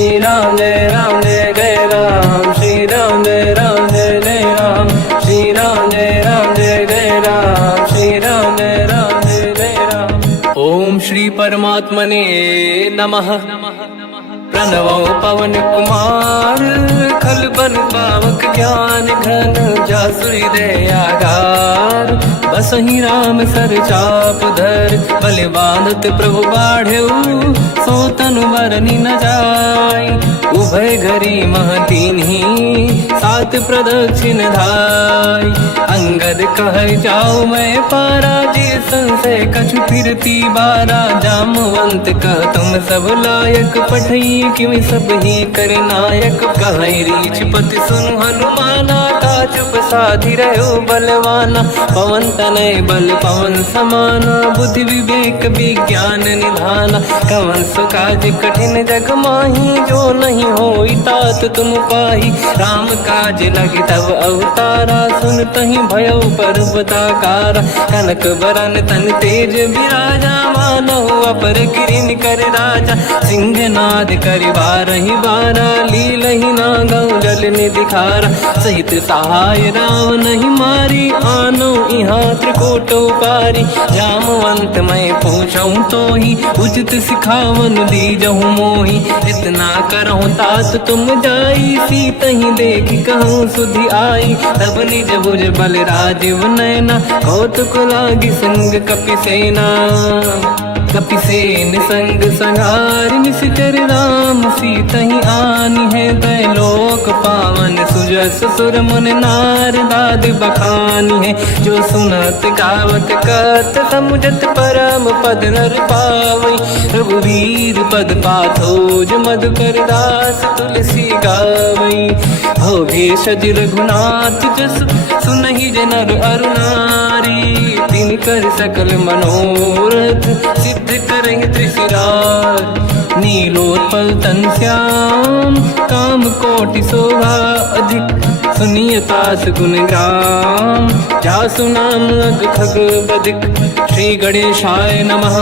श्री राम जय जय राम, श्री राम जय जय राम, श्री राम जय जय राम, श्री राम जय जय राम। ओम श्री परमात्मने नमः। प्रणवो पवन कुमार, खल बन पावक ज्ञान घन, जासुरी दयागार। बसहि राम सर चाप धर, बल बांधत प्रभु बाढ़ऊ, सो तनु बरनि न जाय। उभय घरी महतीन्ही, सात प्रदक्षिण धाय। अंगद कह जाओ मैं पारा, जी संशय कछु फिरती बारा। जामवंत कह तुम सब लायक, पठई किमि सब ही कर नायक। कहै रीछ पति सुनु हनुमाना, काचुप साधि रहो बलवाना। पवन तनय बल पवन समाना, बुद्धि विवेक विज्ञान निधाना। कवन सो काज कठिन जग माही, जो नहीं होई तात तुम पाही। राम काज लगे तब अवतारा, सुन तहि भयो पर्वताकारा। कनक बरन तन तेज विराजा, मानहु अपर किरिन कर राजा। सिंहनाद करि बारहि बारा, लीलहि नागौ जल निधि खारा। सहित सहाय राम नहीं मारी, आनो इहाँ त्रिकोटौ पारी। जामवंत मैं पूछऊँ तोहि, उचित सिखावन दीजहु मोहि। इतना करहु तात तुम जाई, सीतहि देखि कहूँ सुधि आई। तब निज भुज बल राजीव नयना, कौतुक लागी संग कपिसेना। कपिसेन संग संहार, निशिचर राम सीतहि आनी है। दैलोक पावन सुजस सुर मुन नार, दाद बखानी है। जो सुनत गावत कहत, समुझत परम पद नर पावै। रघुवीर पद पाथोज, मधुकर दास तुलसी गावै। भोगेशज रघुनाथ जस, सुनहि जनर अरु नारी। तिन कर सकल मनोरथ, सिद्ध करहि त्रिशिरार। नीलोत्पल तन श्याम, काम कोटि शोभा अधिक। सुनिय तास गुण ग्राम, जासु नाम अग खग बदिक। श्री गणेशाय नमः।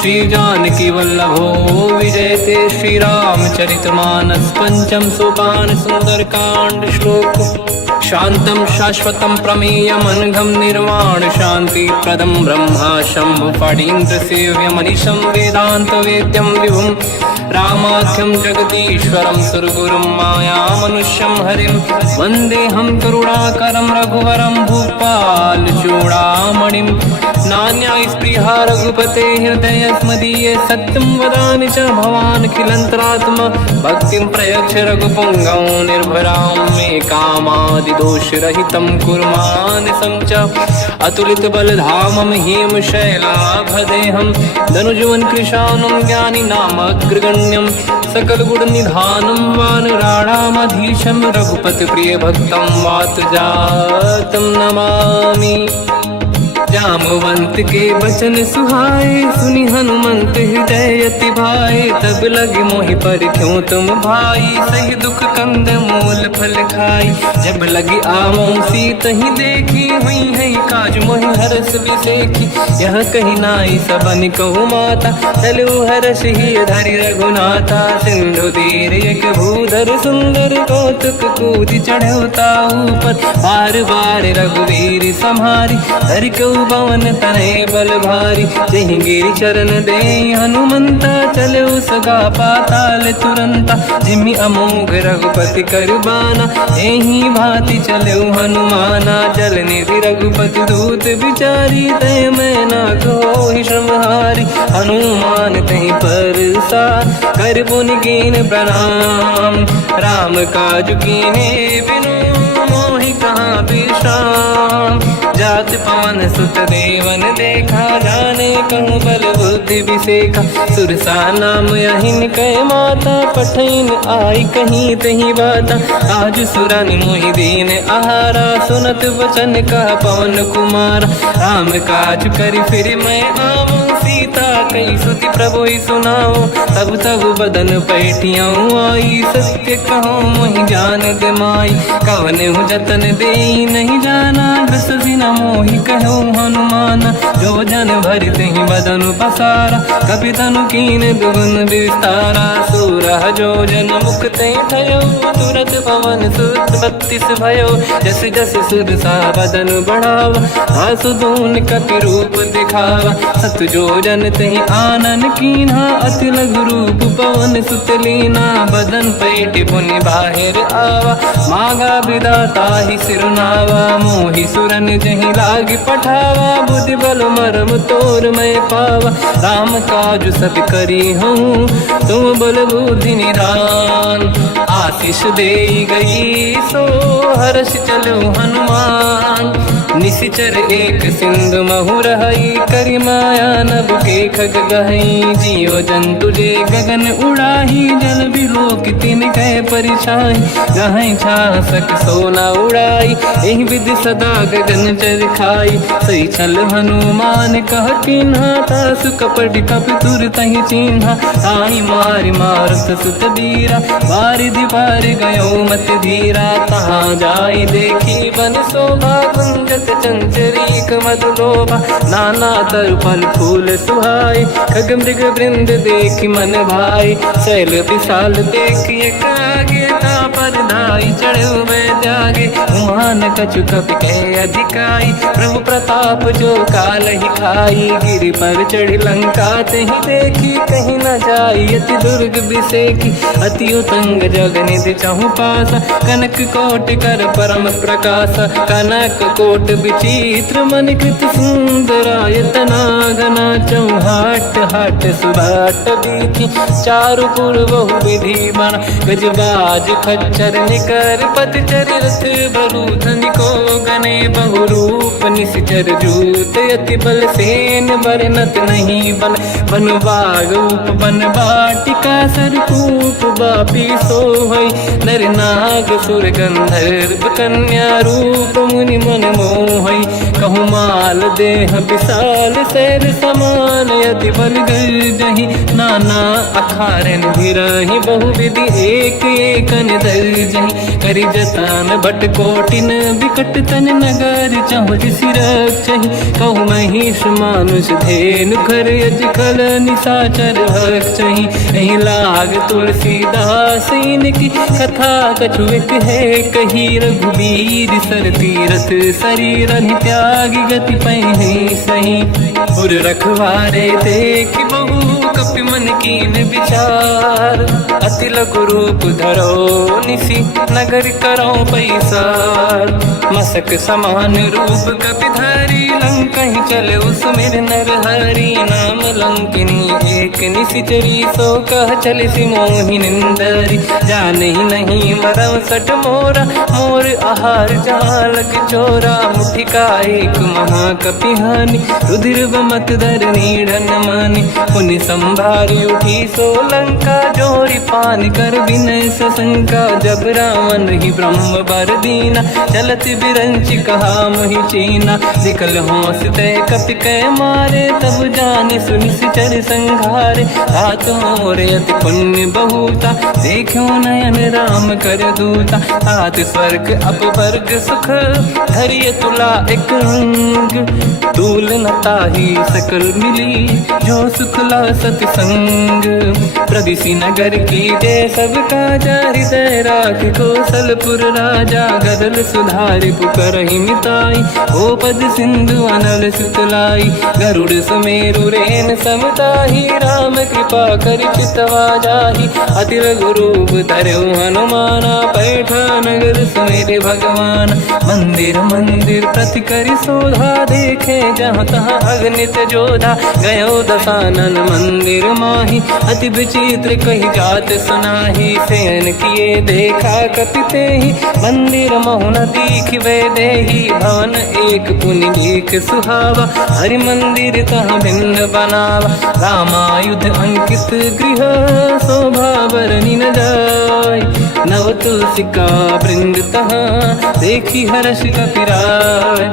श्री जानकी वल्लभो विजयते, श्री रामचरित मानस। पंचम सोपान सुंदर कांड श्लोक। शांतं शाश्वतं प्रमेयमनघं, निर्वाण शांति प्रदं ब्रह्मा शंभु। फणीन्द्र सेव्यमनिशं, वेदांत वेद्यं विभुं। रामाख्यं जगदीश्वरं, सुरगुरुं मायामनुष्यं हरिं। वन्देऽहं करुणाकरं रघुवरं, भूपाल चूडामणिं। नान्यास्पृहा रघुपते हृदयस्मदीये, सत्यं वदामि च भवानखिलन्तरात्मा। भक्तिं प्रयच्छ रघुपुङ्गं, निर्भरां मे कामादिदोषरहितं कुर्मानसं च। अतुलित बलधामं हेम शैलाभदेहं, धनुजवन कृशानं ज्ञानी नामग्रगण्यं। सकल गुण निधानं वानराणामधीशं, रघुपति प्रिय भक्तं वातजातं नमामि। जामवंत के बचन सुहाए, सुनि हनुमंत हृदय अति भाए। तब लगे मोहि पर क्यों तुम भाई, सही दुख कंद मूल फल खाई। जब लगी आवों सीतहि देखी, हुई है काज मोहि हरस बिसेखी। यह कही नाई सबन कहु माता, चलु हरष ही धरि रघुनाथा। सिंधु तीर एक भूधर सुंदर, कौतुक कूदि चढ़ऊ ताऊ पर। बार बार रघुवीर सम्हारी, धरि कहु पवन तनय बल भारी। जहि गिरि चरण दे हनुमंता, चलो सगा पाताल तुरंता। जिमि अमोघ रघुपति कर बाना, एहि भांति चलो हनुमाना। जल निधि रघुपति दूत बिचारी, तय मैं ना कोहि श्रमहारी। हनुमान तहि परसा, कर पुनि कीन प्रणाम। राम काज कीन्हे बिनु, मोहि कहाँ विश्राम। जात पवन सुत देवन देखा, जाने कहूँ बल बुद्धि विसेखा। सुरसा नाम यहिन कै माता, पठैन आई कहीं तही बाता। आज सुरन मोहि दीन आहारा, सुनत वचन कह पवन कुमार। राम काज करि फिर मैं आवूं, सीता कई सुति प्रभु ही सुनाओ। तब तब बदन पैठियाँ आई, सत्य कहो मोहि जान दे माई। कवन हूँ जतन दे नहीं जाना, बिससी न मोहि कहो हनुमान। जो जन भरते ही बदन पसारा, कपि तनु कीन दुगुन विस्तारा। सूरह जो जन मुक्त भयो, तुरत पवन सुत 32 भयो। जस जस सुर सा बदन बढ़ावा, आसुदून कपि रूप दिखावा। सत जो जन तहि आनन कीन्हा, अति लघु रूप पवन सुत लीना। बदन पैठ पुनि बाहिर आवा, मागा विदाता ही सिरुनावा। मोहि सुरन जहि लाग पठावा, बुद्धि बल मरम तोर मैं पावा। राम काज सब करी हूँ, तुम बल बुद्धि निधान। आशीष दे गई सो हर्ष चलो हनुमान। निशिचर एक सिंधु महु रहई, करि माया नभ के खग गहई। जीव जंतु जे गगन उड़ाही, जल बिलोक तिन कह परिछाई। गहई छासक सोना उड़ाई, एहि विधि सदा गगन चर खाई। सही छल हनुमान कह किन्हा, तासु कपट कप तुर तहि चिन्हा। आई मारि मारत सुत बीरा, बारिधि पार गयो मत धीरा। तहाँ जाई देखी बन शोभा, गुंजत चंचरीक मधुलोभा। नाना तरु फल फूल सुहाई, खग मृग वृंद देखि मन भाई। शैल विशाल देखि एक आगे, तापर धाई चढ़ु मैं त्यागे। उमान कछु कपि कह अधिकाई, प्रभु प्रताप जो काल ही खाई। गिरि पर चढ़ी लंका तहि देखी, कहीं न जाई अति दुर्ग बिसेकी। अति उतंग जग निधि चहु पासा, कनक कोट कर परम प्रकाश। कनक कोट विचित्र मन कृत सुंदरायतना। घना चौहाट हाट सुभाट बीथी, चारु पुर बहु विधि बना। गजबाज खच्चर निकर पतचर, रथ बरु धनिको गने बहु रूप। निशिचर जूत अति बल सेन, बरनत नहीं बन। बन बाग उप बन बाटिका, सरकूप बापी सोहई। नर नाग सुर गंधर्व कन्या, रूप मुनि मन मोहई। कहु माल देह विशाल, शैर समान अति बल गर्जहि। नाना अखारन भिरहि, बहु विधि एक एकन दर्जहि। करि जतन भट कोटिन, बिकट तन नगर चहु जिसि रक्षहि। कहु महिष मानुष धेनु, खर यज खल निशाचर भक्षहि। एहि लाग तुलसीदास इनकी, कथा कछु एक है कही। रघुबीर सर तीरथ शरीर त्यागी, गति पहि सही। पुर रखवारे देखि बहु, कपि मन कीन विचार। अति लघु रूप धरो निसी, नगर करो पैसार। मसक समान रूप कपि धारी, लंका ही चले उसमें नर हरि। नाम लंकिनी एक निशिचरी, सो कह चले सि मोहि निंदरी। जान ही नहीं मरव सठ मोरा, मोर आहार जालक चोरा। मुठिका एक महाकपि हानि, रुधिर बमत धर नीढ़न मानि। पुनि संभारी उठी सो लंका, जोरी पान कर विनय सशंका। जब रावण ही ब्रह्म बर दीना, चलत बिरंचि कहा मोहि चीना। निकल होश तय कपि कै मारे, तब जानि सुनि सिचर संघारे। हाथ मोरे अति पुण्य बहुता, देखो नयन राम कर दूता। हाथ स्वर्ग अपवर्ग सुख, धरिय तुला एक अंग। तूल न ताहि सकल मिली, जो सुख ला सत संग। प्रदिशि नगर की जय सब काजा, हृदय राख कौशलपुर राजा। गदल सुधारि पुकरहि मिताई, ओ पद सिंधु अनल सुतलाई। गरुड़ सुमेरु रेन समताहि, राम कृपा करि चितवा जाहि। अति लघु रूप धरौ हनुमाना, पैठा नगर सुमेरे भगवान। मंदिर मंदिर प्रति करि शोधा, देखे जहाँ तहाँ अगणित जोधा। गयो दशानन मंदिर माहि, अति विचित्र कही जात सुनाहि। शयन किए देखा कपि तेहि, मंदिर महु न दीखिबे देहि। भवन एक पुनि दीख सुहावा, हरि मंदिर तहाँ भिन्न बनावा। रामायुध अंकित गृह, शोभा बरनि न जाय। नव तुलसिका वृंद तहाँ, देखी हर्ष कपि राय।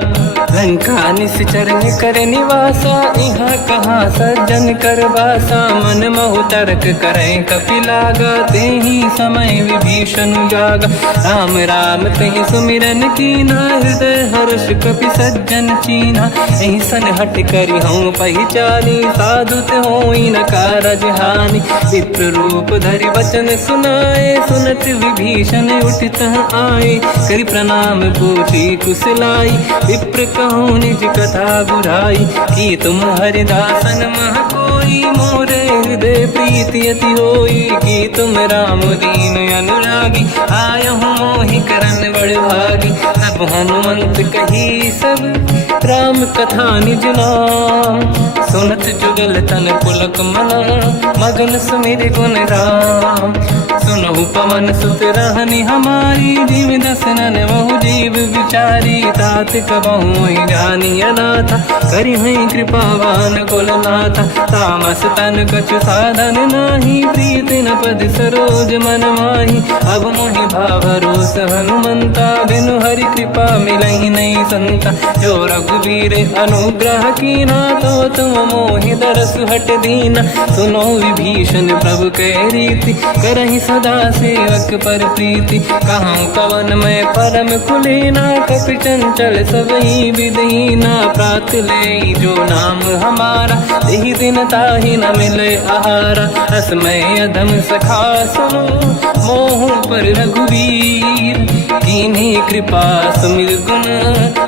लंका निश्चर कर निवासा, यहाँ कहाँ सज्जन कर वासा। मन महु तर्क करें कपिलागा, तेहि समय विभीषण जागा। राम राम तेहि सुमिरन कीना, हृदय हर्ष कपि सज्जन चीना। एहि सन हट करि हूँ पहिचानी, साधु होई न कारज हानि। विप्र रूप धरि वचन सुनाए, सुनत विभीषण उठित आए। करि प्रणाम पूछी कुशलाई, विप्र कहूँ निज कथा बुराई। कि तुम हरिदासन मह कोई, मोरे हृदय प्रीति अति होई। कि तुम राम दीन अनुरागी, आयहु मोहि करन बड़ भागी। तब हनुमंत कही सब राम कथा निज नाम, सुनत जुगल तन पुलक मना, मगन सुमिर गुण राम। सुनहु पवन सुत रहनि हमारी, जीव दसनन महु जीव विचारी। तात कबहु जानी अनाथा, करि हैं कृपावान कुलनाथा। तामस तन कछु साधन नाही, प्रीति न पद सरोज मन माही। अब मोहि भावरोस हनुमंता, बिनु हरि कृपा मिलहि नहीं संता। जो रघुवीर अनुग्रह कीना, तो तुम मोहि दरस हट दीना। सुनो विभीषण प्रभु के रीति, करहि सदा सेवक पर प्रीति। कहूँ कवन मैं परम कुलीना, कपि चंचल सबहि विदहीना। प्रात ले जो नाम हमारा, तेहि दिन ताहि न मिले आहारा। रसमय अधम सखा सुनो, मोह पर रघुवीर। कीन्ही कृपा सुमिर गुण,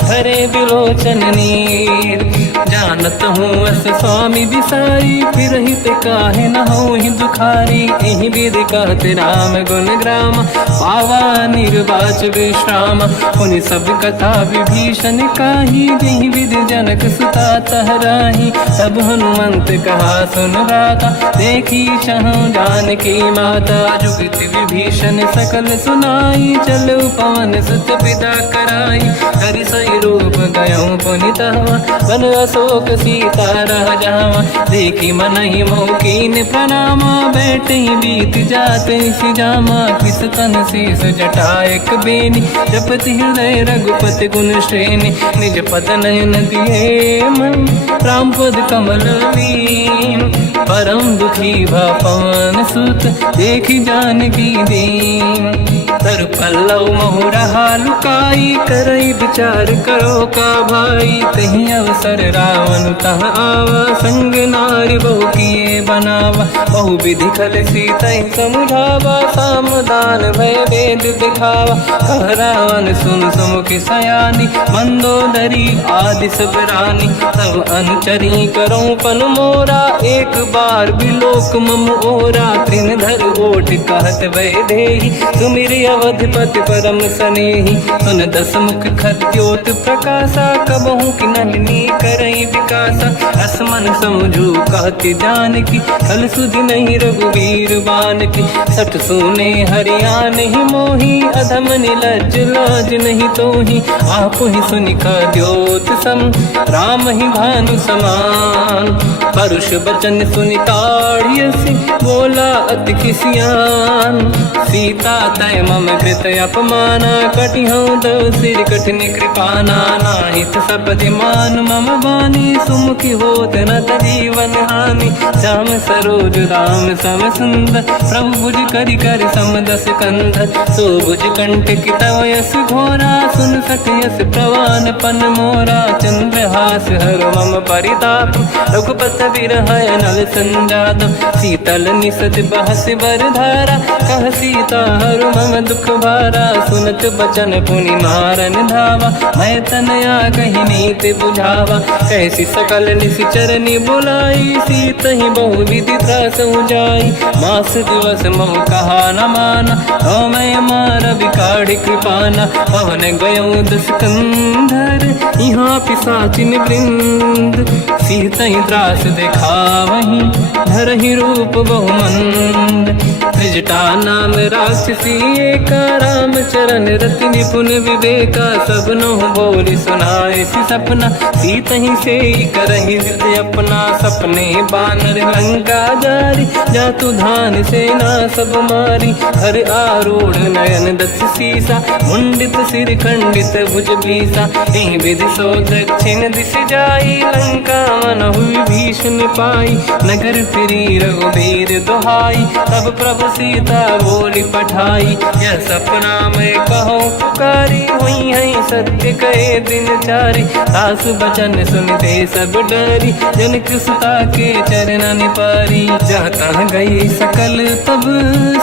हरे बिलोचन नीर। जानत हूँ अस स्वामी बिसाई, फिर हित काहे न हो ही दुखारी। एहि विधि कहते राम गुण ग्राम, पावा निर्वाच विश्राम। पुनि सब कथा विभीषण काही, जेहि विधि जनक सुता तहराही। तब हनुमंत कहा सुन राता, देखी चहु जानकी माता। जुगति विभीषण सकल सुनाई, चलो पवन सुत पिता कराई। हरि सही रूप गयो पुनि तहवा, बन अशोक सीता रह जावा। देखी मनहि मोह कीन प्रणामा, बैठे बीत जाते सिजामा। किस तन शीस जटा एक बेनी, जपति हृदय रघुपति गुण श्रेणी। निज पद नयन दिए मन, राम पद कमल लीन। परम दुखी भा पवन सुत, देखी जानकी दीन। तर पल्लव महु रहा लुकाई, करई विचार करो का भाई। तहि अवसर रावण तह आवा, संग नारी बहु किए बनावा। बहु विधि खल सीतहि समुझावा, सामदान भय वेद दिखावा। कह रावण सुन सुमुख सयानी, मंदोदरी आदि सब रानी। सब अनुचरी करो पन मोरा, एक बार बिलोक मम ओरा। तृण धर ओठ कहत भय देहि, सुमिर अवधपति परम सनेहि। सुन दस मुख खद्योत प्रकाशा, कबहु कि नलिनी करई विकासा। असमन समझू कहति जानकी, खल सुधि नहीं रघुवीर बानकी। सठ सुने हरियाण ही मोही, अधम निलज्ज लाज नहीं तोही। आप ही सुनि खद्योत सम, राम ही भानु समान। परुष बचन सुनि ताड़ियसि, बोला अति किसियान। सीता तय मम कृत अपमाना, कटिहउँ दो सिर कठिन कृपाना। नाहित सपदि मान मम बानी, सुमुखी होत न जीवन हानि। श्याम सरोज राम सम सुंदर, प्रभु भुज करि कर सम दस कंधर। सो भुज कंठ की तव यस घोरा, सुन सठ यस प्रवान पन मोरा। चंद्रहास हर मम परिताप, रघुपत बिरहय नल संजात। शीतल निसत बहस बर धारा, कह सीता हर मम दुख भारा। सुनत बचन पुनि मारन धावा, मैं तनया कही नीति बुझावा। कैसी सकल निश्चरनि बुलाई, सीतहि बहु विधि त्रासउ जाई। मास दिवस मोह कहा न माना, तो मैं मार बिकाढ़ कृपाना। पवन गयो दस कंधर, यहाँ पिशाचिन वृंद। सीतहि त्रास दिखावहीं, धरहि रूप बहुमंद। त्रिजटा नाम राक्षसी एका, राम चरण रति निपुण विवेका, सबनो बोली सुनाए सी सपना, सीत ही से करहि हृदय अपना, सपने बानर लंका जारी, जातु धान सेना सब मारी, हर आरूढ़ नयन दस सीसा, मुंडित सिर खंडित भुज बीसा, एहि विधि सो दक्षिण दिश जाई, लंका मनहु विभीषण पाई, नगर फिरी रघुबीर दुहाई, तब प्रभु सीता बोली पठाई, यह सपना मैं कहो पुकारी, हुई है सत्य कहे दिन चारी, सास बचन सुनते सब डरी, जनक सुता के चरण निपारी, जहाँ तहाँ गई सकल तब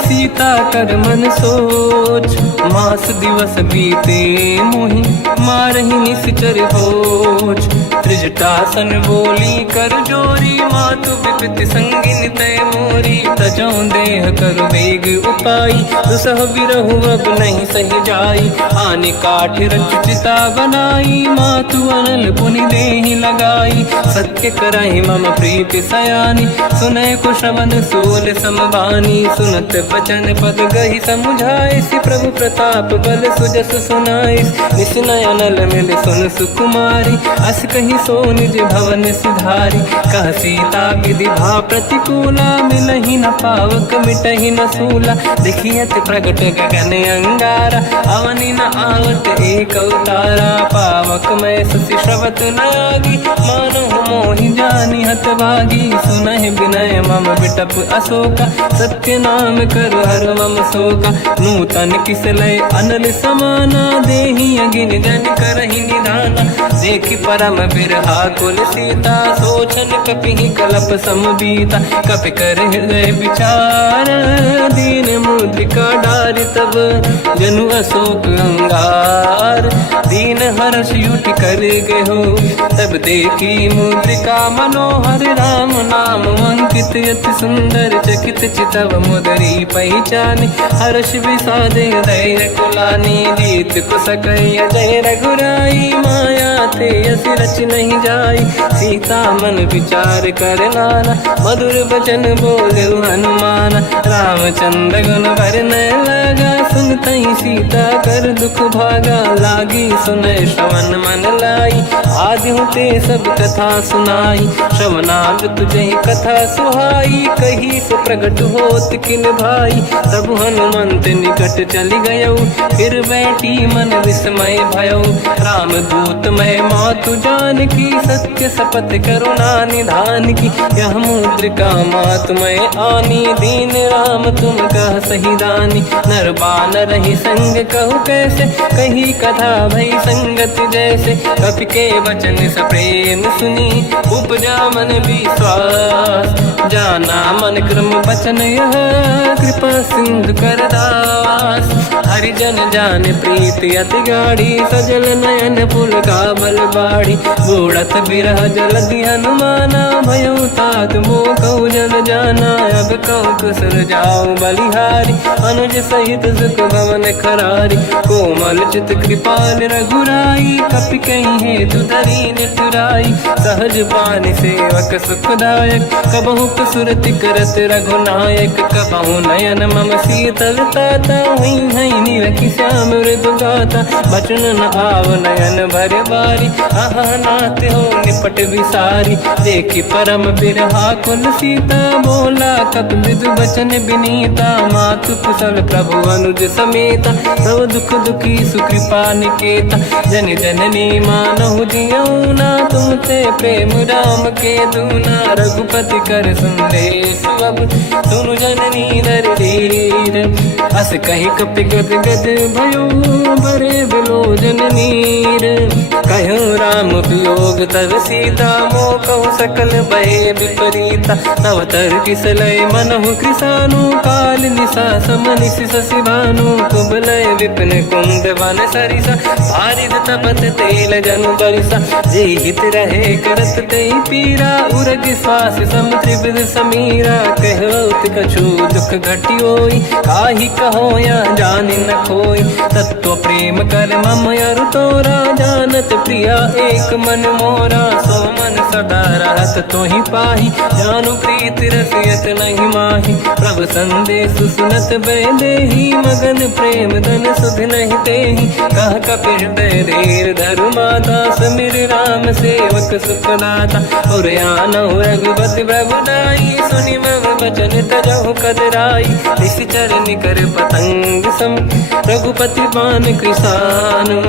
सीता कर मन सोच, मास दिवस बीते मोहि मारहि निश्चर होच, त्रिजटासन बोली कर जोरी, मातु विपति संगिन तय मोरी, तजौ देह कर वेग उपाई, दुसह बिरहु अब नहीं सही जाई, आने काठ रचिता बनाई, मातु अनल पुनि देहि लगाई, सत्य करहि मम प्रीति सयानी, सुनय को श्रवण सोल समबानी, सुनत बचन पद गहि समुझाए, सि प्रभु प्रताप बल सुजस सुनाई, निसनय अनल मिल सुन सुकुमारी, अस कहि सो निज भवन सिधारी, कह सीता विधि भा प्रतिकूला, मिलहि न पावक मिटहि न सूला, देखियत प्रगट गगन अंगारा, अवनि न आवत एक अवतारा, पावक मैं ससि श्रवत न आगी, मानो मोहि जानि हतभागी, सुनहि विनय मम विटप अशोका, सत्य नाम कर हर मम शोका, नूतन किसलय अनल समाना, देहि अगिन जन करहि निधाना, देखि परम बिरहा कुल सीता, सोचन कपिहि कलप समबीता, कपि कर हृदय विचार, दीन मुद्रिका डारि तब जनु अशोक अंगार, दीन हर्ष युति कर गयो, तब देखी मुद्रिका मनोहर, राम नाम अंकित अति सुंदर, चकित चितव मुदरी पहचान, हर्ष विषाद हृदय कुलानी, जीत को सकय जय रघुराई, माया ते अस रच नहीं जाई, सीता मन विचार कर नाना, मधुर बचन बोले हनुमान, रामचंद्र गुण वरनय लगा, सुनतहि सीता कर दुख भागा, लागी सुनय श्रवण मन लाई, आदि होते सब कथा सुनाई, श्रवणाग तुझहि कथा सुहाई, कही सो प्रगट होत किन भाई, तब हनुमंत निकट चली गयो, फिर बैठी मन विस्मय भयो, राम दूत मैं मातु जान की, सत्य शपथ करुणा निधान की, यह मुद्रिका मातु मैं आनी, दीन राम तुम कह सही दानी, नर बानर ही संग कहु कैसे, कही कथा भई संगति जैसे, कपि के वचन सप्रेम सुनी, उपजा मन विश्वास, जाना मन क्रम बचन यह, कृपा सिंधु कर दास, हरिजन जान प्रीति अति गाढ़ी, सजल नयन पुल का बल बाढ़ी, बूढ़त बिरह जलधि हनुमाना, भयो तात मो कहु जन जाना, अब कहु कुसुर जाओ बलिहारी, अनुज सहित सुख भवन खरारी, कोमल चित कृपाल रघुराई, कपि कहीं हेतु धरी निठुराई, सहज पानि सेवक सुखदायक, कबहु कुसुरति करत रघुनायक, कबहु नयन मम शीतल ताता, हुई है निरखि श्याम मृदु गाता, बचन न आव नयन भर बारी, आहा नाथ हो निपट विसारी, देखी परम बिरहा कुल सीता, बोला कप विदु बचन बिनीता, मातु कुशल प्रभु अनुज समेता, सब दुख दुखी सुकृपा निकेता, जन जननी मानहु जियौना, तुम ते प्रेम राम के दूना, रघुपति कर संदेश अब सुनु जननी दर धीर, अस कहि कपि गद गद भयो, बरे बिलोचन नीर, कहो राम वियोग तब सीता, मो कहु सकल भय विपरीता, तव तर किसलय मनहु कृसानु, काल निशा समनिशि शशि भानु, कुबलय विपिन कुंद वन सरिसा पारिद तपत तेल जनु बरिसा जे हित रहे करत ते पीरा उरग श्वास सम त्रिविध समीरा कहत कछु दुख घटियोई काहि कहो या जान न खोई तत्व प्रेम कर मम अरु तोरा जानत प्रिया एक मन मोरा सो मन सदा रहत तोहि पाहि जानु प्रीत रसियत नहीं माहि प्रभु संदेश सुनत बैदेही मगन प्रेम धन सुध नहीं तेहि कह कपिल धीर धरु माता समिर राम सेवक सुखदाता और आनौ रघुपति प्रभु दाई सुनि मम वचन तजहु कदराई निश्चर निकर पतंग सम रघुपति पान कृसानु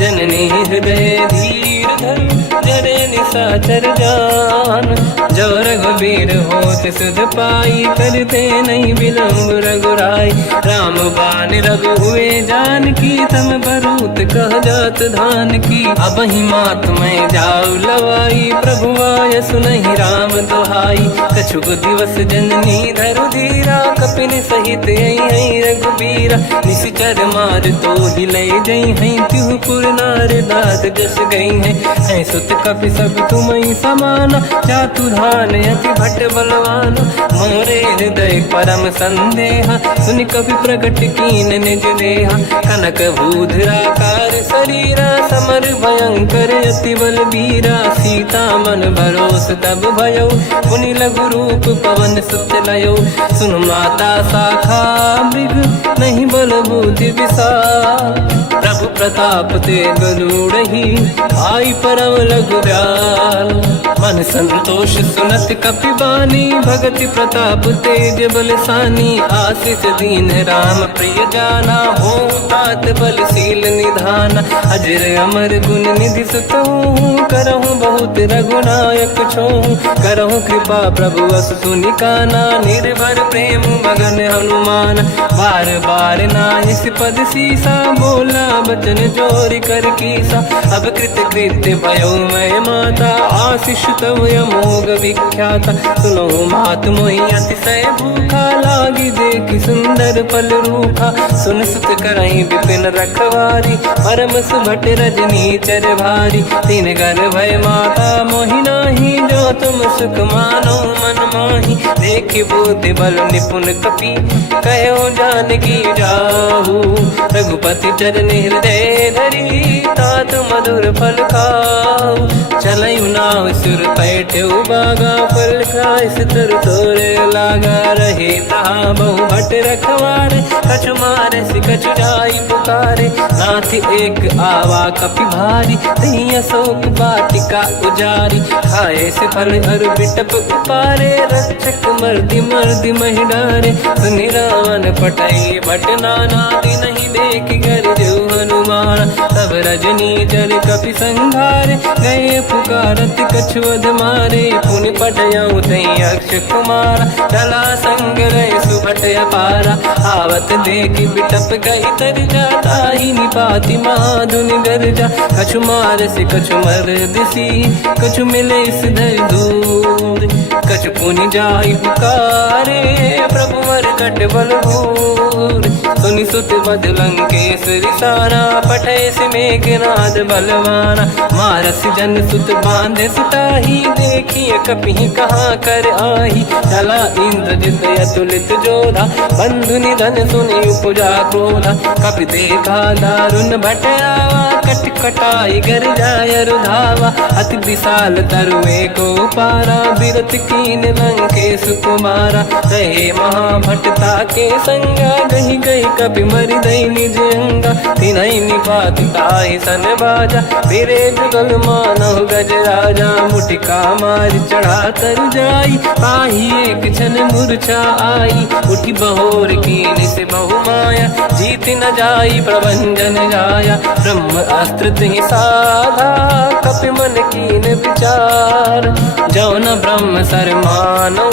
जननी हृदय धीर धरु जरे निशाचर जान जो रघुबीर होत सुध पाई करते नहीं विलंब रघुराई राम बान रघु हुए जान की तम बरूत कह जात धान की अब ही मात में जाऊ लवाई प्रभु आय सुनहि राम दोहाई कछुक दिवस जननी धरु धीरा कपिन सहित आई रघुबीरा निश्चर मार तो ही ले जई हैं तिहुपुर नार दाद जस गई है सुत कपि सब तुम समाना चातुधान अति भट्ट बलवान मोरे हृदय परम संदेहा सुनि कपि प्रकट कीन निज देहा कनक भूधराकार शरीरा समर भयंकर अति बलबीरा सीता मन भरोस तब भयो मुनि लघु रूप पवन सुत लयो सुन माता शाखा मृग नहीं बल बुद्धि विशाल प्रभु प्रताप ते गरुड़हि आई परम लघु दयाल मन संतोष सुनत कपि बानी भगति प्रताप तेज बलसानी आशीष दीन राम प्रिय जाना हो तात बलशील निधान अजर अमर गुण निधि सुतहु करहु बहुत रघुनायक छोहु करहु कृपा प्रभु अस सुनि काना निर्भर प्रेम मगन हनुमान बार बार नाहिस पद सीसा बोला बचन जोरि कर कीसा अब कृत कृत्य भयो मैं माता आशीष तव अमोघ विख्याता सुनो मात मोहि अतिशय भूखा लागी देखि सुंदर पल रूखा सुन सुत करहि विपिन रखवारी परम सुभट रजनी चर भारी तीन घर भय माता मोहि नाही जो तुम सुख मानो मन माही देखि बुद्धि बल निपुण कपि कहो जानकी जाहू रघुपति चरण हृदय धरी तात मधुर फल खाऊ चलयु नाव सुर पैठ्यु बागा फल खाय सितर तोरे लागा रहे तहा बहु भट रखवारे कछु मारे सि कछु जाई पुकारे नाथ एक आवा कपि भारी तही अशोक वाटिका उजारी खाए से फल अरु बिटप उपारे रक्षक मर्दि मर्दि महि डारे सुनि रावण पटई भट नाना नहीं देख घर जो हनुमान तब रजनी चर कपि संघारे गए पुकारत कछुअध मारे पुनि पटयऊ तई अक्ष कुमार चला संग रहे सुभट अपारा आवत देखि बिटप गई तर जाता ही निपाति माधुनि गर्जा कछु मार से कछु मर दिसी कछु मिले इस धर दूर कछु पुनि जाई पुकारे प्रभु वर कट बलभूर सुनि सुत बद लंकेश्वरी सारा पठे से मेघनाद बलवाना मारस जन सुत बांधे सुताही देखिए कपि कहाँ कर आही चला इंद्रजित अतुलित जोधा बंधु निधन सुनि उपजा क्रोधा कपि देखा दारुण भट आवा कट कटाई गर जाय रुधावा अति विशाल तरुए को पारा बिरत कीन लंकेश कुमारा रहे महाभटता के संगा गही गई कपि मरि दई निज अंगा तिनहि निपात ताहि सन बाजा फिरे जुगल मानव गज राजा मुटिका मार चढ़ा तर जाई पाही एक क्षण मूर्छा आई उठी बहोर कीन से बहु माया जीत न जाई प्रभंजन जाया ब्रह्म अस्त्र तिहि साधा कपि मन कीन विचार जौन ब्रह्म सर मानौ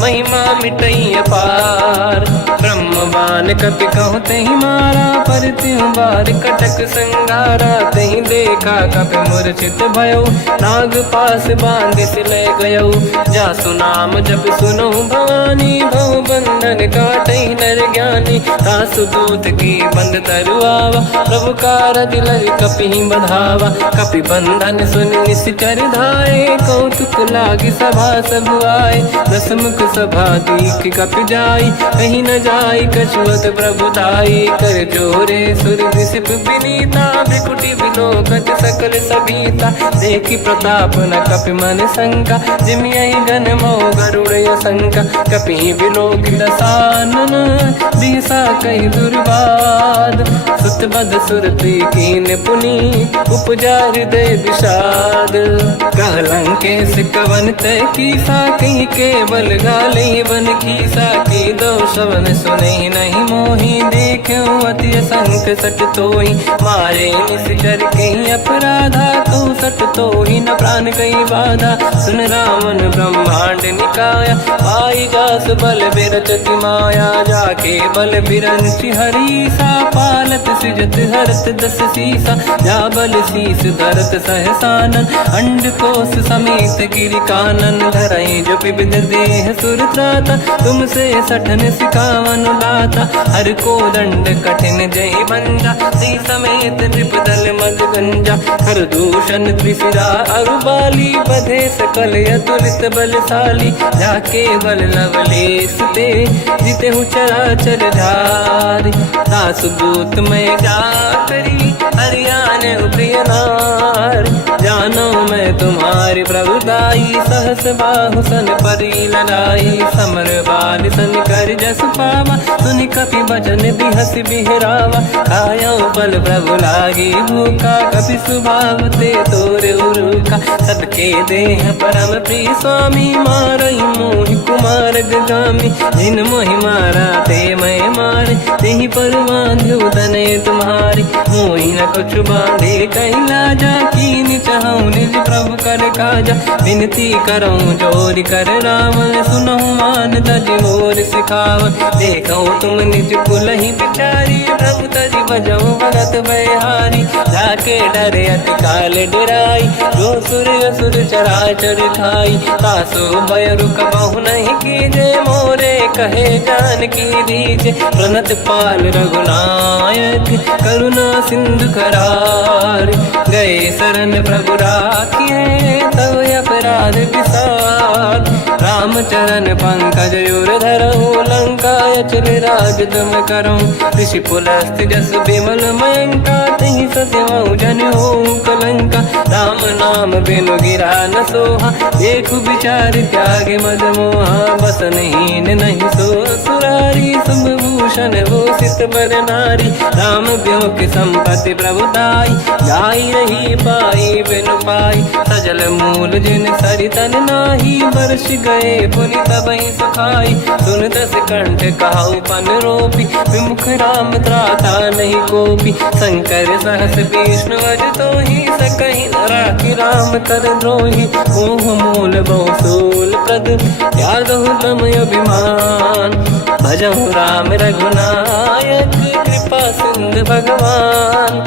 महिमा मिटई अपार ब्रह्म बान काल कपि कहूँ तही मारा, पर त्यों बार कटक संगारा। तही देखा कपि मूर्छित भयो, नाग पास बांध से ले गयो। जासु नाम जब सुनो भवानी, भव बंधन काटहि नर ज्ञानी। तासु दूत की बंद तरुआवा, प्रभु कारज लग कपि बधावा। कपि बंधन सुन निश्चर धाये, कौतुक लागी सभा सब आए। दसमुख सभा दीख कपि जाई, कहीं न जाई कछुअत प्रभुताई। कर जोरे सुर दिसिप विनीता, भ्रिकुटि विलोकत सकल सबीता। देखी प्रताप न कपि मन शंका, जिमियहि गन मोह गरुड़ शंका। कपि विलोक दसानन, दिशा कहि दुर्वाद। सुत बद सुरति कीन पुनि, उपजा हृदय विषाद। कहलंकेश कवन तय कीसा, कहीं केवल गाली बन खीसा। की दो शवन सुने नहीं मोही, देखूं अति संत सट तोहि। मारे निश्चर कहीं अपराधा, तो सट तोहि न प्राण कहीं बाधा। सुन रावण ब्रह्मांड निकाया, पाई जास बल बिरचति माया। जाके बल बिरंचि हरीसा, पालत सृजत हरत दस सीसा। जा बल शीस धरत सहसानन, अंड कोश समेत गिरि कानन। धरई जो विविध देह सुर त्राता, तुमसे सठन सिखावन लाता। हर को दंड कठिन जय बंजा, सी समेत नृपदल मद गंजा। हर दूषण त्रिशिरा अरुबाली, बधे सकल अतुलित बलशाली। जाके बल लवलेश ते, जितेहु चराचर धारी। दास दूत में जा करी, हरियाण प्रिय नार। जानो मैं तुम्हारी प्रभुताई, सहस बाहु सन परी लड़ाई। समर बाल सन कर जस पावा, सुनि कपि बचन बिहस बिहरावा। खायो बल प्रभु लागी भूखा, कपि स्वभाव ते तोरे उरुका। सबके देह परम प्रिय स्वामी, मारई मोहि कुमार गगामी। जिन मोहि मारा ते मैं मारे, तेहि पर बांधु तने तुम्हारी। मोहि न कुछ बांधे कहीं लाजा, कीनि चाहूं निज प्रभु कर काजा। विनती करऊं जोरि कर रावण, सुनहु मान तज मोर सिखावन। देखो तुम निज कुलहि बिचारी, प्रभु तज बजऊं भगत बयहारी। जाके डरे अति काल डराई, जो सुर असुर चराचर खाई। तासो भय रुक बहु नहीं कीजे, मोरे कहे जान की दीजे। प्रणत पाल रघुनायक, करुणा सिंधु करार। गए शरण प्रभु राखिए, तब अपराध विसार। रामचरण पंकज उर धरऊं, लंका अचल राज तुम करऊं। ऋषि पुलस्त जस विमल मयंका, तहि सत्यमऊ जन होऊं कलंका। राम नाम बिनु गिरा न सोहा, देखु विचार त्यागे मद मोहा। बसनहीन नहीं सो सुरारी, शुभ भूषण भूषित बर नारी। राम ब्यों की संपत्ति प्रभुताई, जाई रही पाई बिनु पाई। सजल मूल जिन सरितन नाही, बरस गए पुनि तबहि सुखाई। सुन दस कंठ कहाऊ पन रोपी, विमुख राम त्राता नहीं कोपी। शंकर सहस विष्णु अज तोहि, सकहि न राखि राम कर द्रोही। मोह मूल बहु सूल प्रद, त्यागहु तम अभिमान। भजहु राम रघुनायक, कृपा सिंधु भगवान।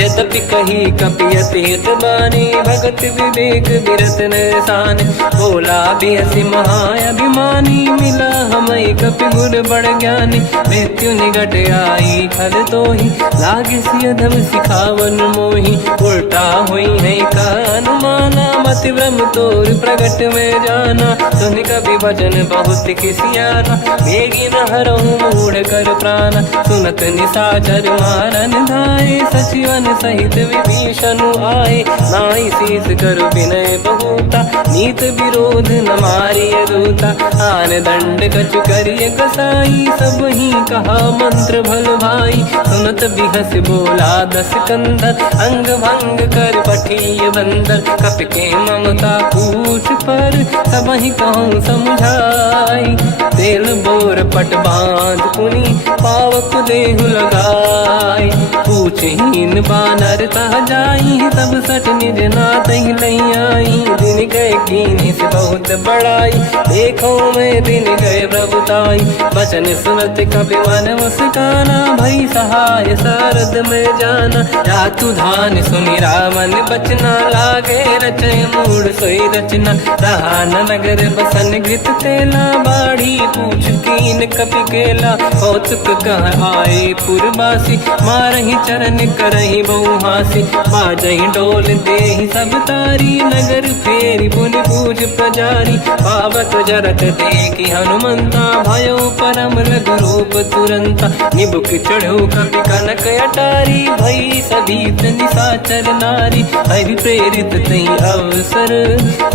यद्यपि कही कपि अति हित बानी, भगत विवेक बिरत निशान। बोला बिहसि महाअभिमानी, मिला हमई कपि गुर बड़ ज्ञानी। मृत्यु निकट आई खल तोहि, लागे सिय धम सिखावन मोहि। उल्टा हुई है का अनुमाना, मति ब्रह्म तोर प्रगट में जाना। सुन कपि भजन बहुत खिसियाना, बेगी न हरहु मूढ़ कर प्राण। सुनत निशाचर मारन धाये, सचिवन सहित विभीषण आए। नाई शीस कर विनय बहुता, नीत विरोध न मारिय दूता। आन दंड कछु करिय कसाई, सब ही कहा मंत्र भल भाई। सुनत बिहस बोला दस कंदर, अंग भंग कर पठिय बंदर। कपि के ममता पूछ पर, सब ही कहूँ समझाई। तेल बोर पट बांध पुनि, पावक देहु लगाई। पूछहीन वानर तह जाई, सब सट निज नाथ ही लई आई। दिन गए कीनी से बहुत बड़ाई, देखो मैं दिन गए प्रभुताई। बचन सुनत कपि मन मुस्काना, भई सहाय सारद में जाना। जातु धान सुनि रामन बचना, लागे रचय मूड सोई रचना। रहा न नगर बसन घृत तेला, बाढ़ी पूछ कीन कपि केला। कौतुक कह आए पुरवासी, मारहि चरण करहि बहु हासी। बाजहि डोल देहि सब तारी, नगर फेरी पुनि पूज प्रजारी। पावत जरत देखि हनुमंता, भयो परम लघु रूप तुरंता। निबुक चढ़ो कपि कनक अटारी, भई सभीत निशाचर नारी। हरि प्रेरित तई अवसर,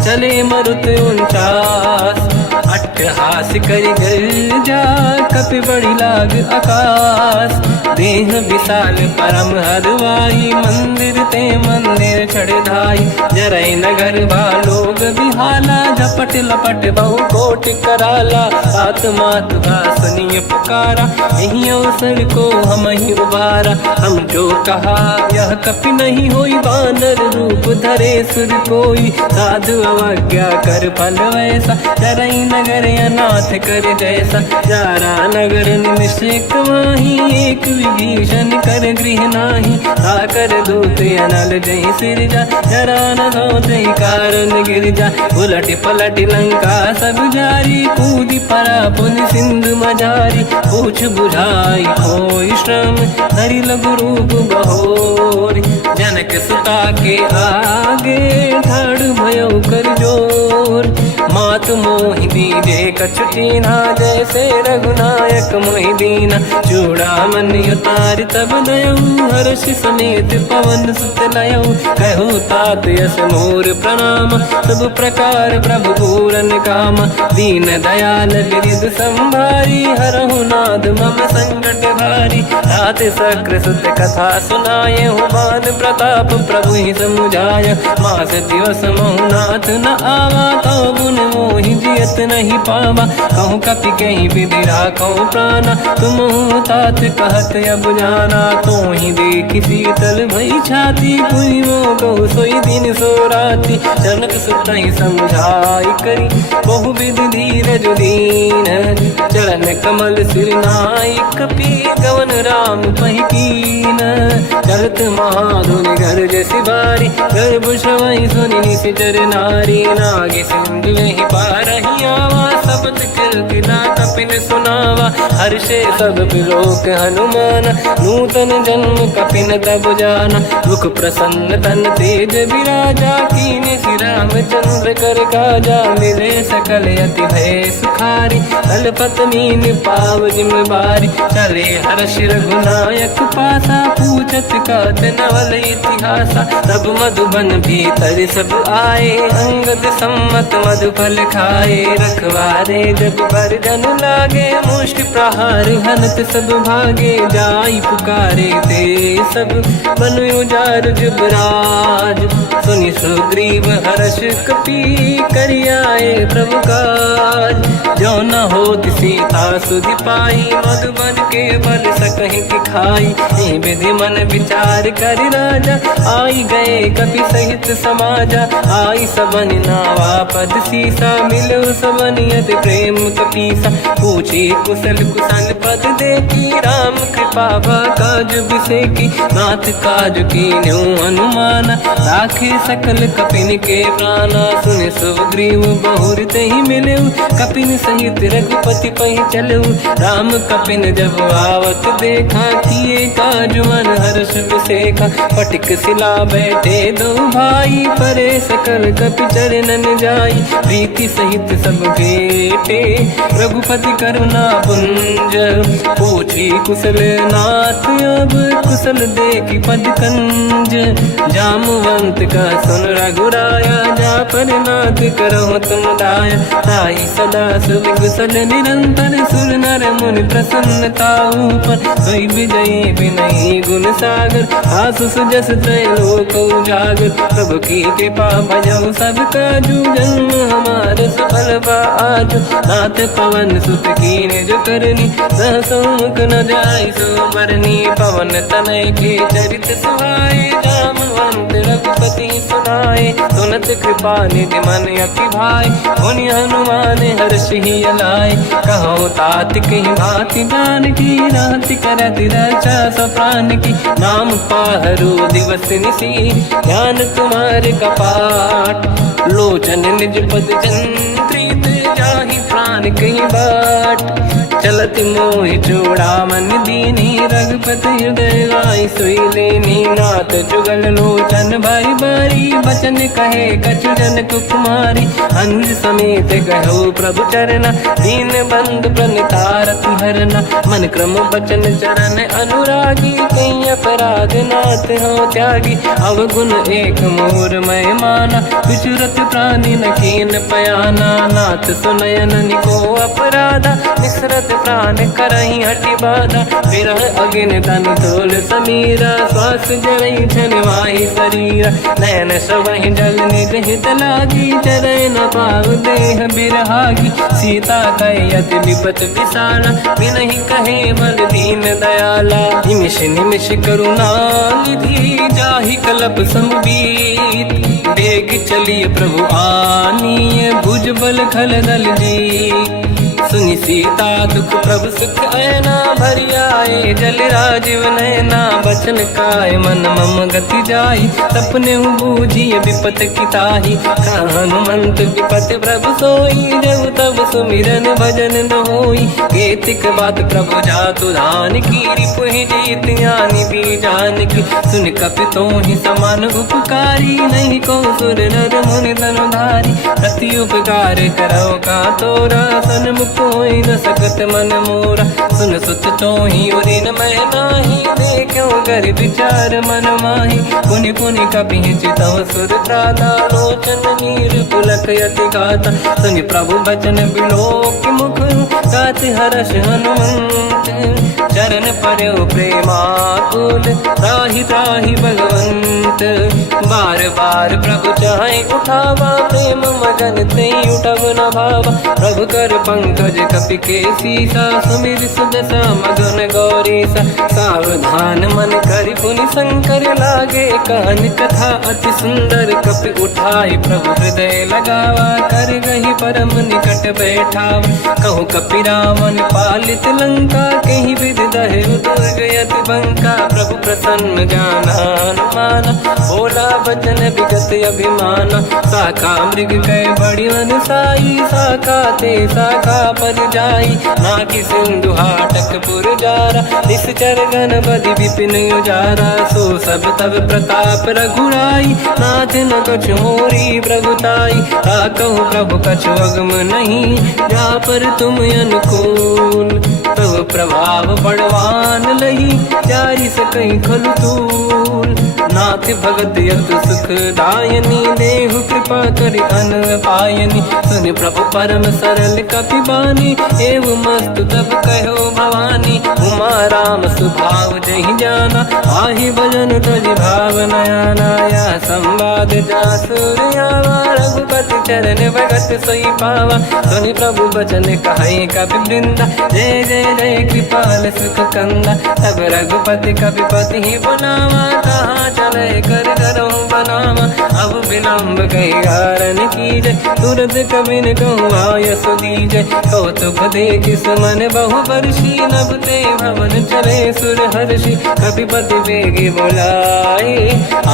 चले मरुत 49। अट्टहास करि गर्जा, कपि बड़ी लाग आकाश। देह विशाल परम हरवाई, मंदिर ते मंदिर चढ़ धाई। जरई नगर बालोग बिहाला, झपट लपट बहु कोट कराला। आत्मात सुनिय पुकारा, यही अवसर को हम ही उबारा। हम जो कहा यह कपि नहीं होई, वानर रूप धरे सुर कोई। साधु अवज्ञा कर फल वैसा, जरई नगर अनाथ कर जैसा। जारा नगर निमिषेक माही, एक विभीषण कर गृह नाही। आकर दूत अनल जय सिरजा, जरा न सोते कारण गिरजा। उलट पलट लंका सब जारी, कूदी परा पुन सिंधु मजारी। पूछ बुझाई कोई श्रम, धरि लघु रूप बहोरी। जनक सुता के आगे, ठाड़ भयो कर जोर। मात मोहि दीजे कछु कीन्हा, जैसे रघुनायक मोहि दीना। चूड़ामणि उतारि तब दयऊ, हर्ष समेत पवन सुत लयऊ। कहु तात यस मोर प्रणाम, सब प्रकार प्रभु पूरन काम। दीन दयाल गिरिधि संभारी, हरहु नाथ मम संकट भारी। तात सकृ सुत कथा सुनाए, मान प्रताप प्रभु ही समुझाय। मास दिवस महु नाथ न आवा, तौ गुण मोहि जियत नहीं पावा। कहूँ कपि कहीं विधि राखौ प्राणा, तुम तात कहत अब जाना। तो ही देखि शीतल भई छाती, कोई मो कहु सोई दिन सो राति। जनक सुतहि समझाई करी, बहु विधि धीरज दीन। चरण कमल सिर नाई, कपि गवन राम पहि कीन। चलत महाधुनि गरज सिबारी, गर्भ श्रवहि सुनि निशिचर नारी। नागे सिंधु ही पारहि आवा, शब्द कीर्ति ना कपिन सुनावा। हर्षे सब बिलोक हनुमान, नूतन जन्म कपिन तब जाना। मुख प्रसन्न तन तेज विराजा, कीने श्री रामचंद्र कर काजा। मिले सकल अति भय सुखारी, कलपत मीन पाव जिम बारी। चले हर्ष रघुनायक पासा, पूछत कात नवल इतिहासा। तब मधुबन भीतर सब आए, अंगद सम्मत मधुफल खाए। रखवारे जब बरजन लागे, मुष्टि प्रहार हनत सब भागे। जाई पुकारे ते सब, बनु उजार जुबराज। सुनि सुग्रीव हर्ष कपि, करियाए प्रभु काज। जो न होत सीता सुधि पाई, मधुबन के बल सकहि खाई। हे विधि मन विचार कर राजा, आई गए कपि सहित समाजा। आई सबन नावा पद सीसा, मिलो सबन यति प्रेम कपीसा। पूछी कुशल कुशल पद देखी, राम कृपा काज बिसेकी। नाथ काज कीन्हु हनुमाना, राखे सकल कपिन के प्राणा। सुनि सुग्रीव बहुर तेहि मिलऊ, कपिन सहित रघुपति पहि चलऊ। राम कपिन जब आवत देखा, किए काज मन हर्ष बिसेखा। पटिक सिला बैठे दो भाई, परे सकल कपि चरणन जाई। प्रीति सहित सब भेटे, रघुपति करुणा पुंज। पूछी कुशल नाथ अब, कुशल देखि पद कंज। जामवंत का सुन रघुराया, जा पर नाथ करहु तुम दाया। ताई सदा सुख कुशल निरंतर, सुर नर मुनि प्रसन्नता ऊपर। सोई विजयी विनयी गुण सागर, आसु सुजस त्रैलोक उजागर। प्रभु की कृपा भजऊ सब काजू, जन्म हमार सफल बा आज। नाथ पवन सुत कीन्ह जो करनी, सहसो मुख न जाय सो बरनी पवन तनय के चरित सुहाए जामवंत रघुपति सुनाए सुनत कृपा निधि मन अति भाई मुनि हनुमान हर्ष ही अलाय कहो तात कहीं भांति जान की राति करत रक्षा सब प्राण की नाम पाहरो दिवस निसी ध्यान तुम्हारे कपाट लोचन निज पद जंत्रित जाहि प्राण कहीं बाट चलत मोहि चूड़ामन दीनी रघुपति हृदय लाई सोई लेनी नाथ जुगल लोचन बारी बारी बचन कहे कछु जन कुमारी हंस समेत कहो प्रभु चरना दीन बंद प्रणितारत हरना मन क्रम बचन चरण अनुरागी कहीं अपराध नाथ हो त्यागी अवगुण एक मोर मैं माना विचुरत प्राणी न कीन पयाना नाथ सुनयन निको अपराधा निसरत प्राण करही हटि बाधा विरह अगिन तन तोल समीरा श्वास जरई छन वाही शरीरा नयन सबहि जल निज हित लागी चरय न पाव देह बिरहागी सीता कहे अति विपत विसाला बिनहि कहे बल दीन दयाला निमिष निमिष करुणा निधि जाहि कलप समबीत बेग चलिए प्रभु आनीय भुज बल खल दल जी सुनि सीता दुख प्रभु सुख ऐना भरि आए जल राजीव नैना बचन काय मन मम गति जाई सपने बूझिए विपत किताही हनुमंत विपत प्रभु सोई जब तब सुमिरन भजन न होई केतिक बात प्रभु जातु धान की रिपुहि जीत ज्ञानी भी जान की सुन कपितो ही समान उपकारी नहीं को सुर नर मुनि तनुधारी प्रति उपकार करो का तोरा सन्मुख कोई न सकत मन मोरा सुन सुत चोही उरी न मैं नाही देखो कर विचार मन माही पुनि पुनि कपि चितव सुर त्राता लोचन नीर पुलक यति गाता सुनि प्रभु बचन बिलोक मुख गात हर्ष हनुमंत चरण पर्यो प्रेमाकुल त्राहि त्राहि भगवंत बार बार प्रभु चाहे उठावा प्रेम मगन ते उठब न भावा प्रभु कर पंकज कपि के सीसा सुमिर सुदशा मगन गौरीसा सावधान मन करि पुनि शंकर लागे कहन कथा अति सुंदर कपि उठाई प्रभु हृदय लगावा कर गही परम निकट बैठाव कहु कपि रावण पालित लंका कहीं विधि दहे दुर्ग यति बंका प्रभु प्रसन्न जाना हनुमाना बोला बचन विगत अभिमाना शाखा मृग कह बड़ी साई शाखा ते शाखा पर जाई नाकि सिंधु हाटक पुर जारा निश्चर गण बधि विपिन उजारा सो सब तब प्रताप रघुराई नाथ न कछु मोरी प्रभुताई कहूँ प्रभु कछु अगम नहीं जा पर तुम अनुकूल तब प्रभाव बड़वान लही जारी सकई खलु तूल नाथ भगत यत सुख दायनी देहु कृपा करि अन पायनी सुन प्रभु परम सरल कपि बानी एव मस्तु तब कहो भवानी उमा राम सुभाव जहि जाना आहि भजन तजि भाव नयाना या संवाद जासुर आवा रघुपति चरण भगत सोई पावा सुनि प्रभु बचन कहे कपि वृंदा जय जय जय कृपाल सुख कंदा तब रघुपति कपिपति ही बनावा कहाँ चले कर करो बनावा अब विलम्ब कही कारण कीजय तुरंत कबिन कहूँ आयस दीजय कौतुक देख सुमन बहु वर्षी नभ ते भवन चले सुर हर्षि कपिपति बेगी बोलाए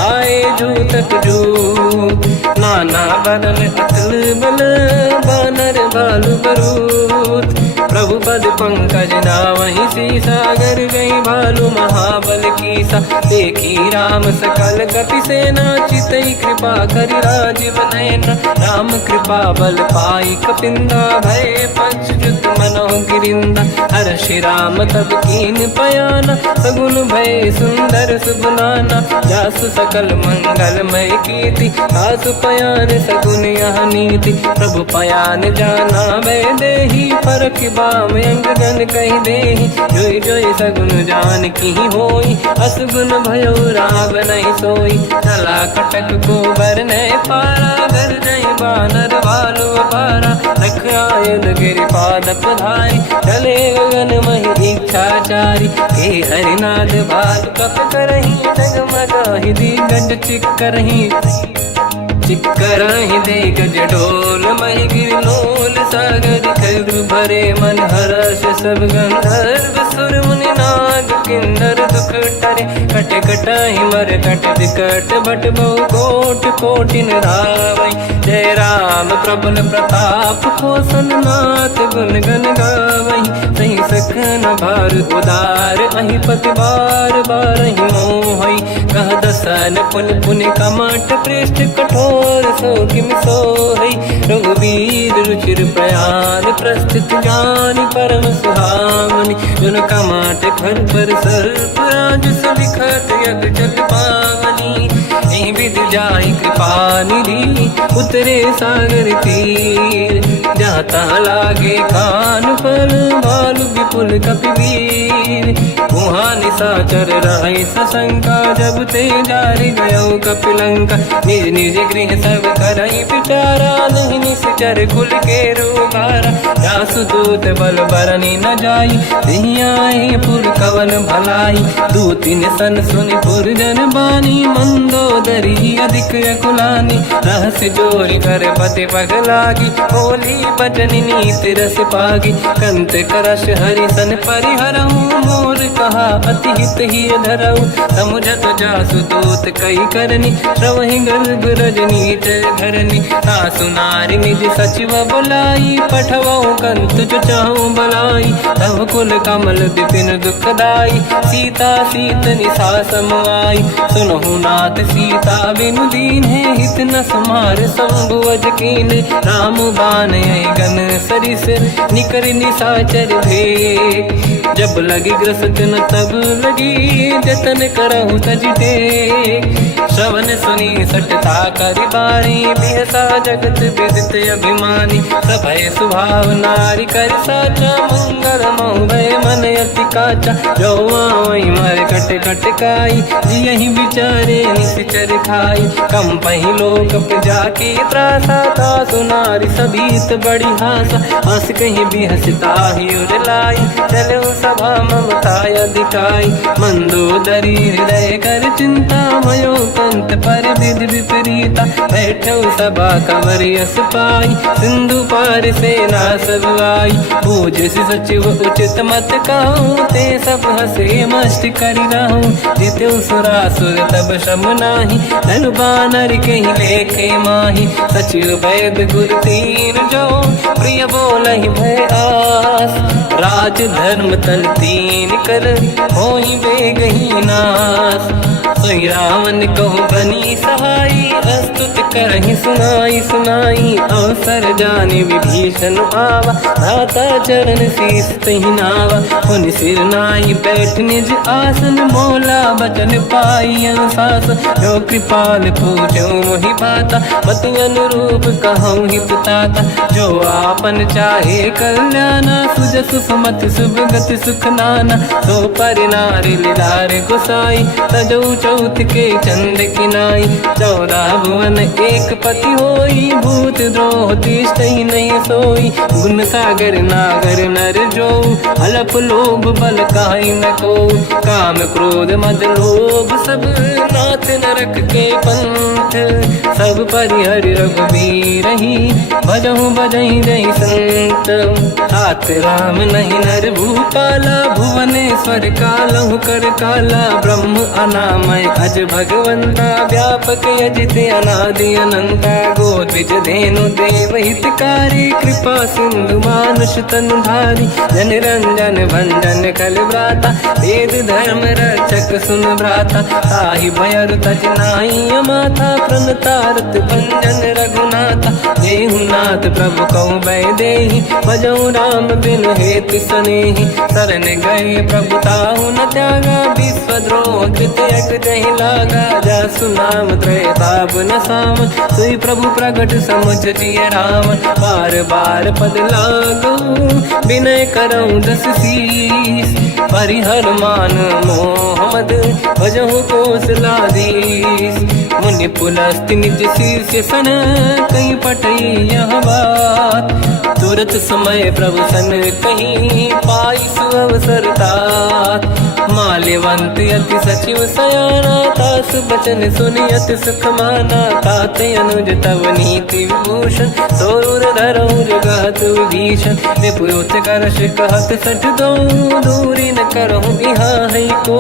आए जूतक जूत नाना बदल अतल बल बानर बालु बरूत प्रभु पद पंकज नावहि सी सागर गई भालू महाबल कीसा देखी राम सकल कपि सेना चितई कृपा करि राजीव नयन राम कृपा बल पाई कपिंदा भय पक्षुत मनो गिरिंदा हर्षि राम तब कीन पयाना सगुन भय सुंदर सुबनाना जासु सकल मंगलमय कीर्ति आसु पयान सगुन यह नीति प्रभु पयान जाना मैं देही फरक बाम अंगन कही देही जोई जोई सगुन जान की होई असगुन भयो राव नहीं सोई चला कटक को बर नहीं पारा घर नहीं बानर बालू पारा रख आयन गिरिपाद पधारी चले गगन मही इच्छाचारी के हरिनाथ भाल कप करही जगमगाहि दिग्गज चिक्करहि दिग्गज ढोल महि गिरलोल सागर खर भरे मन हर्ष सब गंधर्व सुर मुनि नाग किन्नर दुख टरे कट कटाहि मर कट विकट भट बहु कोट कोटिन रावै जय राम प्रबल प्रताप कोसन नाथ गुण गन गावै सही सकन भार उदार अहि पति बार बारहि मोहै कह दसन पुन पुन कमठ पृष्ठ कठोर सो किम सोहै रघुवीर रुचिर प्रयाण प्रस्थित ज्ञान परम सुहामनि जुन कमठ खर पर सर्प राज सलिखत यग जल पावनी एहि विधि जाहि कृपा निधि उतरे सागर तीर जाता लागे कान फल भालु विपुल कपिवीर वहाँ निशाचर रहे सशंका जब ते जारि गयो कपिलंका निज निज गृह सब करई विचारा नहीं निश्चर कुल के रूबारा जासु दूत बल बरनी न जाई नहीं आए पुर कवन भलाई दूतिन सन सुनि पुर जन बानी मंदोदरी अधिक अकुलानी रहस्य जोरि कर पति पगलागी बोली बचन नीति रस पागी कंत करश हरि सन परिहरहु मोर कहा अति हित ही धरऊ समुझत जासु दूत कई करनी श्रवहि गर्भ रजनी धरनी सासु नारी निज सचिव बुलाई पठवऊ कंत जो चाहूं बलाई तब कुल कमल विपिन दुखदाई सीता सीत निशा समाई सुनहु नाथ सीता बिनु दीन है हित न समार शंभु अज कीन राम बान गन सरिस निकर निशाचर भेक जब लगी ग्रसत न तब लगी जतन करहु तज टेक श्रवण सुनी सटता करि बाणी बिहसा जगत विदित अभिमानी सभय सुभाव नारी कर साचा मंगल भय मन अति काचा जो आवई मर कट कट काई जियहि बिचारे निश्चर खाई कम पही लोक जाके त्रासा था सुनारी सभीत बड़ी हासा हंस कहीं भी हंसता ही उर लाई चलो सभा ममता अधिकाई मंदोदरी हृदय कर चिंता मयो पंत पर विधि विपरीता बैठो सभा कंवर यस पाई सिंधु पार सेना सब आई पूज सचिव उचित मत कहूँ ते सब हसे मस्त करि रहूं जितु सुरासुर तब शम नाही धनु बानर कहीं लेखे माही सचिव वैद गुरु तीन जो प्रिय बोलहि भय आस राज धर्म तन तीन कर होई बेगही नास सोई रावण कहु बनी सहाई अस्तुत करहि सुनाई सुनाई अवसर जाने विभीषण आवा धाता चरण शीस तहि नावा पुनि सिर नाई बैठ निज आसन मोला बचन पाई अनुशास जो कृपाल पूजो मोहि बाता मति अनुरूप कहूँ हित ताता जो आपन चाहे कल्याणा सुजस सुमति शुभ गति सुख नाना सो पर नारी लीलार गोसाई तजौ चौथ के चंद किनाई 14 भुवन एक पति होई भूत द्रोह तिष्ठहि नहीं सोई गुण सागर नागर नर जो अलप लोभ बल काहि न को काम क्रोध मद लोभ सब नाथ नरक के पंथ सब परिहरि रघुबीर ही भजहु बजहि रहि संत हाथ राम नहीं नर भूपाला भुवनेश्वर कालहु कर काला ब्रह्म अनामय अज भगवंता व्यापक अजित अनादि अनंता गोद्विज धेनु देव हितकारी कृपा सिंधु मानुष तनु धारी जन रंजन भंजन कल व्राता वेद धर्म रक्षक सुन भ्राता ताहि भयर तज नाहि माथा प्रणतारत भंजन रघुनाथा जेहु नाथ प्रभु कहु भय देहि भजहु राम बिनु हेतु सनेहि शरण गए प्रभु ताहु न त्यागा विश्वद्रोह कृत यज्ञ जहि लागा जासु नाम त्रयताप न साम सोई प्रभु प्रगट समुझ जिय राम बार बार पद लागू विनय करऊँ 10 शीस परिहर मान मोहम्मद भजहु कौशलाधीश मुनि पुलस्त्य निज शिष्य सन कहीं पटई यह बात। तुरत समय प्रभु सन कहीं पाई सुअवसर तात। माल्यवंत अति सचिव सयाना तास बचन सुनि अति सुख माना। ताते अनुज तव नीति विभूषण सोर धरऊ जगत विभीषण। विपुत करश कहत सठ दो दूरी न करहु इहा है को।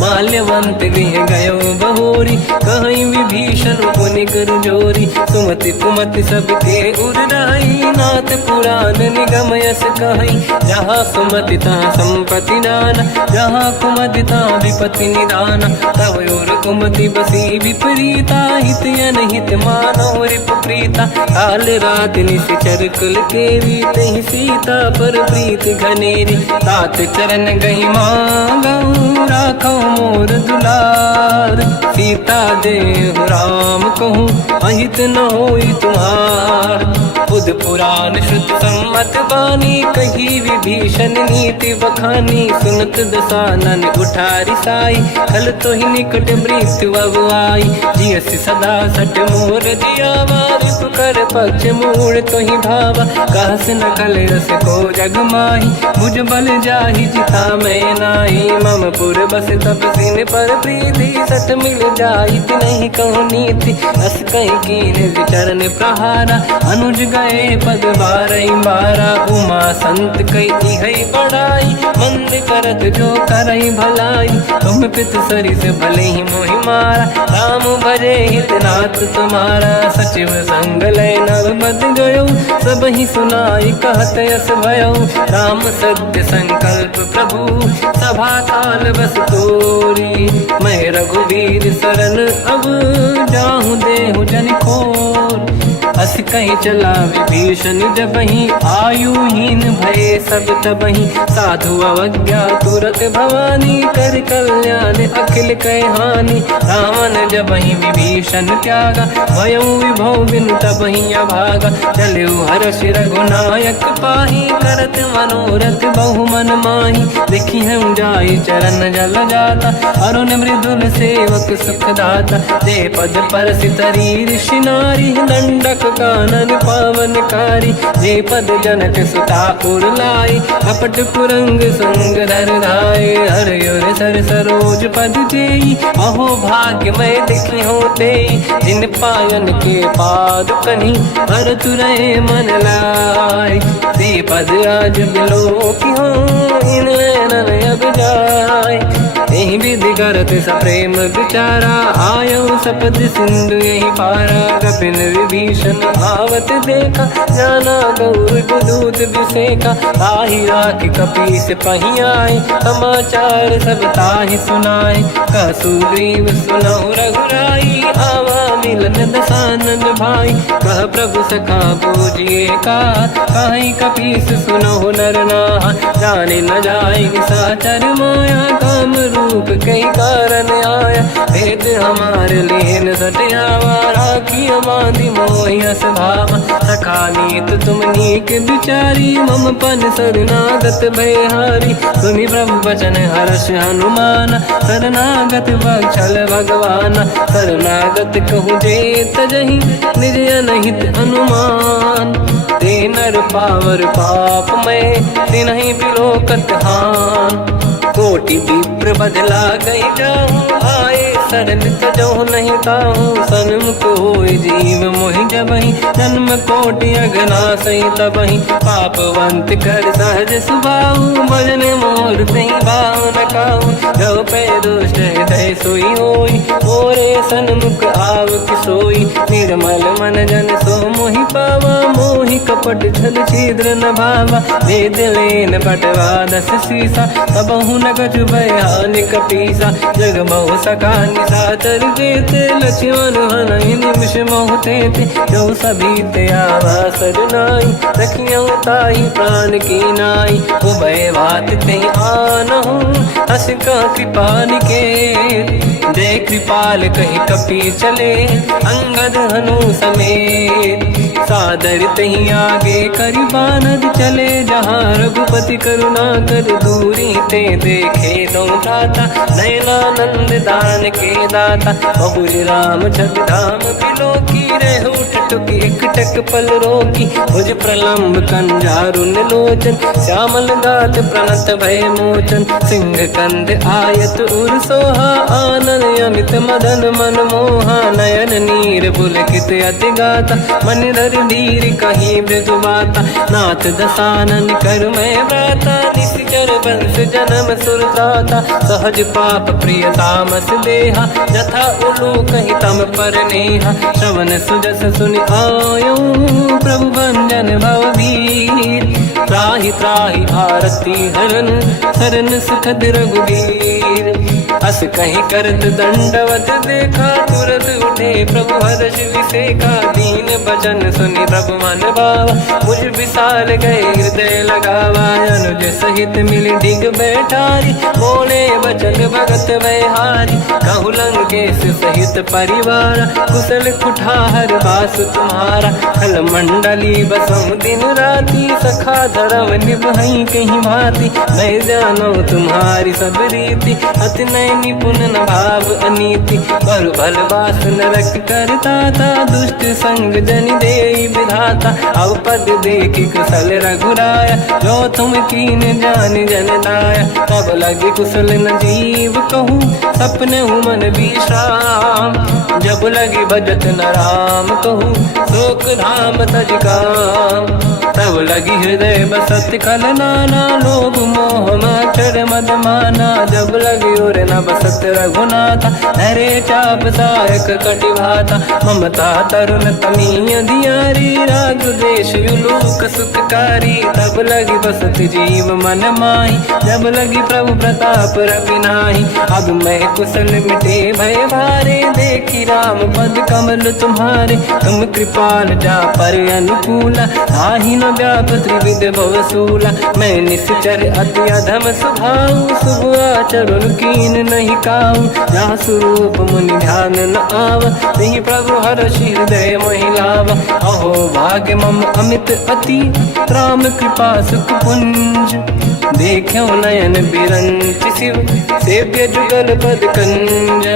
माल्यवंत गृह गयो बहोरी कहीं विभीषण पुनि कर जोरी। सुमति कुमति सबके उड़ाई नाथ पुराण निगम यस कहीं। जहाँ सुमति तहाँ संपत्ति नाना जहाँ कुमति तहाँ विपत्ति निदाना। तव और कुमति बसी विपरीता हित अनहित मानव रिप प्रीता। काल रात निश्चर कुल केरी तहि सीता पर प्रीत घनेरी। तात चरण गही मांगऊ राखो मोर दुलार। सीता देहु राम कहूँ अहित न होई तुम्हार। बुध पुराण श्रुत सम्मत बानी कही विभीषण नीति बखानी। सुनत दसानन उठारी साई खल तो ही निकट मृत्यु अब आई। जियसि सदा सट मोर जियावा रिपु कर पक्ष मूड़ तो ही भावा। कहस न कल रस को जग माही मुझ बल जाहि जिता मैं नाही। मम पुर बस तप सिन पर प्रीति सत मिल जाई नहीं कहूँ नीति। अस कहीं कीन विचरण प्रहारा अनुज गए पद बारई बारा। उमा संत कई है बड़ाई मंद करत जो करई भलाई। तुम पित सरिस भले ही मोहि मारा राम भजे हितनाथ तुम्हारा। सचिव संग लय नव बद गयो सब ही सुनाई कहत यस भयो। राम सत्य संकल्प प्रभु सभा काल बस तोरी। मैं रघुवीर शरण अब जाहूँ देहु जन खोर। अस कहीं चला विभीषण जबहि आयुहीन भये सब तबहि। साधु अवज्ञा तुरत भवानी कर कल्याण अखिल कह हानि। रावण जबहि विभीषण त्यागा भयउ विभव बिनु तबहि अभागा। चलऊ हर्ष रघुनायक पाही करत मनोरथ बहु मन माही। देखी हम जाई चरण जल जाता अरुण मृदुल सेवक सुख दाता। दे पद पर सितरी ऋषि नारी दंडक कानन पावनकारी। जे पद जनक सुता उर लाई कपट कुरंग संग धर धाय। हर सर सरोज पद जेई अहो भाग्य मैं देखी होते। जिन पायन के पाद कहीं हर तुरय मन लाय। दे पद आज बिलो की हो इन नैनन अब जाय। यही विधि करत सप्रेम विचारा आयो सपद सिंधु यही पारा। कपिन विभीषण आवत देखा जाना गौर दूत विसेका। ताहि राखि कपीस पही आए समाचार सब ताहि सुनाए। कह सुग्रीव सुनहु रघुराई आवा मिलन दसानन भाई। कह प्रभु सखा पूजिए का कहीं कपीस सुनहु नर नाहा। जाने न जाएगी साचर माया काम रूप कई कारण आया। भेद हमार लेन सटियावा राखी बांधी मोहियस भावा। सखा नीत तुम नीक बिचारी मम पन शरणागत भयहारी। सुनि प्रभु वचन हर्ष हनुमान शरणागत बक्षल भगवान। शरणागत कहूँ जे तजहि निज अनहित हनुमान। ते नर पावर पाप में तिन्हि बिलोकत हान। कोटि विप्र बदला गई जाऊँ आए शरण तजो नहीं ताहूँ। सन्मुख होय जीव मोहि जबहि जन्म कोटि अगना सही तबहि। पापवंत कर सहज सुभाऊ भजन मोर तहि बाहु न काहू। जो पे दुष्ट हृदय सोई होई मोरे सन्मुख आव किसोई। निर्मल मन जन सो मोहि पावा मोहि कपट छल छिद्र न भावा। भेद लेन बटवा दस सीसा तबहु न कछु भयानि कपीसा। जग महु सका निशाचर जेते लक्ष्मण हनहि निमिष महु तेते। जो सभी ते आवा सरनाई रखियौ ताहि प्राण की नाई। उभय बात ते आनहु हस का कृपा निकेत। जय कृपाल कहि कपि चले अंगद हनु समेत। सादर तही आगे करी बानर चले जहाँ रघुपति करुणा कर दूरी ते देखे दो भ्राता नयनानंद दान के दाता बहुरी राम छवि धाम बिलो की रह उठ टुकी एक टक पल रोकी भुज प्रलंब कंजारुन लोचन श्यामल गात प्रणत भय मोचन सिंह कंद आयत उर सोहा आनन अमित मदन मन मोहा नयन नीर पुलकित अति गाता मन धर धीर कहीं मृदु माता नाथ दसानन कर मैं व्राता निश्चर वंश जन्म सुरदाता सहज पाप प्रिय तामस देहा जथा उलू कहीं तम पर नेहा श्रवण सुजस सुनि आयो प्रभु भंजन भववीर त्राहि त्राहि आरती हरन सरन सुखद रघुवीर अस कहीं करत दंडवत देखा तुरत उठे प्रभु हर्ष विसेखा दीन भजन सुनि प्रभु मन भावा मुझ विशाल गए हृदय लगावा अनुज सहित मिल डिग बैठारी बोले बचन भगत वैहारी कहु लंकेश सहित परिवार कुशल कुठार बास तुम्हारा खल मंडली बसहु दिन राती सखा धर्म निभई कहीं भांति मैं जानो तुम्हारी सब रीति अति नय निपुण न भाव अनीति पर भल बास नरक करता था दुष्ट संग जन दे विधाता अब पद देखी कुशल रघुराया जो तुम कीन जान जन दाया तब लगे कुशल न जीव कहूँ सपने मन विश्राम जब लगे भजत न राम कहूँ शोक धाम तज काम तब लगी हृदय बसत कल नाना लोभ मोह मच्छर मद माना जब लगी और न बसत रघुनाथा हरे चाप सायक कटिभाता ममता तरुण तमीय धियारी राग देश युलोक सुखकारी तब लगी बसत जीव मन माही जब लगी प्रभु प्रताप रवि नाही अब मैं कुशल मिटे भय भारे देखी राम पद कमल तुम्हारे तुम कृपाल जा पर अनुकूला आही न व्याप त्रिविध भवसूला मैं निश्चर अति अधम स्वभाव शुभ आचरण कीन नहीं काऊ जहाँ स्वरूप मुनि ध्यान न आव नहीं प्रभु हर्ष हृदय महिलावा अहो भाग्य मम अमित अति राम कृपा सुख पुंज देखो नयन बिरंच शिव सेव्य जुगल पद कंज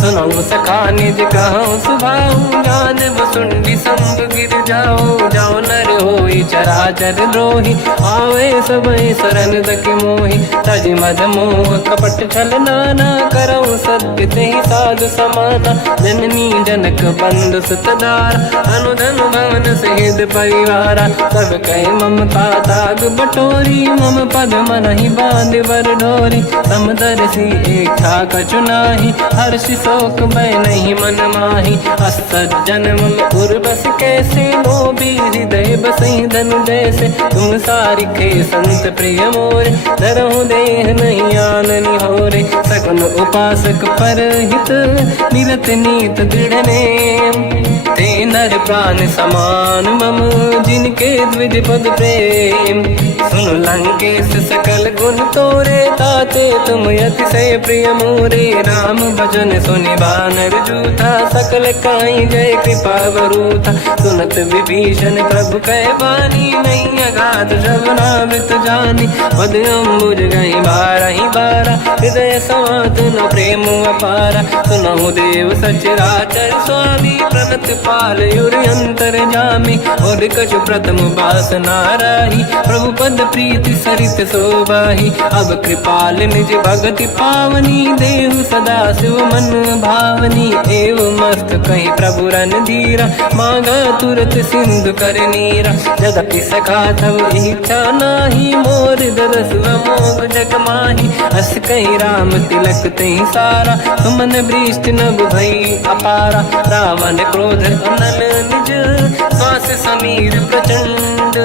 सुनो सखा निज कहूँ सुभाऊ ज्ञान वसुंडी संग गिर जाओ जाओ नर होई चराचर द्रोही आवे सबई शरण दक मोहि तज मद मोह कपट छल नाना करऊँ सत्य तेहि साधु समाना जननी जनक बंधु सुतदार अनुधन भवन सहित परिवारा सब कहे ममता ताग बटोरी मम पद मन ही बांध बर डोरी समदर्शी इच्छा कछु नाही हर्ष शोक मैं नहीं मन माही असज्जन मम उर्वश कैसे लोभी हृदय बसई धनु जैसे तुम सारिखे संत प्रिय मोरे धरहु देह नहीं आननि होरे सगुन उपासक पर हित निरत नीत दृढ़ नेम ते नर प्राण समान मम जिनके द्विज पद प्रेम सुन लंकेश सकल गुण तोरे ताते तुम अतिशय प्रिय मोरे राम भजन सुनि बानर जूथा सकल काई जय कृपा वरूथा सुनत विभीषण प्रभु कह बानी नहीं अगाध श्रवणामृत जानी पद अम्बुज गई बारहि बारा हृदय समात न प्रेम अपारा सुनहु देव सचराचर स्वामी प्रणत पाल युर अंतर जामी और कछु प्रथम बास नाराही प्रभु पद प्रीति सरित शोभाही अब कृपाल निज भगति पावनी देहु सदा शिव मन भावनी एव मस्त कहीं प्रभु रन धीरा मांगा तुरत सिंधु कर नीरा यद्यपि सखा तब इच्छा नाही मोर दरस मोग जग माही अस कहीं राम तिलक तही सारा तुमन वृष्ट नभ भई अपारा रावण क्रोध अनल निज श्वास समीर प्रचंड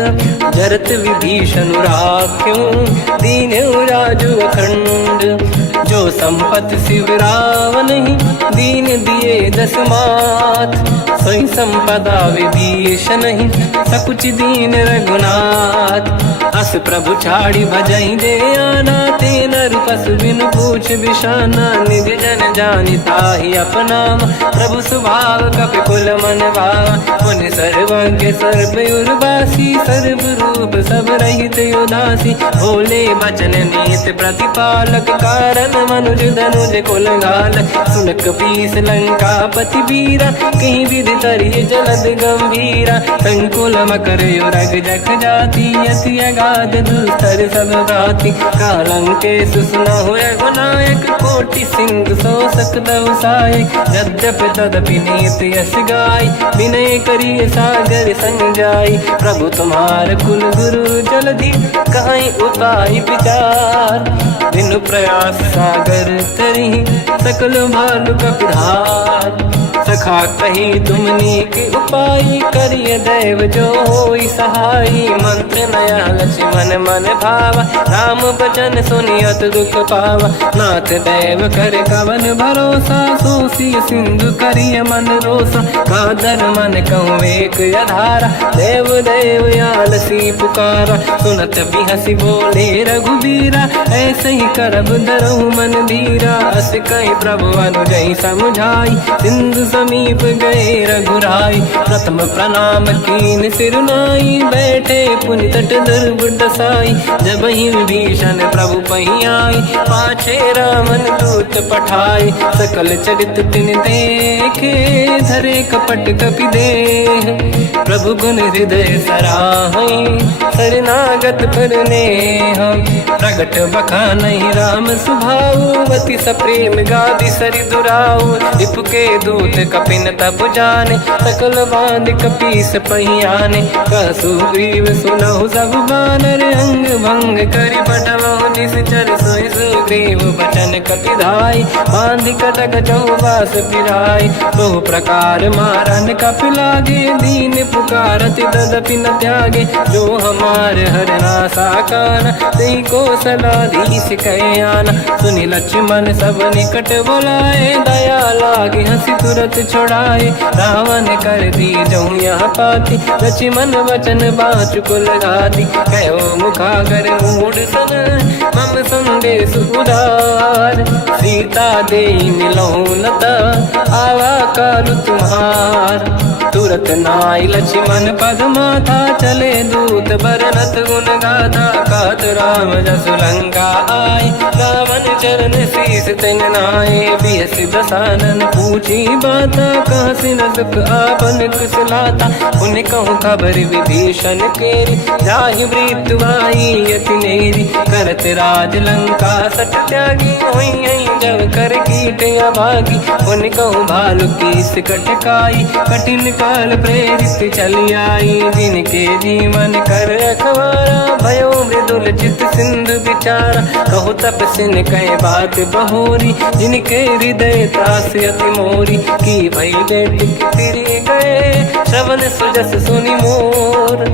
जरत विभीषण राख्यो दीन राजु अखंड जो जो संपत्ति शिवराव नहीं दीन दिए 10 मात सोई संपदा विभीष नहीं सकुच दीन रघुनाथ अस प्रभु छाड़ी भजई दे आना तेन रूपस बिन पूछ बिशाना निज जन जानिता ही अपना प्रभु स्वभाव कपि कुल मन भावा मुनि सर्वज्ञ सर्व उर्वासी सर्व रूप सब रहित उदासी भोले बचन नीत प्रतिपालक कारण मनुज धनुज कुल घाल सुन कपीस लंका पति वीरा कहीं विधि तरिय जलद गंभीरा संकुल मकर युरग जख जाति अति अगाध दुस्तर सब भाति कालंके सुसना होय गुनायक कोटि सिंधु सो सकदव साय यद्यपि तदपि नीत यस गाय विनय करिय सागर सन जाय प्रभु तुम्हार कुल गुरु जलधि कहीं उपाय विचार बिनु प्रयास सागर तरी सकल भालु कपिधार सखा कही तुमने के उपाय करिय दैव जो होई सहाय मंत्र नया लक्ष्मण मन भावा राम बचन सुनियत दुख पावा नाथ दैव कर कवन भरोसा सोसी सिंधु करिय मन रोसा कादर मन कहूँ एक अधारा देव देव आलसी पुकारा सुनत भी हंसी बोले रघुबीरा ऐसे ही करब धरहु मन धीरा अस कहीं प्रभु अनुजई समझाई सिंधु समीप गए रघुराई प्रथम प्रणाम कीन सिरुनाई बैठे पुनि तट दुर्बुड साई जब ही विभीषण प्रभु पही आई पाछे रामन दूत पठाई सकल चरित तिन देखे धरे कपट कपि देह प्रभु गुण हृदय सराहई शरणागत पर नेह प्रगट बखानहि राम सुभावती सप्रेम गादि सरि दुराऊ रिपु के दूत कपिन तब जाने सकल बांध कपीस पहियाने कहसु ग्रीव सुनहु सब बानर अंग भंग करि बटवहु निश्चर सोई सुग्रीव बचन कपिधाई बांध कटक चौबास फिराई बहु प्रकार मारन कपि लागे दीन पुकारति तदपि न त्यागे जो हमार हरनासा काना तेहि को सलाधीश कहे आना सुनि लक्ष्मण सब निकट बोलाए दया लागे हंसी तुरत छोड़ाए रावण कर दी जऊँ यहाँ पाती लक्ष्मण वचन बाचु कुल घाती कहो मुखागर मूड सन मम संदेश उदार सीता दे मिलहु लता आवा कालु तुम्हार तुरत नाई लक्ष्मण पद माथा चले दूत बरनत गुण गाथा कात राम जसु लंका आय रावण चरण शीस तिन नाये बिहसि दसानन पूछी बाता कहाँ से न दुख आपन कुशलाता उन्हें कहूँ खबर विभीषण केरी जाहि मृत्यु आई यति नेरी करत राज लंका सट त्यागी हुई जब कर कीट अभागी उन्हें कहूँ भालु कीस कटकाई कठिन काल प्रेरित चली आई जिनके जीवन कर रखवारा भयो मृदुल चित सिंधु विचारा कहु तपसिन कहे बात बहोरी जिनके हृदय त्रास अति मोरी की भई बेट फिरी गए श्रवण सुजस सुनि मोर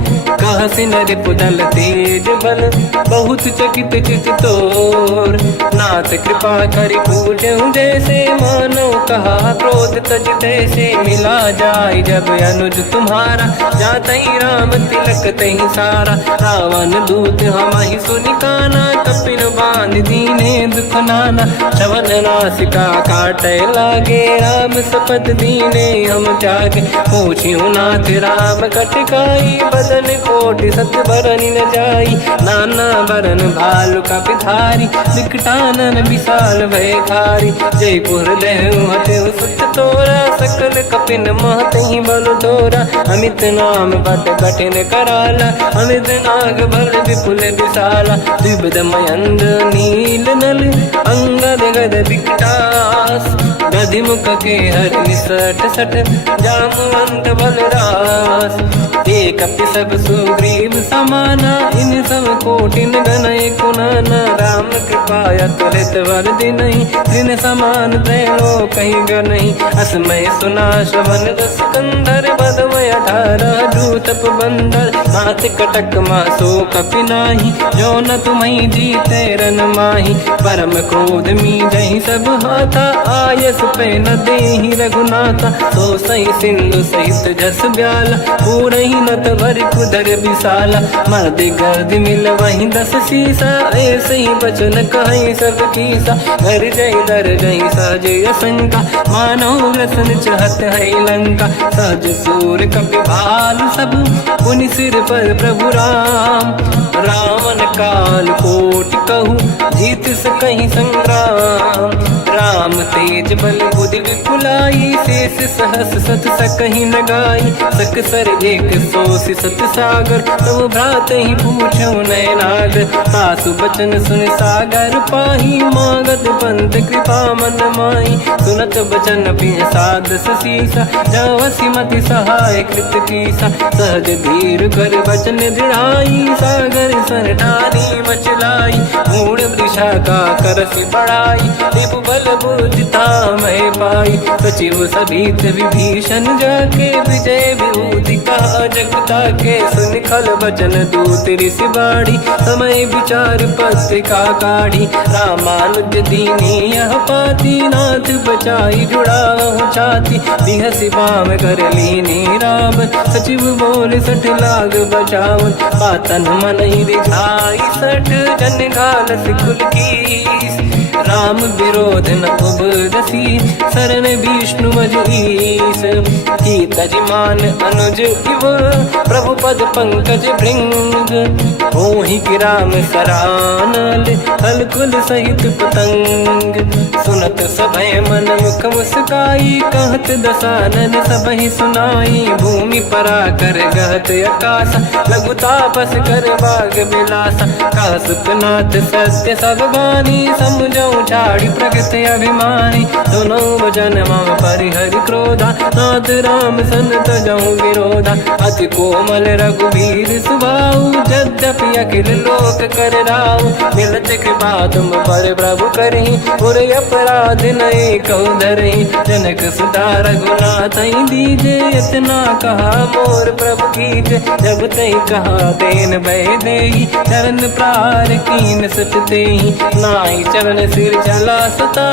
कहा सिन रिपुदल तेज बल बहुत चकित चित तोर नाथ कृपा करि पूजहु जैसे मानो कहा क्रोध तज तैसे मिला जाय जब अनुज तुम्हारा जातहि राम तिलक तहि सारा रावण दूत हमहि सुनि काना कपिन बांध दीने दुख नाना श्रवण नासिका काटे लागे राम सपथ दीने हम त्यागे पूछियो नाथ राम कटकाई बदन कोटि सत बरनि न जाई नाना बरन भालु कपिधारी निकटानन विशाल भय खारी जयपुर देहु हतेउ सुत तोरा सकल कपिन महतहि बल तोरा अमित नाम बट कठिन कराला अमित नाग बल विपुल विशाला द्विविध मयंद नील नल अंगद गद विकटास गधिमुख के हर निसट सट जामवंत बलरास ते कपि सब सुग्रीव समाना, इन सब कोटिन गणय कुनाना। राम कृपाया तुलित वर दिनहि, तृण समान त्रैलोक ही गणहि। असमय सुना श्रवण रस कंधर, बदमय 18 दूतप बंदर। मात कटक मासो कपि नाही, जो न तुम्हि जीते रन माही। परम क्रोध मीजहि सब हाथा, आयस पे न देहि रघुनाथा। तो सही सिंधु सहित जस ब्याला, पूरहि नत भर कुदर विशाला। मर्द गर्द मिल वहीं 10 सीसा, ऐसे ही बचन कहीं सब कीसा। घर जय दर जय सहज असंका, मानव रसन चहत है लंका। सहज सूर कपि भाल सब, पुनि सिर पर प्रभु राम। रावण काल कोटि कहूँ, जीत सकहि संग्राम। राम तेज बल बुद्धि विपुलाई, शेष सहस सत सकहि न गाई। सकसर एक सोसि सत सागर, तब भ्रात ही पूछो नयनागर। सासु बचन सुन सागर पाही, मागत पंथ कृपा मन माही। सुनत बचन पिय साध सीसा, जवसि मति सहाय कृत कीसा। सहज धीर कर बचन दृढ़ाई, सागर सन ठानी मचलाई। मूढ़ वृषा का करसि बढ़ाई, रिपु बल बुद्धि तामहि पाई। सचिव सभीत विभीषण जाके, विजय विभूति कहा जगता के। सुन खल बचन दूत ऋषि बाड़ी, समय विचार पत्रिका काढ़ी। रामानुज दीनी यह पाती, नाथ बचाई जुड़ाहु छाती। बिहसि बाम कर लीनी राम, सचिव बोल 60 लाग बचावन। पातन मन ही रिझाई 60, जन घाल सिकुल कीस। राम विरोध न उबरसी, शरण विष्णु मज ईस। की तजिमान अनुज इव, प्रभु पद पंकज भृंग। होहि कि राम सरानल, हलकुल सहित पतंग। सुनत सभय मन मुख मुस्काई, कहत दसानन सबहि सुनाई। भूमि परा कर गहत आकाश, लघु तापस कर बाग बिलासा। कह सुखनाथ सत्य सब बानी, समझौ छाड़ी प्रगति अभिमानी। सुनो भजन मम परिहरि क्रोधा, नाथ राम सन तजहु विरोधा। अति कोमल रघुवीर सुभाऊ, यद्यपि अखिल लोक कर राऊ। मिलत कृपा तुम पर प्रभु करहि, पुर अपराध नये कहु धरहि। जनक सुता रघुनाथ दीजे, इतना कहा मोर प्रभु कीजे। जब तहि कहा देन भय देहि, चरण प्रार कीन सत तेहि। नाहि चरण सिर चला सता,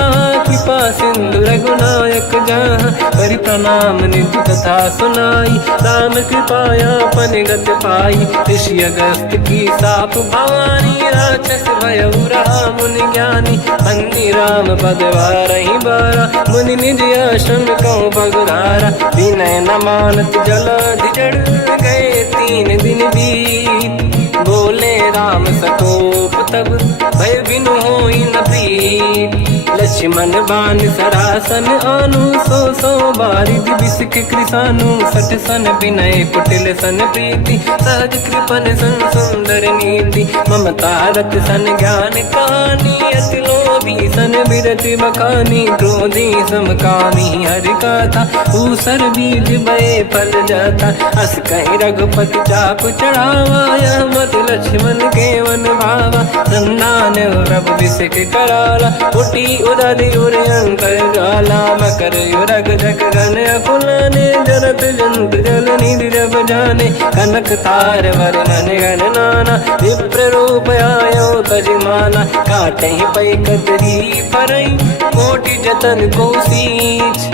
कृपा सिंधु रघुनायक जहाँ। करि प्रणाम निधि कथा सुनाई, राम कृपाया पन गत पाई। ऋषि अगस्त की साप भवानी, राक्षस भयउ रहा मुनि ज्ञानी। बंदी राम पद वारहि बारा, मुनि निज आश्रम कहु पगुधारा। विनय न मानत जलाधि जड़, गए 3 दिन बीत। बोले राम सकोप तब, भय बिनु होई न प्रीत। लक्ष्मण बान सरासन आनु, 100 बारिद बिसक कृसानु। 60 सन विनय कुटिल सन प्रीति, सहज कृपन सन सुंदर नीति। ममता रत सन ज्ञान कहानी, अति लोभी सन बिरति बखानी। क्रोधी समकामी हरि कथा, ऊसर बीज बये फल जाता। अस कहि रघुपति चाप चढ़ावा, यह मत लक्ष्मण के वन भावा। संधान प्रभु बिसक कराला, उठी उदधि उरयंकर ज्वाला। मकर युरग जग गण अकुलाने, जरत जंत जल निधि जब जाने। कनक तार वर्णन गण नाना, विप्र रूप आयो तजिमाना। काटहि पै कतरी परई, कोटि जतन को सींच।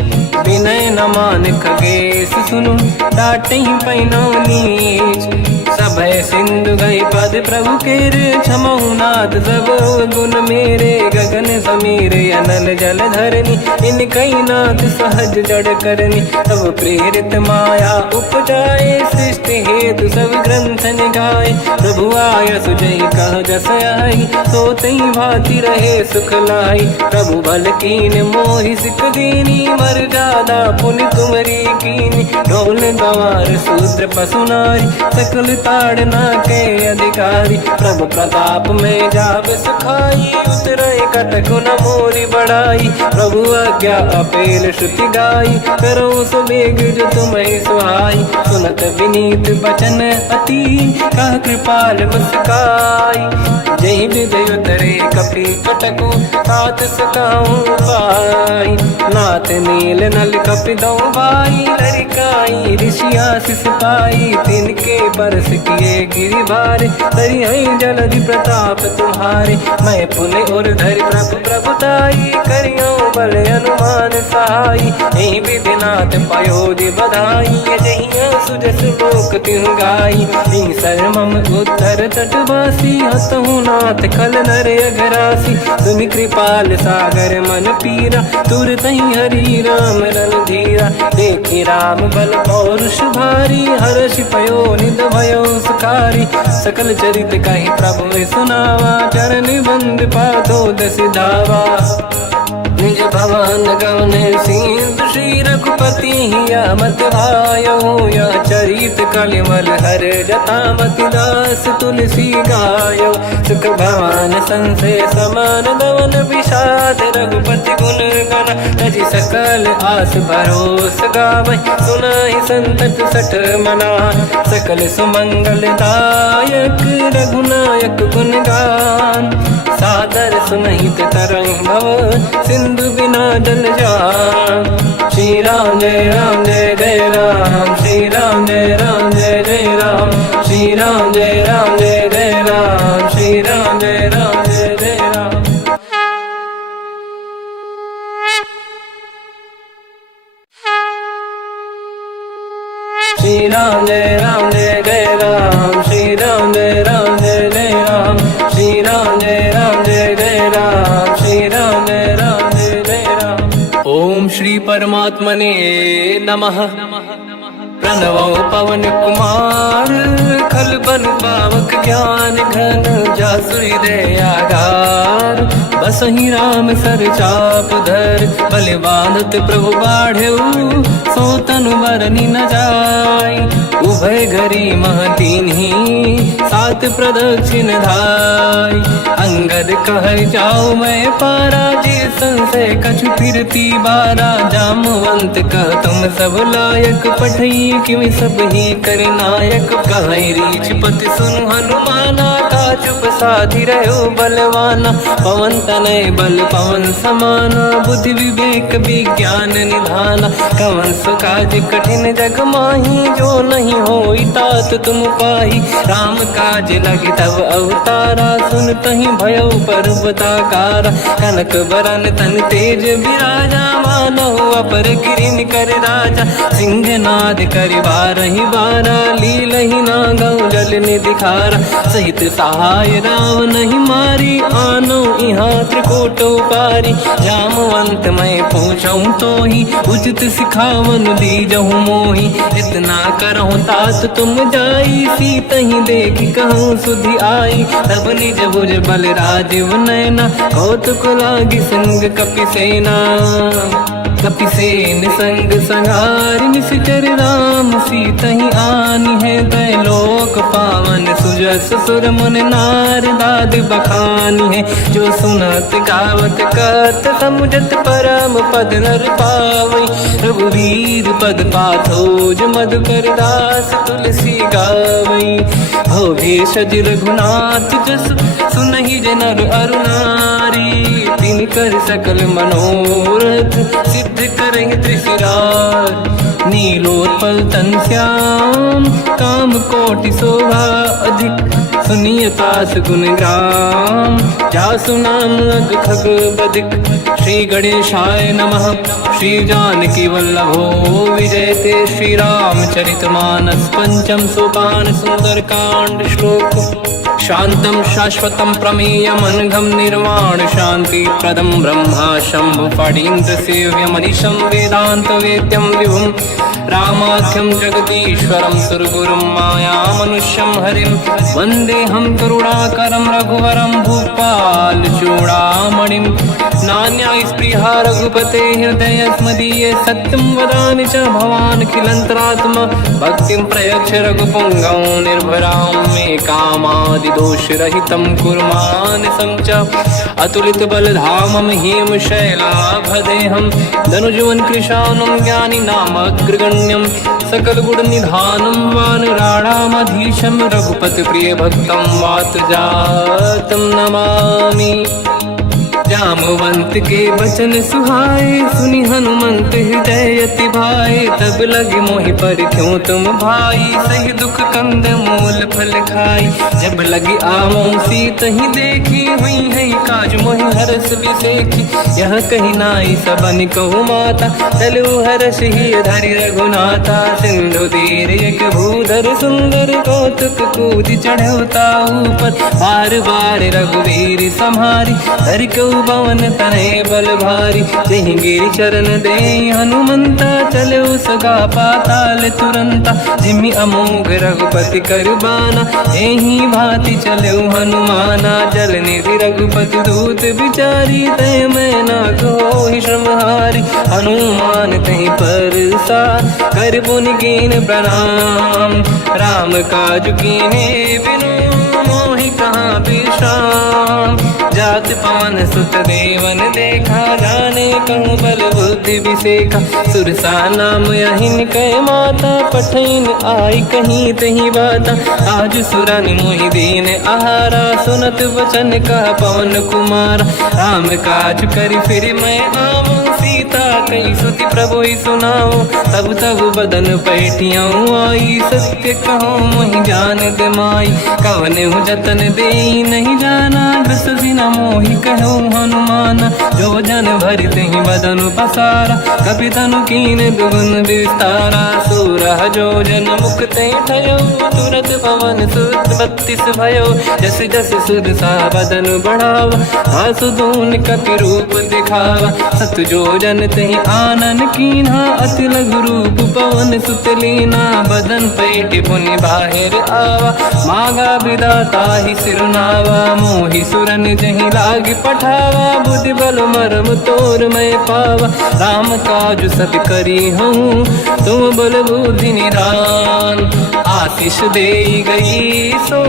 विनय न मान खगेश सुनु, डांटहि पैनौ नीच। सभय सिंधु गई पद प्रभु केरे, क्षमहु नाथ सब गुण मेरे। गगन समीरे अनल जल धरनी, इन कई नाथ सहज जड़ करनी। तब प्रेरित माया उपजाए, सृष्टि हेतु सब ग्रंथ निगाए। प्रभु आय सुजई कह जस आई, सोतई भांति रहे सुख लाई। प्रभु बल कीन मोहि सिख दीनी, मर्यादा पुनि तुमरी कीनी। ढोल गंवार शूद्र पशु नारी, सकल ताड़ना के अधिकारी। प्रभु प्रताप में जाब सुखाई, उतरे कटक गुण मोरी बढ़ाई। प्रभु आज्ञा अपेल श्रुति गाई, करो सो बेग जो तुम्हें सुहाई। सुनत विनीत बचन अति, कह कृपाल मुस्काई। जय विदय तरे कपि कटकु, तात सकाऊं पाई। नाथ नील नल कपि दो भाई, लरिकाई ऋषि आशीष पाई। तिनके परस किए गिरि भारे, तरियहि जलधि प्रताप तुम्हारे। मैं पुने और धरि प्रभु प्रभुताई, करियो बल अनुमान सहाई। यही विधिनाथ पयोधि बधाई, जहिया सुजस लोक तिहु गाई। सरमम उत्तर तटवासी, हतहु नाथ खल नर अघरासी। तुम कृपाल सागर मन पीरा, तुरत ही हरि राम रन धीरा। देखी राम बल पौरुष भारी, हर्ष पयो निध भयो सुखारी। सकल चरित कहि प्रभु सुनावा, चरण बंद पादो दस धावा। निज भवन गवन सिंधु, श्री रघुपति हिया मत भायो। या चरित कलिमल हर जटा, मति दास तुलसी गायो। सुख भवन संशय समान दवन, विषाद रघुपति गुण गण। तजि सकल आस भरोस गावै, सुनाहि संतत सठ मना। सकल सुमंगल दायक, रघुनायक गुण गान। सादर सुनहित तरंग भव, सिंधु बिना जल जान। श्री राम जय राम जय जय राम, श्री राम जय राम जय जय राम। श्री राम जय राम जय जय राम, श्री राम जय राम जय जय राम। श्री राम जय राम जय जय राम, श्री राम जय राम जय जय राम। श्री राम जय राम जय जय राम, श्री राम जय राम जय जय राम। ओम श्री परमात्मने नमः। प्रणवो पवन कुमार, खल बन पावक ज्ञान घन। जासुरी दयागार, बसहि राम सर चाप धर। बल बांधत प्रभु बाढ़ऊ, सो तनु बरनि न जाय। उभय घरी मह दीन्ही, सात प्रदक्षिण धाय। अंगद कह जाओ मैं पारा, जे संशय कछु फिरती बारा। जामवंत कह तुम सब लायक, पठई किमि सब ही कर नायक। कहि रीछ पति सुनु हनुमाना, का चुप साधि रहो बलवाना। पवन तनय बल पवन समाना, बुद्धि विवेक विज्ञान निधाना। कवन सो काज कठिन जग माही, जो नहीं होई तात तुम पाही। राम काज लगे तब अवतारा, सुनतहि भयो पर्वताकारा। कनक बरन तन तेज विराजा, मानहु अपर गिरिन कर राजा। सिंहनाद करि बारहि बारा, लीलहि नागौ जल निधिखारा। सहित सहाय राम नहीं मारी, आनो इहाँ त्रिकोट पारी। जामवंत मैं पूछऊँ तोहि, उचित सिखावन दीजहु मोहि। इतना करहु तात तुम जाई, सीतहि देखि कहूँ सुधि आई। तब निज भुज बल राजीव नयना, कौतुक लागी संग कपि सेना। कपिसेन संग संहारि, निश्चर राम सीतहि आनि है। दैलोक पावन सुजस सुर मुनि नार, दाद बखानी है। जो सुनत गावत कहत, समुझत परम पद नर पावै। रघुवीर पद पाथोज, मधुकर दास तुलसी गावै। हो भेषज रघुनाथ जस, सुनहि जे नर अरु नारी। तिन कर सकल मनोरथ, सिद्ध करहि त्रिशिरार। नीलोत्पल तन श्याम, काम कोटि शोभा अधिक। सुनिय तास गुण ग्राम, जासु नाम अग खग बदिक। श्री गणेशाय नमः। श्री जानकी वल्लभो विजयते, श्री रामचरित मानस। पंचम सोपान सुंदर कांड श्लोक। शांतं शाश्वतं प्रमेयमनघं, निर्वाण शांति प्रदं ब्रह्मा शंभु। फणीन्द्र सेव्य मनीषं, वेदांत वेद्यं विभुं। रामाख्यं जगदीश्वरं, सुरगुरुं माया मनुष्यं हरिं। वन्देऽहं करुणाकरं रघुवरं, भूपाल चूडामणिं। नान्या स्पृहा रघुपते हृदयस्मदीये, सत्यं वदामि च भवानखिलन्तरात्मा। भक्तिं प्रयच्छ रघुपुङ्गं, निर्भरां मे कामादि दोष रहितं कुर्मानसं च अतुलित बलधामं हेम शैलाभदेहं धनुजवन कृशानं ज्ञानिनामग्रगण्यं सकल गुण निधानं वानराणामधीशं रघुपति प्रिय भक्तं वात जातं नमामि। जामवंत के बचन सुहाए सुनि हनुमंत हृदय अति भाए तब लगे मोहि पर क्यों तुम भाई सही दुख कंद मूल फल खाई जब लगी आमों सीत ही देखी हुई है काज मोहि हरस बिसेखी यह कही नाई सबन कहु माता चलु हरस ही धरि रघुनाथा सिंधु तीर एक भूधर सुंदर कौतुक कूद चढ़ौता ऊपर बार बार रघुवीर सम्हारी हरि को पवन तनय बल भारी जहि गिरि चरण दे हनुमंता चलो सगा पाताल तुरंता जिमि अमोघ रघुपति कर बाना एहि भांति चलो हनुमाना जल निधि रघुपति दूत बिचारी तय मैं ना कोहि श्रमहारी हनुमान तहि परसा कर पुनि कीन प्रणाम राम काज कीन्हे बिनु मोहि कहाँ विश्राम जात पवन सुत देवन देखा जाने कहूँ बल बुद्धि विसेखा सुरसा नाम यहिन कह माता पठैन आई कहीं तही बाता आज सुरन मोहि दीन आहारा सुनत वचन का पवन कुमार राम काज करि फिर मैं आऊँ सीता कई सुति प्रभु सुनाओ तब तब बदन पैठियाँ आई सत्य कहो मोहि जान दमाई कवन हूँ जतन दे नहीं जाना ग्रस सिना मोहि कहो हनुमान जो जन भरि तहि बदन पसारा कपि तनु कीन दुगुन विस्तारा सूरह जो जन मुख ते ठयो तुरत पवन सुत 32 भयो जस जस सुर सा बदन बढ़ावा आसु दून कपि रूप दिखावा सत जो जन तहि आनन कीन्हा अति लघु रूप पवन सुत लीना बदन पैठ पुनि बाहिर आवा मागा विधाता ही सिरनावा मोहि सुरन जहि लाग पठावा बुद्धि बल मरम तोर मैं पावा राम काज सब करी हूँ तुम बल बुद्धि निधान आशीष दे गई सो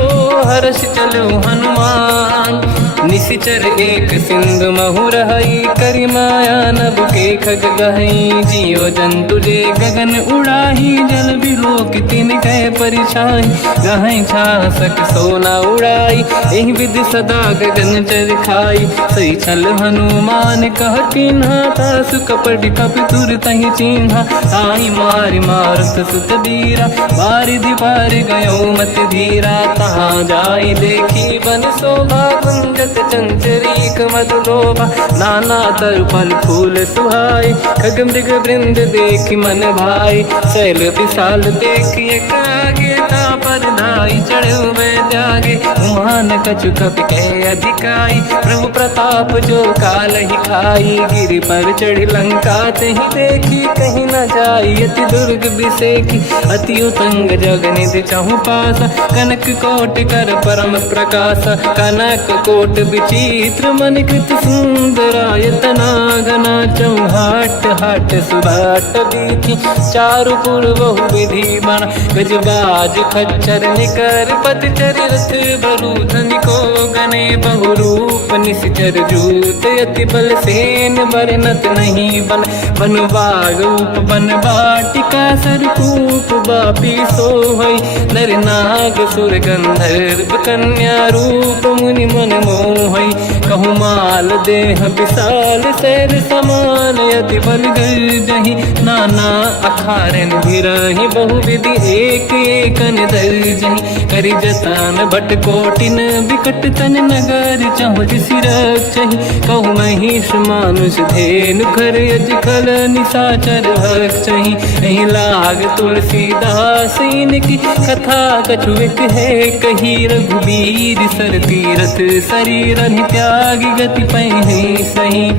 हर्ष चलो हनुमान निशिचर एक सिंधु महु रहई करि माया नभ के खग गहई जीव जंतु जे गगन उड़ाही जल बिलोक तिन कह परिछाई गहई छासक सोना उड़ाई एहि विधि सदा गगन चर खाई सही छल हनुमान कह किन्हा तासु कपट कपि तुर तहि चिन्हा आई मारि मारुत सुत बीरा बारिधि पार गयो मत धीरा तहाँ जाई देखी बन शोभा कुंजत चंचरीक मधुलोभा नाना तरु फल फूल सुहाई खग मृग वृंद देख मन भाई शैल विशाल देखिए कागे पर धाई चढ़ो मैं त्यागे उमान कछु कपि कह अधिकाई प्रभु प्रताप जो काल ही खाई गिरि पर चढ़ लंका तहि देखी कहीं न जाई अति दुर्ग बिसेखी अति उतंग जग निधि चहु पासा कनक कोट कर परम प्रकाश कनक कोट विचित्र मन कृत सुंदरायतना घना चौहाट हाट सुभाट बीथी चारु पुर बहु विधि बन गजबाज खच्चर निकर पतचर रथ बरु धनिको गने बहु रूप निश्चर जूत अति बल सेन बरनत नहीं बन बन बाग उप बन बाटिका सरकूप बापी सोहई नर नाग सुर गंधर्व कन्या रूप मुनि मन मोहई कहु माल देह विशाल शैल समान यति बल गर्जहि नाना अखारन भिरहि बहु विधि एक एकन दर्जहि करि जतान भट कोटिन विकट तन नगर चहुज सिरक्षहि कहु महिष मानुष धेनु खर यज खल निशाचर भक्षहि एहि लाग तुलसीदास इनकी कथा कछुक है कही रघुबीर सर तीरथ शरीर त्याग गति पहि सही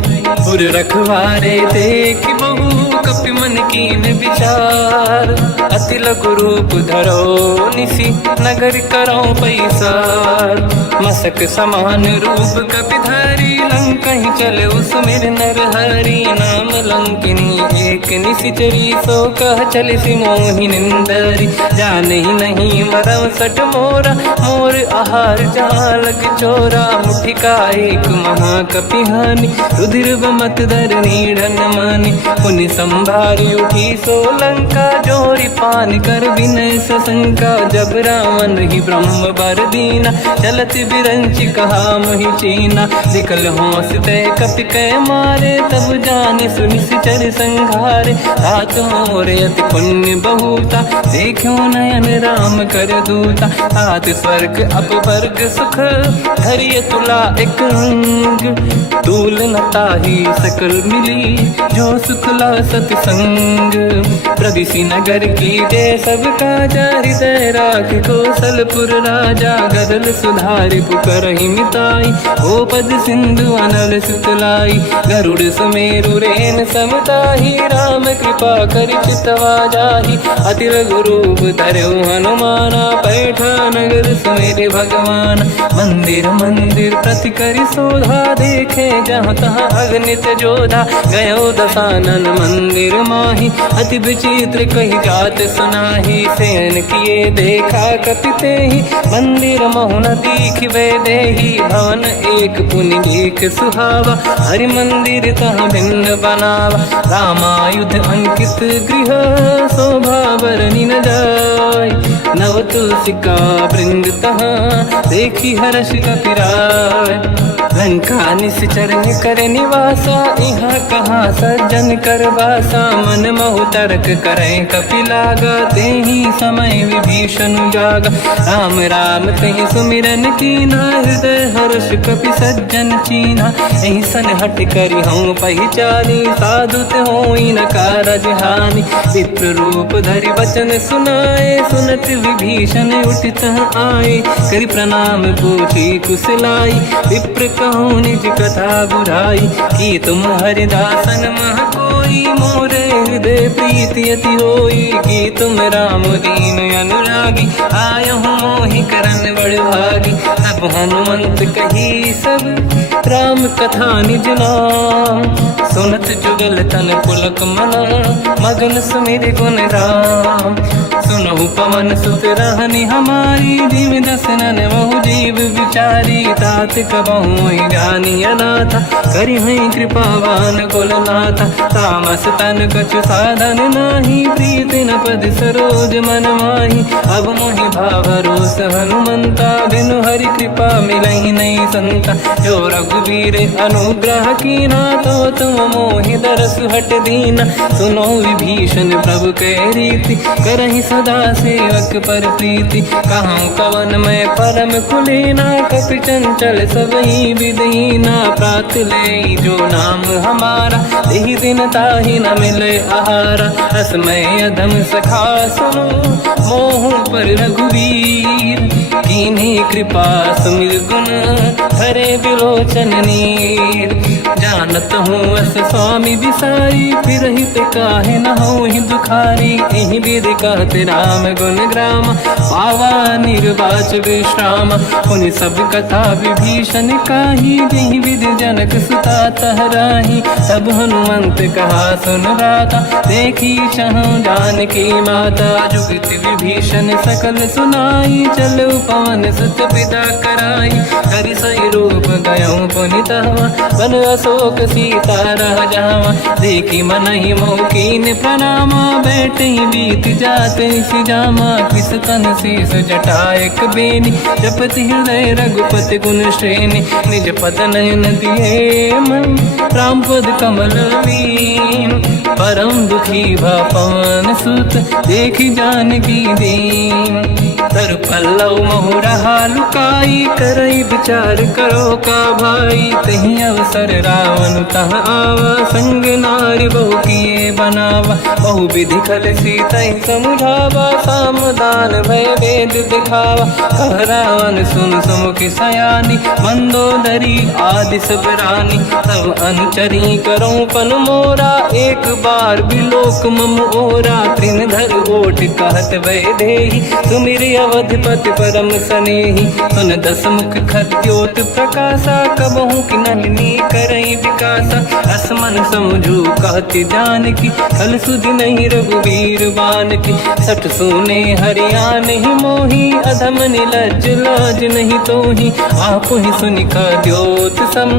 उर रखवारे देख बहु कपि मन कीन विचार, अति लघु रूप धरो निसी नगर करो पैसार। मसक समान रूप कपि धरी लंका ही चले उसमें नर हरि नाम लंकिनी एक निशिचरी सो कह चले सि मोहि निंदरी। जान ही नहीं मरम सट मोरा मोर आहार जहाँ लग चोरा, मुठिका एक महाकपि हानि रुधिर मत धरनी ढन मानी। पुनि संभारी उठी सो लंका जोरी पान कर विनय सशंका। जब रावण ही ब्रह्म बर दीना चलत बिरंच कहा मोहि चीना। निकल होश तय कपि कै मारे तब जाने सुनिश्चर संघारे। तात मोरे अति पुण्य बहुता देखो नयन राम कर दूता। तात स्वर्ग अपवर्ग सुख धरिय तुला एक अंग, तूल न ताहि सकल मिली जो सुखला सतसंग। प्रदिशि नगर की जय सब काजा हृदय राख कौशलपुर राजा। गदल सुधारि पुकरहि मिताई ओ पद सिंधु अनल सुतलाई। गरुड़ सुमेरु रेन समताहि राम कृपा कर चितवा जाहि। अति लघु रूप धरौ हनुमाना पैठा नगर सुमेरे भगवान। मंदिर मंदिर प्रति करि शोधा देखे जहाँ तहाँ अगणित जोधा। गयो दशानन मंदिर माही अति विचित्र कही जात सुनाही। सेन किए देखा कपि तेहि मंदिर महु न दीखिबे देहि। भवन एक पुनि एक सुहावा हरि मंदिर तहाँ भिन्न बनावा। रामायुध अंकित गृह शोभा बरनि न जाय। नव तुलसी का वृंद तहाँ देखी हर्ष कपि राय। लंका निश्चर कर निवासा यहाँ कहाँ सज्जन कर वासा। मन महु तर्क करें कपि लागा तेहि समय विभीषण जागा। राम राम तेहि सुमिरन कीना हृदय हर्ष कपि सज्जन चीना। एहि सन हट करि हूँ पहिचानी साधु होई न कारज हानि। विप्र रूप धरि वचन सुनाए सुनत विभीषण उठित आए। करि प्रणाम पूछी कुशलाई विप्र कहूँ निज कथा बुराई। कि तुम हरिदासन मह कोई मोरे हृदय प्रीति अति होई। कि तुम राम दीन अनुरागी आय हूँ मोहि करन बड़ भागी। तब हनुमंत कही सब राम कथा निज नाम। सुनत जुगल तन पुलक मना मगन सुमिर गुण राम। सुनहु पवन सुत रहनि हमारी जीव दसनन महु जीव विचारी। तात कबहु जानी अनाथा करि हई कृपावान कुलनाथा। तामस तन कछु साधन नाही प्रीति न पद सरोज मन माही। अब मोहि भावरोस हनुमंता बिनु हरि कृपा मिलहि नहीं संता। जो रघुवीर अनुग्रह कीना तो तुम मोहि दरस हट दीना। सुनो विभीषण प्रभु के रीति करहि सदा सेवक पर प्रीति। कहूँ कवन मैं परम कुलीना कपि चंचल सबई विदहीना। प्रात ले जो नाम हमारा यही दिन ताहि न मिले आहारा। असमय अधम सखा सुनो मोह पर रघुवीर। कीन्ही कृपा सुमिर गुण हरे बिलोचन नीर। जानत हूँ अस स्वामी बिसारी फिर हित काहे न हो ही दुखारी। यही विधि कहते राम गुण ग्राम पावा निर्वाच विश्राम। पुनि सब कथा विभीषण काही यही विधि जनक सुता तहराही। तब हनुमंत कहा सुन राता देखी चहु जानकी माता। जुगति विभीषण सकल सुनाई चलो पवन सुत पिता कराई। हरि सही रूप गयो पुनितवा बन अशोक सीता रह जावा। देखी मन ही मोकीन प्रणामा बैठ ही बीत जाते सिजामा। किस तन शेष जटायक बेनी जपति हृदय रघुपति गुण श्रेणी। निज पद नयन दिए मन राम पद कमल लीन। परम दुखी भा पवन सुत देखी जानकी दीन। तर पल्लव महु रहा लुकाई, करई विचार करो का भाई। तही अवसर रावण तह आवा, संग नारी बहु किए बनावा। बहु विधि खल सीता समुझावा, सामदान भय वेद दिखावा। कह रावण सुन सुमुख सयानी, मंदोदरी आदि सब रानी। तब अनुचरी करो पन मोरा, एक बार बिलोक मम ओरा। तृण धर ओट कहत भय देहि, सुमिर अवधपति परम सनेहि। सुन दस मुख खद्योत प्रकाशा, कबहु कि नलिनी करई विकासा। असमन समझू कहति जानकी, कल सुधि नहीं रघुवीर बानकी। सठ सुने हरिया नहीं मोही, अधम निलज्ज लाज नहीं तोही। आप ही सुनि खद्योत सम,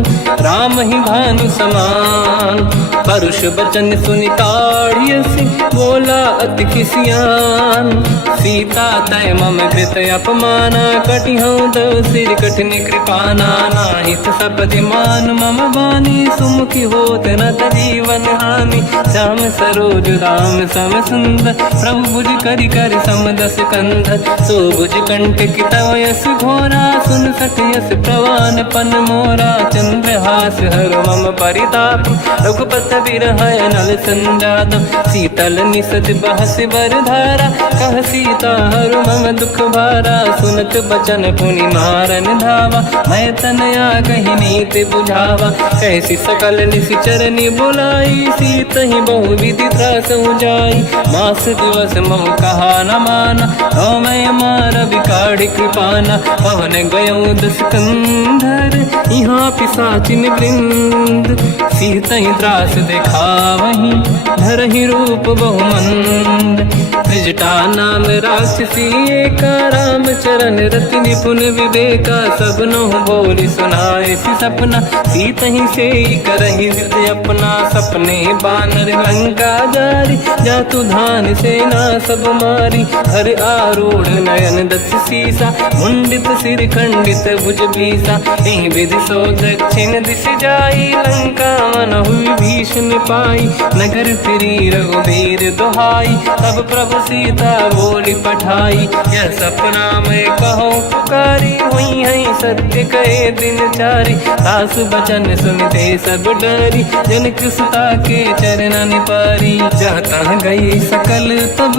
राम ही भानु समान। परुष बचन सुनि ताड़ियसि, बोला अति किसियान। सीता तय मम कृत अपमाना, कटिहउँ दो सिर कठिन कृपाना। नाहित सपदि मान मम बानी, सुमुखी होत न जीवन हानि। श्याम सरोज राम सम सुंदर, प्रभु भुज करि कर सम दस कंधर। सो भुज कंटक तव यस घोरा, सुन सठ यस प्रवान पन मोरा। चंद्रहास हर मम परिताप, रघुपत बिरह नल संजात। शीतल निसत बहस बर धारा, कह सीता हर मम दुख भारा। सुनत बचन पुनि मारन धावा, मैं तनया कही नीति बुझावा। कैसी सकल निशिचर बुलाई, सीत ही बहु विधि त्रास जाई। मास दिवस महु कहा न माना, तो मैं मार बिकाढ़ कृपाना। पवन गयो दस कंधर, यहाँ पिशाचिन वृंद। सीत ही त्रास दिखावहीं, धरहि रूप बहुमंद। त्रिजटा नाम राक्षसी एका, राम चरण रति निपुण विवेका। सबनो बोली सुनाए सी सपना, सीत ही से करहि जिद अपना। सपने बानर लंका जारी, जातु धान सेना सब मारी। हर आरूढ़ नयन दस सीसा, मुंडित सिर खंडित भुज बीसा। एहि विधि सो दक्षिण दिश जाई, लंका मनहु विभीषण पाई। नगर फिरी रघुबीर दुहाई, तब प्रभु सीता बोली पठाई। यह सपना मैं कहूँ पुकारी, हुई है सत्य कहे दिन चारी। सास बचन सुनते सब डरी, जनक सुता के चरणन पारी। जाता गई सकल तब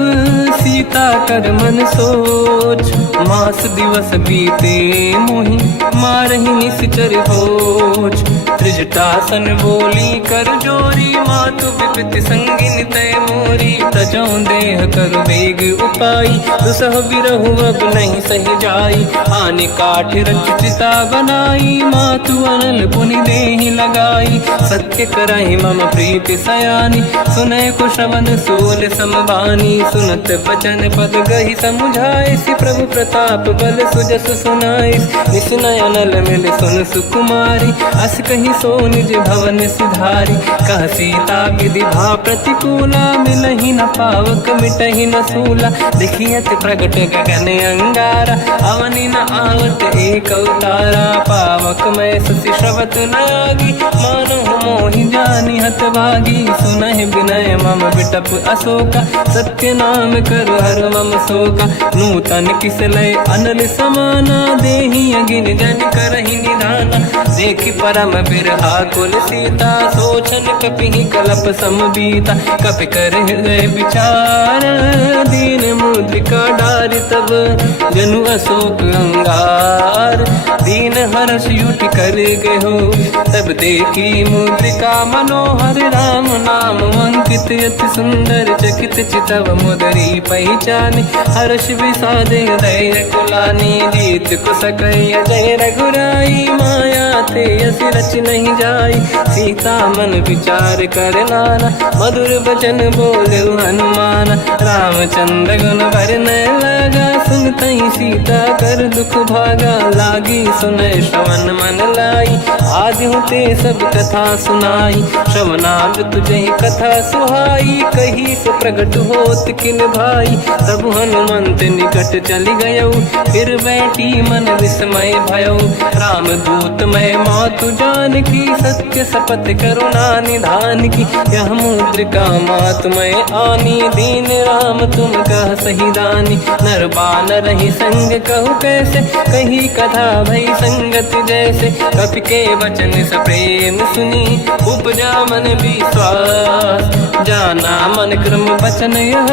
सीता कर मन सोच, मास दिवस बीते मोहि मारहि निश्चर होच। त्रिजटासन बोली कर जोरी, मातु विपित संगिन तय मोरी। तजौ देह कर वेग उपाई, दुसह बिरहु अब नहीं सही जाई। आने काठ रचिता बनाई, मातु अनल पुनि देहि लगाई। सत्य करहि मम प्रीति सयानी, सुनय कुशवन सूल समबानी। सुनत बचन पद गहि समुझाए, सि प्रभु प्रताप बल सुजस सुनाई। निसनय अनल मिल सुन सुकुमारी, अस कहि सो निज भवन सिधारी। कह सीता विधि भा प्रतिकूला, मिलहि न पावक मिटहि न सूला। देखियत प्रगट गगन अंगारा, अवनि न आवत एक अवतारा। पावक मैं ससि श्रवत न आगी, मानहु मोहि जानि हत भागी। सुनहि विनय मम बिटप अशोका, सत्य नाम कर हर मम शोका। नूतन किसलय अनल समाना, देहि अगिन जन करहि निधाना। देखि परम बिरहा कुल सीता, सोचन कपिहि कलप समबीता। कपि कर हृदय विचार, दीन मुद्रिका डारि तब जनु अशोक अंगार। दीन हर्ष युट कर गेहो, तब देखी मुद्रिका मनोहर। राम नाम अंकित अति सुंदर, चकित चितव मुदरी पहचान। हर्ष विषाद हृदय कुलानी, जीत कुसकय जय रघुराई। माया ते यस रच नहीं जाई, सीता मन विचार कर नाना। मधुर बचन बोले हनुमान, रामचंद्र गुण वरन लगा। सुनतहि सीता कर दुख भागा, लागी सुने श्रवण मन लाई। आदि होते सब कथा सुनाई, श्रवणाल तुझे कथा सुहाई। कही से प्रगट होत किन भाई, तब हनुमंत निकट चली गयो। फिर बैठी मन विस्मय भयो, राम दूत मैं मातु जान की। सत्य शपथ करुणा निधान की, यह मुद्रिका मातु मैं आनी। दीन राम तुम कह सही दानी, नर बानर ही संग कहु कैसे। कही कथा भई संगत जैसे, कपि के वचन सप्रेम सुनी। उपजा मन विश्वास, जाना मन क्रम वचन यह।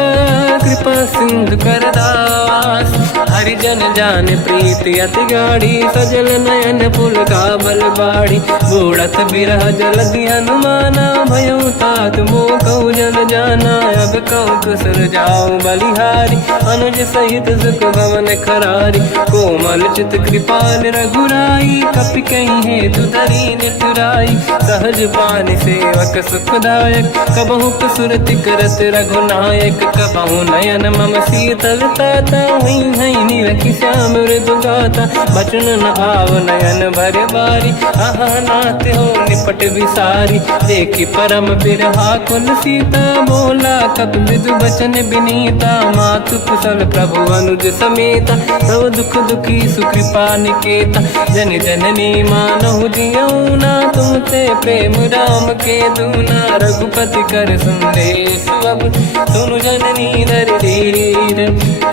कृपा सिंधु कर दास, हरिजन जान प्रीति अति गाढ़ी। सजल नयन पुलकावल बाड़ी, बूढ़त बिरह जलधि हनुमाना। भयो तात मोह कहु जल जाना, अब कहु कुशल जाओ बलिहारी। अनुज सहित सुख भवन खरारी, कोमल चित कृपाल रघुराई। कपि कहीं हेतु धरी नितुराई, सहज पानि सेवक सुखदायक। कबहु कसुरति करत रघुनायक, कबहु नयन मम शीतल ताता। हई हई नीलखि श्याम मृदु गाता, बचन न आव नयन भर बारी। आहा नाथ हो निपट विसारी, देखी परम बिरहा कुल सीता। बोला कपि विदु बचन बिनीता, मातु कुशल प्रभु अनुज समेता। सब दुख दुखी सुकृपा निकेता, जन जननी मानहु जियौना। तुमसे प्रेम राम के दूना, रघुपति कर संदेश अब सुनु जननी नर धीर।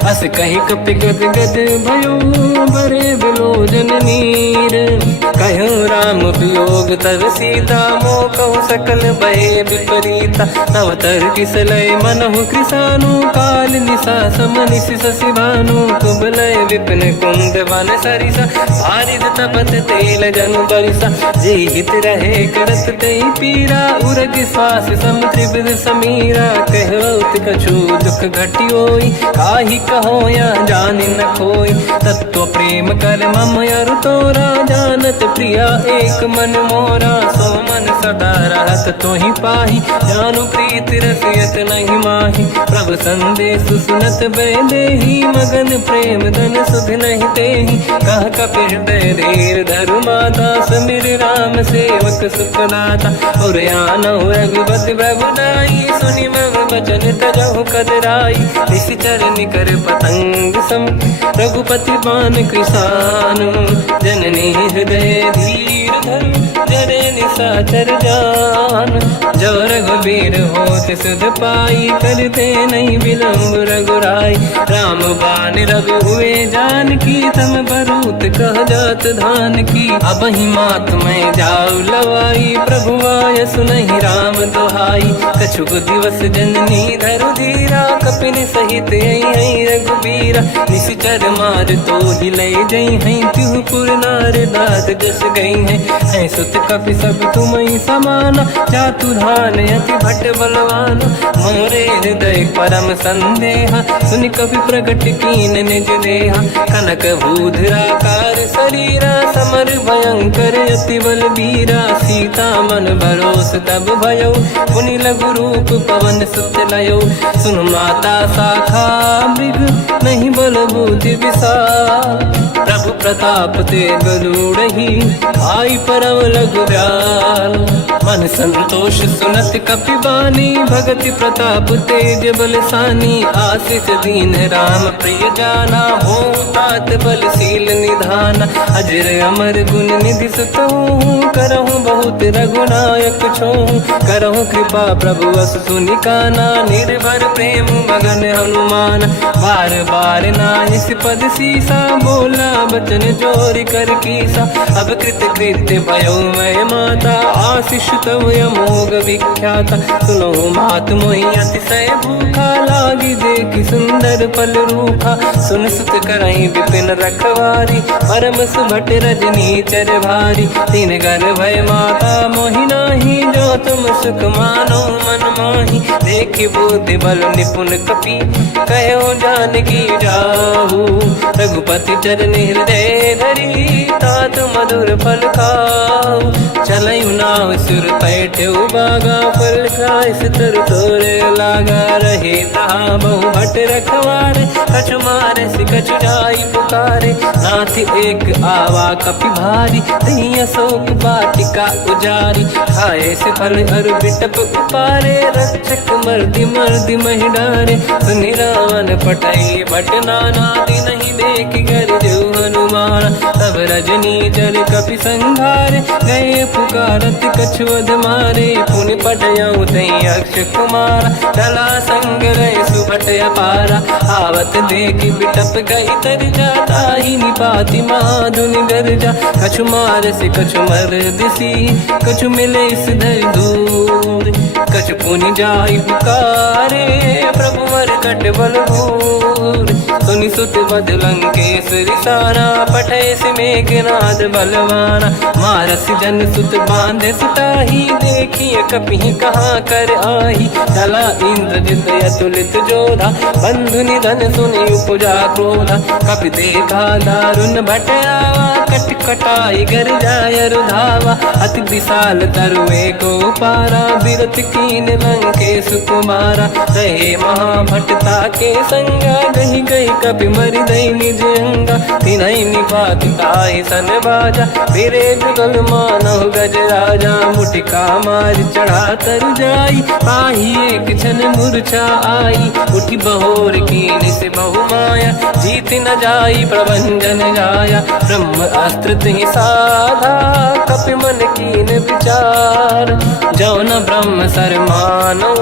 अस कहीं कपि गद गद भयो, बरे बिलोचन नीर। कहूँ राम वियोग तब सीता, मोह कहु सकल भय विपरीता। तव तर किसलय मनहु कृसानु, काल निशा समनिश शशि भानु। कुबलय विपिन कुंद वन सरिसा, बारिद तपत तेल जनु बरिसा। जे हित रहे करत ते पीरा, उरग श्वास सम त्रिविध समीरा। कहत कछु दुख घटियोई, काहि कहो या जानि न खोई। तत्व प्रेम कर मम अरु तोरा, जानत प्रिया एक मन मोरा। सो मन सदा रहत तोहि पाही, जानु प्रीत रसियत नहीं माही। प्रभु संदेश सुनत बैदेही, मगन प्रेम धन सुध नहीं तेहि। कह कपि हृदय धीर धरु माता, समिर राम सेवक सुखदाता। और आनहु रघुपति प्रभु नाई, सुनि मम वचन तजहु कदराई। निश्चर निकर पतंग सम, रघुपति बान कृसानु। जननी हृदय धीर धरु, जरे निशाचर जान। जो रघुबीर होत सुध पाई, करते नहीं विलम्ब रघुराई। राम बान रघु हुए जानकी, तम बरूत कह जात धान की। अब ही मात मैं जाऊ लवाई, प्रभु आय सुनहि राम दोहाई। कछुक दिवस जननी धरु धीरा, कपिन सहित आई रघुबीरा। निश्चर मार तो ही ले जई हैं, तिहु पुर नार दाद जस गई हैं। सुत कपि सब तुमहि समाना, चातुधान अति भट बलवाना। मोरे हृदय परम संदेहा, सुनि कपि प्रगट कीन निज देहा। कनक भूधराकार शरीरा, समर भयंकर अति बलबीरा। सीता मन भरोस तब भयो, पुनि लघु रूप पवन सुत लयो। सुन माता शाखा मृग, नहीं बल बुद्धि विशाल। प्रभु प्रताप ते गरुड़हि, आई परम लघु दयाल। मन संतोष सुनत कपि बानी, भगति प्रताप तेज बलसानी। आशीष दीन राम प्रिय जाना, हो तात बलशील निधाना। अजर अमर गुण निधि सुतहु, करहु बहुत रघुनायक छोहु। करहु कृपा प्रभु अस सुनि काना, निर्भर प्रेम मगन हनुमान। बार बार नाहिस पद सीसा, बोला बचन जोरि कर कीसा। अब कृत कृत्य भयो मैं माता, आशीष तव अमोघ विख्याता। सुनो मात मोहि अतिशय भूखा, लागी देखि सुंदर फल रूखा। सुन सुत करहि विपिन रखवारी, परम सुभट रजनी चर भारी। तीन घर भय माता मोहि नाही, जो तुम सुख मानो मन माही। देखि बुद्धि बल निपुण कपि, कहो जानकी जाहू। रघुपति चरण हृदय धरी, तात मधुर फल खाऊ। चलऊ नाव सुर पैठ बागा, फल खाय सित सुर तोरे लागा रहे तहाँ बहु भट रखवारे कछु मारे से कछु जाई पुकारे नाथ एक आवा कपि भारी तही अशोक वाटिका उजारी खाए से फल हर बिटप उपारे रक्षक मर्दी मर्दी महि डारे सुनि रावण पटई भट नानादि नहीं देख कर जो हनुमान तब रजनी जल कपि संघारे गए पुकारत कछुअध मारे पुनि पटयऊ तई अक्ष कुमारा चला संग रहे सुभट अपारा आवत देखी बिटप गई तर जाता ही निपाति माधुनि गर्जा कछु मार से कछु मर दिसी कछु मिले इस धर दूर कछु पुनि जाई पुकारे प्रभु मर कट बलभूर सुनि सुत बद लंकेश्वरी सारा पठे से मेघनाद बलवाना मारस जन सुत बांधे सुताही देखिए कपि कहाँ कर आही चला इंद्रजित अतुलित जोधा बंधु निधन सुनि उपजा क्रोधा कपि देखा दारुण भट आवा कट कटाई गर जाय रुधावा अति विशाल तरुए को पारा बिरत कीन लंकेश कुमारा रहे महाभटता के संगा गही गई कपि मरि दई निज अंगा तिनहि निपाति ताहि सन बाजा फिरे जुगल मानव गज राजा मुटिका मार चढ़ा तर जाई पाही एक क्षण मूर्छा आई उठी बहोर कीन से बहु माया जीत न जाई प्रभंजन जाया ब्रह्म अस्त्र तिहि साधा कपि मन कीन विचार जो न ब्रह्म सर मानो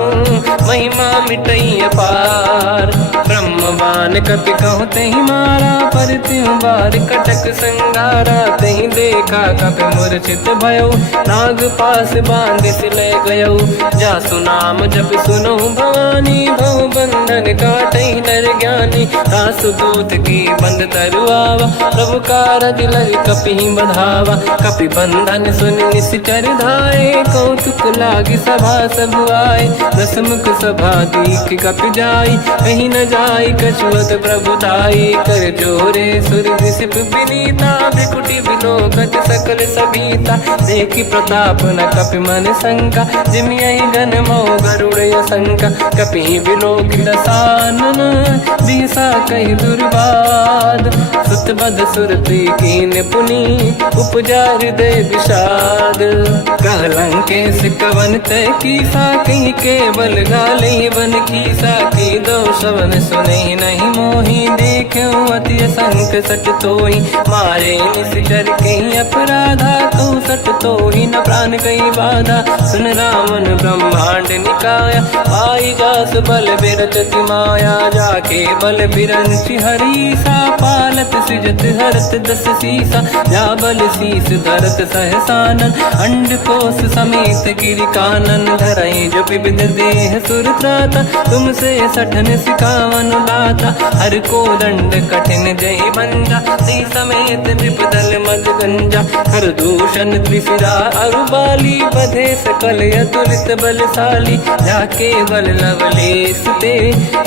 महिमा मिटई अपार ब्रह्मवान कपि कहु तहि मारा पर त्यों बार कटक संगारा तहि देखा कपि मूर्छित भयो नाग पास बांध सिले गयो जा सुनाम जब सुनो भवानी भव बंधन काटई नर ज्ञानी दास दूत की बंद तरुआवा प्रभु कारज लग कपि बढ़ावा कपि बंधन सुन निश्चर धाये कौतुक लागी सभा सब आए दसमुख सभा दीख कपि जाई कहीं न जाई कछुअत प्रभुताई कर जोरे सुर दिसिप विनीता बिकुटी विलोकत सकल सबीता देखी प्रताप न कपि मन शंका जिमियहि गन मो गरुड़ शंका कपि विलोकित सानन दिशा कहि दुर्वाद सुत बद सुरति कीन पुनि उपजा हृदय विषाद कहलंकेश कवन तय कीसा कहीं केवल गाले बन कीसा की दो शवन सुने नहीं मोही देखे अति संक सट तोही मारे निश्चर कहीं अपराधा तो सट तोही न प्राण कहीं बाधा सुन रावण ब्रह्मांड निकाया पाई जास बल बिरचति माया जाके बल बिरंचि हरीसा पालत सृजत हरत दस सीसा जा बल शीस धरत सहसानन अंड कोश समेत गिरि कानन धरई जो विविध देह सुर त्राता तुमसे सठन सिकावन दाता हर को दंड कठिन जय बंजा सी समेत नृपदल मद गंजा हर दूषण त्रिशिरा अरुबाली बधे सकल अतुलित बलशाली जाके बल लवलेश ते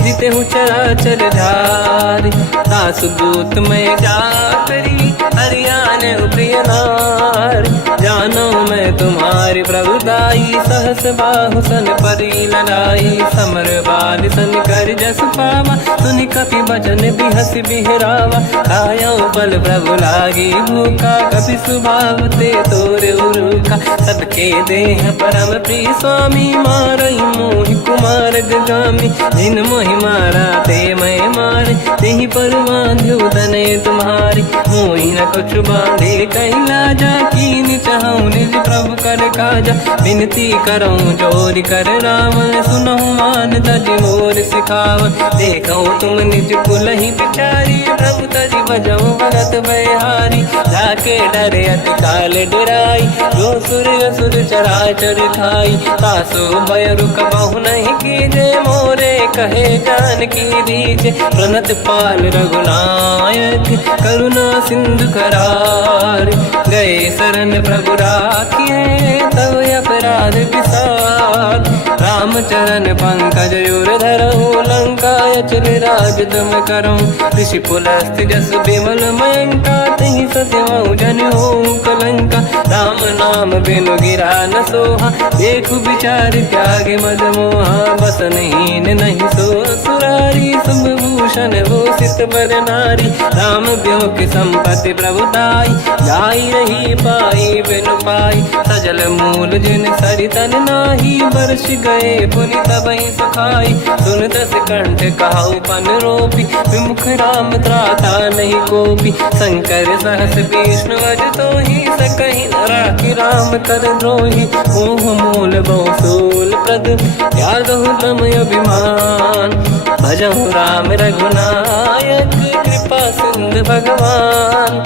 जिते हूँ चराचर धारी दास दूत में जाकरी हरियाण प्रिय नार जानो मैं तुम्हारी प्रभुताई सहस बाहु सन परी लड़ाई समर बाल सन कर जस पावा सुनि कपि बचन बिहस बिहरावा खायो बल प्रभु लागी भूखा कपि स्वभाव ते तोरे उरुखा सबके देह परम प्रिय स्वामी मारई मोहि कुमार गगामी जिन मोहि मारा ते मैं मारे तेहि पर बांध्यो तने तुम्हारी मोहि न कुछ बांधे कैला जा कीन चाहूं निज प्रभु कर काजा विनती करऊं जोर कर रावण सुनहु मान तज मोर सिखावन देखो तुम निज कुल ही बिचारी प्रभु तज बजऊ भगत बहारी जाके डरे अति काल डराई जो सुर असुर चराचर खाई तासो भय रुक बहु नहीं कीजे मोरे कहे जान की दीजे प्रणत पाल रघुनायक करुणा सिंधु करार गए शरण प्रभु राखिए तब अपराध विसार राम चरण पंकज उर धरहु, लंका अचल राज तुम करहु। ऋषि पुलस्त्य जस विमल मयंका, तिहि सत्यवहु जन होऊ कलंका। राम नाम बिनु गिरा न सोहा, देखु विचार त्यागे मद मोहा। बसनहीन नहीं सो सुरारी, शुभ भूषण भूषित बर नारी। राम ब्यों की संपत्ति प्रभुताई, जाई रही पाई बिनु पाई। सजल मूल जिन सरितन नाही, बरस गए पुनि तबहि सुखाई। सुन दस कंठ कहाऊ पन रोपी, विमुख राम त्राता नहीं कोपी। शंकर सहस विष्णु अज तोहि, सकहि न राखि राम कर द्रोही। मोह मूल बहु सूल प्रद, त्यागहु तम अभिमान। भजहु राम रघुनायक, कृपा सिंधु भगवान।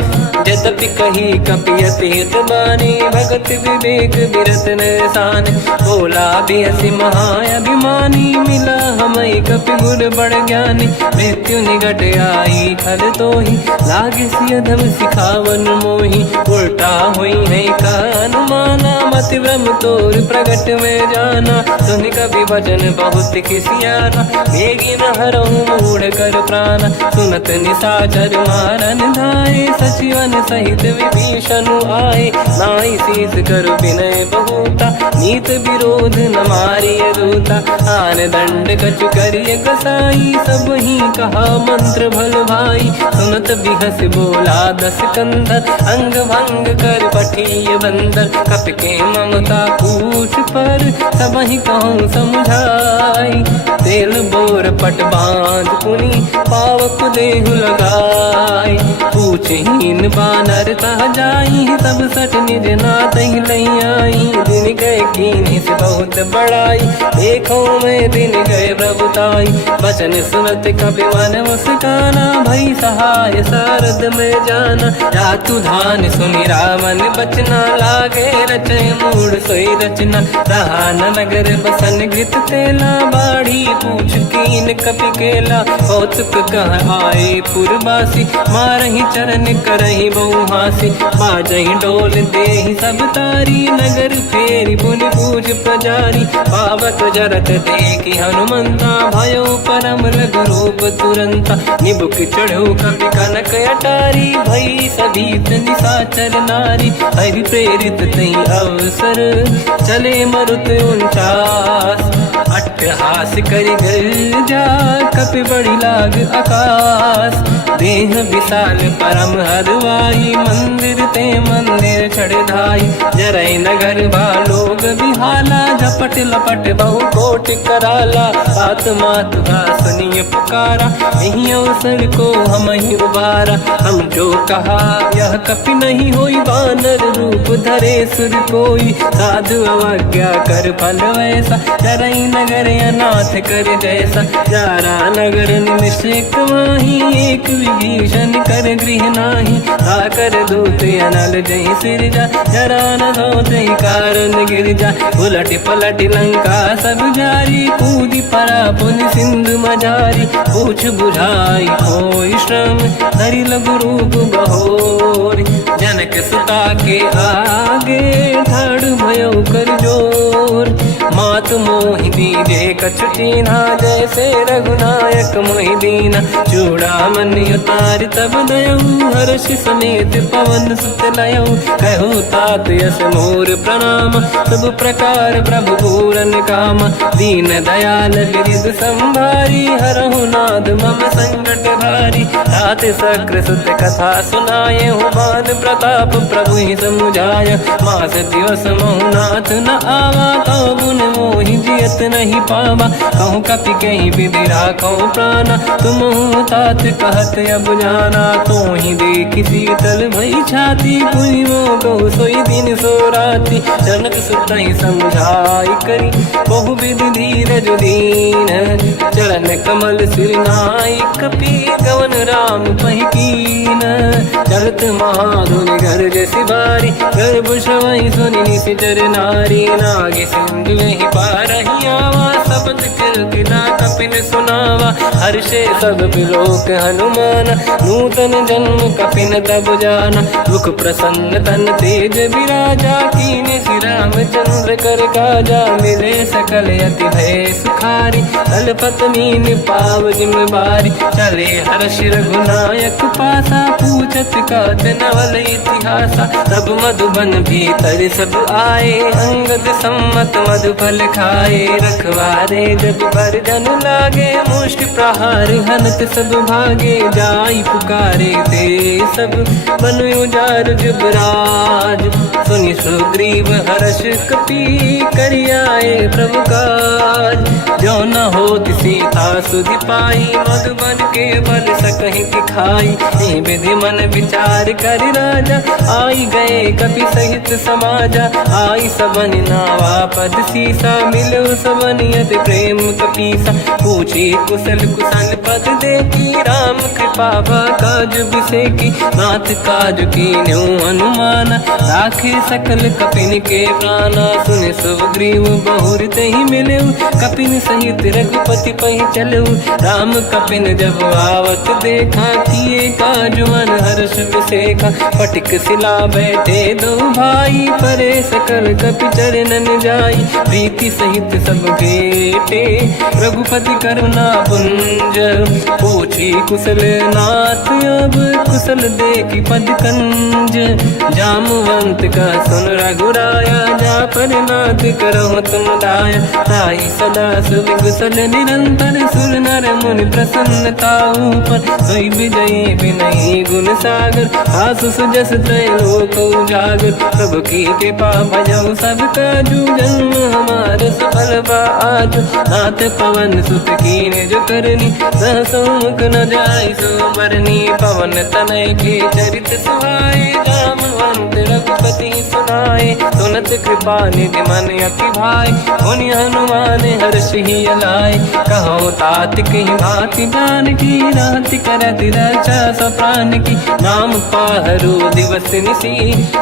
यद्यपि कही कपियति हित बानी, भगत विवेक विरत निरसान। बोला बिहसि महाअभिमानी, मिला हमई कपि गुर बड़ ज्ञानी। मृत्यु निकट आई खल तोहि, लागे सियधम सिखावन मोहि। उल्टा हुई है का अनुमाना, मति भ्रम तोर प्रगट में जाना। सुन कपि वचन बहुत किसियाना, बेगी न हरहु मूढ़ कर प्राण। सुनत निशाचर मारन धाये, सचिवन सहित विभीषण आए। नाई शीस कर विनय बहुता, नीत विरोध न मारिय दूता। आन दंड कछु करिय कसाई, सब ही कहा मंत्र भल भाई। सुनत बिहस बोला दस कंधर, अंग भंग कर पठिय बंदर। कपि के ममता पूछ पर, सब ही कहूँ समझाई। तेल बोर पट बांध पुनि, पावक देहु लगाई। पूछहीन बानर तह जाई, तब सट निज नाथ ही लई आई। दिन गए कीनी से बहुत बड़ाई, देखो मैं दिन गए प्रभुताई। बचन सुनत कपि मन मुस्काना, भई सहाय सारद में जाना। जातु धान सुनि रावण बचना, लागे रचय मूढ़ सोई रचना। रहा न नगर बसन घृत तेला, बाढ़ी पूछ कीन कपि केला। कौतुक कह आए पुरवासी, मारहि चरण करहि बहु हासी। बाजहि डोल देहि सब तारी, नगर फेरि पुनि पूज प्रजारी। पावक जरत देखि हनुमंता, भयो परम लघु रूप तुरंता। निबुक चढ़ऊ कपि कनक अटारी, भई सभीत निशाचर नारी। हरि प्रेरित तई अवसर, चले मरुत 49। अट्टहास करि गर्जा, कपि बड़ी लाग आकाश। देह विशाल परम हरवाई, मंदिर ते मंदिर छड़ धाई। जरई नगर भालोग बिहाला, झपट लपट बहु कोट कराला। आत्मात का सुनिय पुकारा, यही अवसर को हम ही उबारा। हम जो कहा यह कपि नहीं होई, वानर रूप धरे सुर कोई। साधु अवज्ञा कर फल वैसा, जरई नगर अनाथ कर जैसा। जारा नगर निमिष माही, एक विभीषण कर गृह नाही। आकर दूत अनल जय सिरजा, जरा न होते कारण गिर जा। उलट पलट लंका सब जारी, कूदी परा पुन सिंधु मजारी। पूछ बुझाई कोई श्रम, धरि लघु रूप बहोरी। जनक सुता के आगे, ठाड़ भयो कर जोर। मात मोहि दीजे कछु टीन्हा, जैसे रघुनायक मोहि दीना। चूड़ामन उतार तब दयऊ, हर्ष समेत पवन सुत लयऊ। कहु तात यस मोर प्रणाम, सब प्रकार प्रभु पूरन काम। दीन दयाल गिरिध संभारी, हरहु नाद मम संकट भारी। तात सक्र सुत कथा सुनाये, बान प्रताप प्रभु ही समुझाय। मास दिवस महु नाथ न आवा, कौ गुण मोहि जियत नहीं पावा। कहूँ कपि कहीं विधि राखो प्राणा, तुम तात कहत अब जाना। तो ही देखी शीतल भई छाती, पुनि मोह कहु सोई दिन सो राति। जनक सुत ही समझाई करी, बहु विधि धीरज दीन। चरण कमल सिर नाई, कपि गवन राम पहि कीन। चलत महाधुनि गर्ज सिबारी, गर्भ श्रवहि सुनि निशिचर नारी। नागे सिंधु ही पारहि आवा, शब्द कीर्ति ना कपिन सुनावा। हर्षे सब बिलोक हनुमान, नूतन जन्म कपिन तब जाना। दुख प्रसन्न तन तेज विराजा, कीने श्री रामचंद्र कर काजा। मिले सकल अति भय सुखारी, तलपत मीन पाव जिम्मेवारी। चले हर्ष रघुनायक पासा, पूछत कात नवल इतिहासा। तब मधुबन भीतर सब आए, अंगद सम्मत मधुफल खाए। रखवारे जब पर जन लागे, मुष्टि प्रहार हनत सब भागे। जाई पुकारे ते सब, बन उजार जुबराज। सुनि सुग्रीव हर्ष कपि, करियाए प्रभु काज। जो न होत सीता सुधि पाई, मधुबन के बल सकहि दिखाई। हे विधि मन विचार कर राजा, आई गए कपि सहित समाजा। आई सबन नावा पद सीसा, मिलो सबन यति प्रेम कपीसा। पूछी कुशल कुशल पद देखी, राम कृपा काज बिसेकी। नाथ काज कीन्यो अनुमाना, राखे सकल कपिन के प्राणा। सुन सुग्रीव बहुर तहि मिलऊ, कपिन सहित रघुपति पहि चलऊ। राम कपिन जब आवत देखा, किए काज मन हर्ष विसेखा। फटिक सिला बैठे दो भाई, परे सकल कपि चरणन जाई। प्रीति सहित सब भेटे, रघुपति करुणा पुंज। पूछी कुशल नाथ अब, कुशल देखी पद कंज। जामवंत का सुन रघुराया, जा पर नाथ करहु तुम दाया। ताई सदा सुविकुशल निरंतर, सुर नर मुनि प्रसन्नता ऊपर। सोई विजयी विनयी गुण सागर, आसु सुजस त्रैलोक उजागर। प्रभु की कृपा भजऊ सब काजू, जन्म हमार सफल बा आज। नाथ पवन सुत कीन्ह जो करनी, सहसो मुख न जाय सो बरनी। पवन तनय के चरित सुहाए, जामवंत रघुपति सुनाए। सुनत कृपा निधि मन अति भाई, मुनि हनुमान हर्ष ही अलाय। कहो तात कही भांति जान की, राति करत रक्षा सब प्राण की। नाम पाहरो दिवस निसी,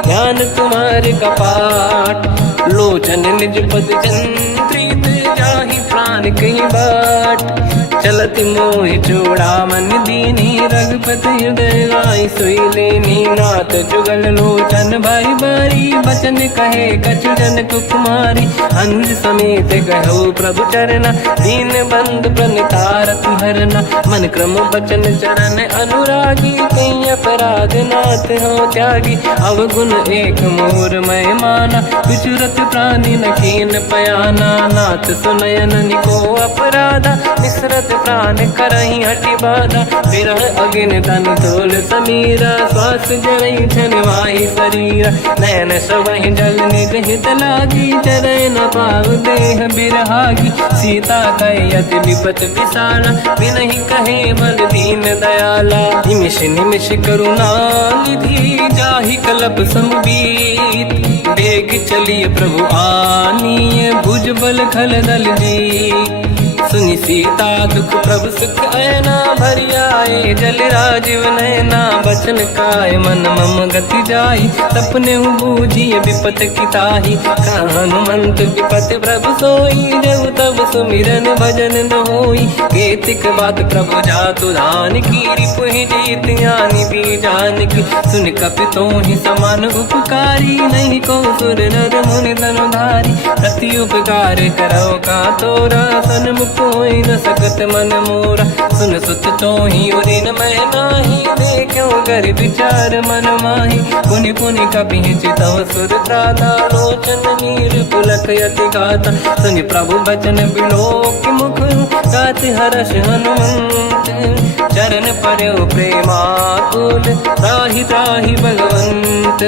ध्यान तुम्हारे कपाट। लोचन निज पद जंत्रित, जाहि प्राण कहीं बाट। चलत मोहि चूड़ामन दीनी, रघुपति हृदय लाई सोई लेनी। नाथ जुगल लोचन भाई बारी, बचन कहे कछु जन कुमारी। अनुज समेत कहो प्रभु चरना, दीन बंद प्रणितारत हरना। मन क्रम बचन चरण अनुरागी, कहीं अपराध नाथ हो त्यागी। अवगुण एक मोर मैं माना, विचुरत प्राणी न कीन पयाना। नाथ सुनयन निको अपराधा, मिश्रत प्राण करही हटि बाधा। विरह अग्नि तन तोल समीरा, श्वास जरई छन वाहि शरीरा। नयन सबहि जल निज हित लागी, चरै न पाव देह बिरहागी। सीता कहि अति विपत विसाला, बिनहि कहे बल दीन दयाला। निमिष निमिष करुणा निधि, जाहि कलप समबीत। बेग चलिए प्रभु आनीय, भुज बल खल दल जी। सुनि सीता दुख प्रभु सुख ऐना, भरि आए जल राजीव नैना। बचन काय मन मम गति जाई, सपने बूझिए विपत की ताही। हनुमंत विपत प्रभु सोई, जब तब सुमिरन भजन न होई। केतिक बात प्रभु जातु धान की, रिपुहि जीत ज्ञानी भी जान की। सुन कपि तोहि समान उपकारी, नहीं को सुर नर मुनि तनुधारी। प्रति उपकार करो का तोरा, सन्मुख होई न सकत मन मोरा। सुन सुत तोहि उदिन मैं नाही, देखो कर विचार मन माही। पुनि पुनि कपि चितव सुर त्राता, लोचन नीर पुलक यति गाता। सुनि प्रभु बचन बिलोक मुख, गात हर्ष हनुमंत। चरण पर्यो प्रेमाकुल, त्राहि त्राहि भगवंत।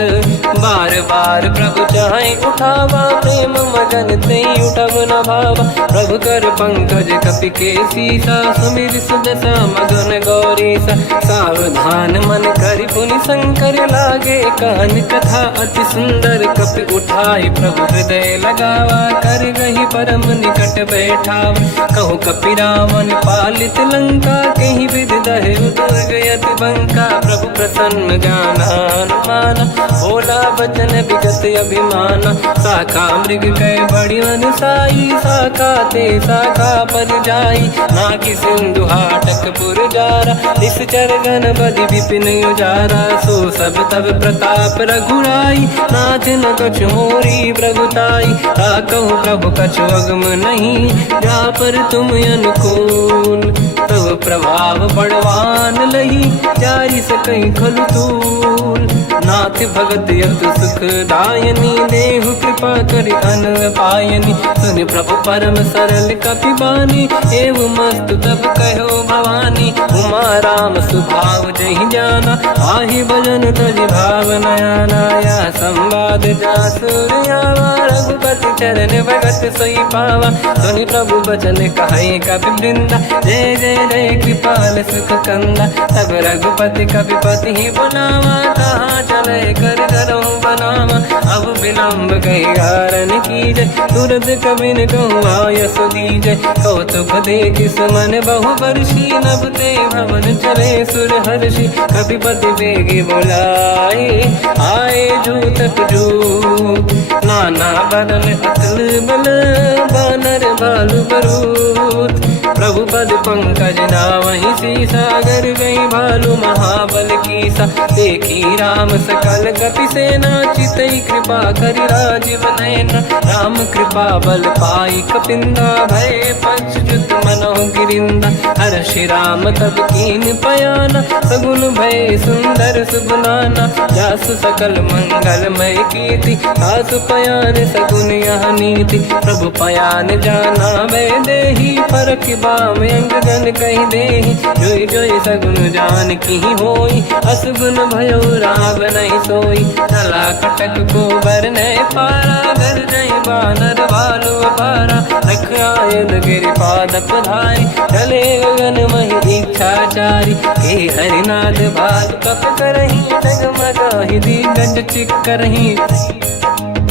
बार बार प्रभु चाहि उठावा, प्रेम मगन तई उठब न भावा। प्रभु कर पंकज कपि के सीसा, सुमिर सुदशा मगन गौरीसा। सावधान मन करि पुनि शंकर लागे, कहन कथा अति सुंदर। कपि उठाई प्रभु हृदय लगावा, कर गही परम निकट बैठाव। कहु कपि रावण पालित लंका, कहीं विधि दहे दुर्ग यति बंका। प्रभु प्रसन्न ज्ञानानुमाना, बोला बचन विगत अभिमाना। शाखा मृग कै बड़ी अनुसाई, शाखा ते शाखा पर जाई। नाकि सिंधु हाटक पुर जारा, निश्चर गण बदि विपिन उजारा। सो सब तब प्रताप रघुराई, नाथ न कछु मोरी प्रभुताई। ताकहु प्रभु कछु अगम नहीं, जा पर तुम अनुकूल। तब प्रभाव बड़वान लही, जारी सकई खलु तूल। नाथ भगत यत सुख दायनी, देहु कृपा करि अन पायनी। सुनि प्रभु परम सरल कपि बानी, एव मस्त तब कहो भवानी। उमा राम सुभाव जहि जाना, आहि भजन तज भाव नयाना। या संवाद जासुर आवा, रघुपति चरण भगत सोई पावा। सुनि प्रभु बचन कहे कपि वृंदा, जय जय जय कृपाल सुख कंदा। तब रघुपति कपिपति ही बनावा, कहाँ चले कर करो बनावा। अब विलम्ब कही कारण कीजय, तुरत कबिन कहूँ आयस दीजय। कौतुक देख सुमन बहु वर्षी, नभ ते भवन चले सुर हर्षि। कपिपति बेगी बुलाए, आए जूतक जूत। नाना बदन अतुल बल, बानर भालु बरूत। प्रभु पद पंकज नावहि सीसा, गर गई भालु महाबल कीसा। देखी राम सकल कपि सेना, चितई कृपा करि राजीव नयना। राम कृपा बल पाई कपिंदा, भय पंचजुत मनोह गिरिंदा। हर्षि राम तब कीन पयाना, सगुन भय सुंदर सुगुनाना। जासु सकल मंगलमय कीर्ति, आसु पयान सगुन यह नीति। प्रभु पयान जाना वै देहि, परख बाम अंग गन कहि देहि। जोई जोई सगुन जान की होई, असगुन भयो राव नहीं सोई। चला कटक को बर नहीं पारा, घर जय बानर भालु अपारा। लख आयल गिरिपाद पधारी, चले गगन महि इच्छाचारी। हे हरिनाथ भालु कप करही, डगमगाहि दिग्गज चिक्करही।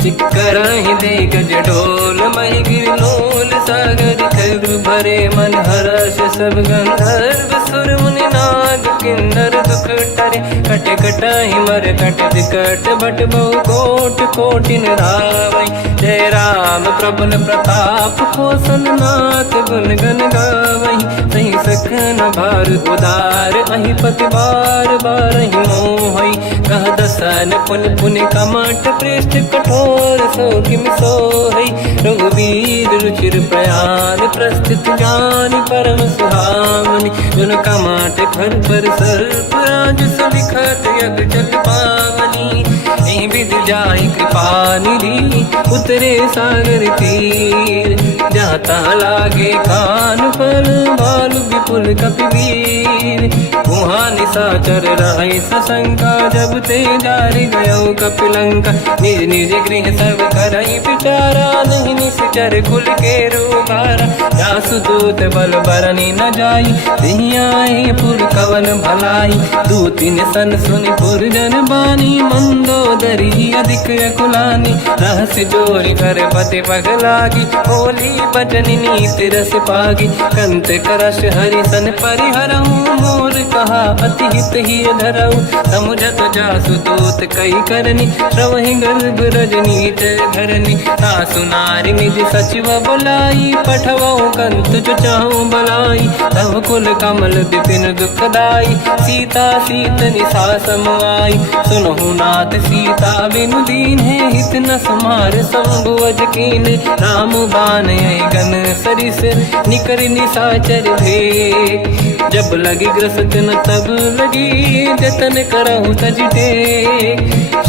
चिक्करहि दिग्गज ढोल, महि गिरलोल सागर। खर भरे मन हर्ष सब गंधर्व, सुर मुनि नाग किन्नर दुख टरे। कट कटाहि मर कट विकट, भट बहु कोट कोटिन रावै। जय राम प्रबल प्रताप, कोसल नाथ गुण गन गावै। सही सखन भार उदार, अहि पति बार बारहि मोहै। कह दसन पुन पुन कमठ, पृष्ठ कठोर सो किम सोहै। रघुवीर रुचिर प्रयाण, प्रस्थित जानि परम सुहावनी। जुन कमाट घर पर सर्प, राज सबिखत यग जल पावनी। एहि विधि जाहि कृपा निधि, उतरे सागर तीर। जाता लागे कान फल, भालु विपुल कपि वीर। वहाँ निशाचर रहै सशंका, जब ते जारि गयो कपिलंका। निज निज गृह सब करई विचारा, नहीं निश्चर कुल के रूबारा। जासु दूत बल बरनी न जाई, देहि आए पुर कवन भलाई। दूतिन सन सुनि पुर जन बानी, मंदोदरी अधिक अकुलानी। रहस्य जोरि कर पति पगलागी, होली बचन नीति रस पागी। कंत करश हरि सन परिहरहु, मोर कहा अति हित ही धरऊ। समुझत जासु दूत कई करनी, श्रवहि गर्भ रजनी जय धरनी। तासु नारी निज सचिव बुलाई, पठवऊ कंत जो चाहूं बलाई। तब कुल कमल विपिन दुखदाई, सीता सीत निशा समाई। सुनहु नाथ सीता बिनु दीन है, हित न समार शंभुअज कीन। राम बान आई गन सरिस, निकर निशाचर भेद। जब लगी ग्रसत न तब लगी, जतन करहु तज टेक।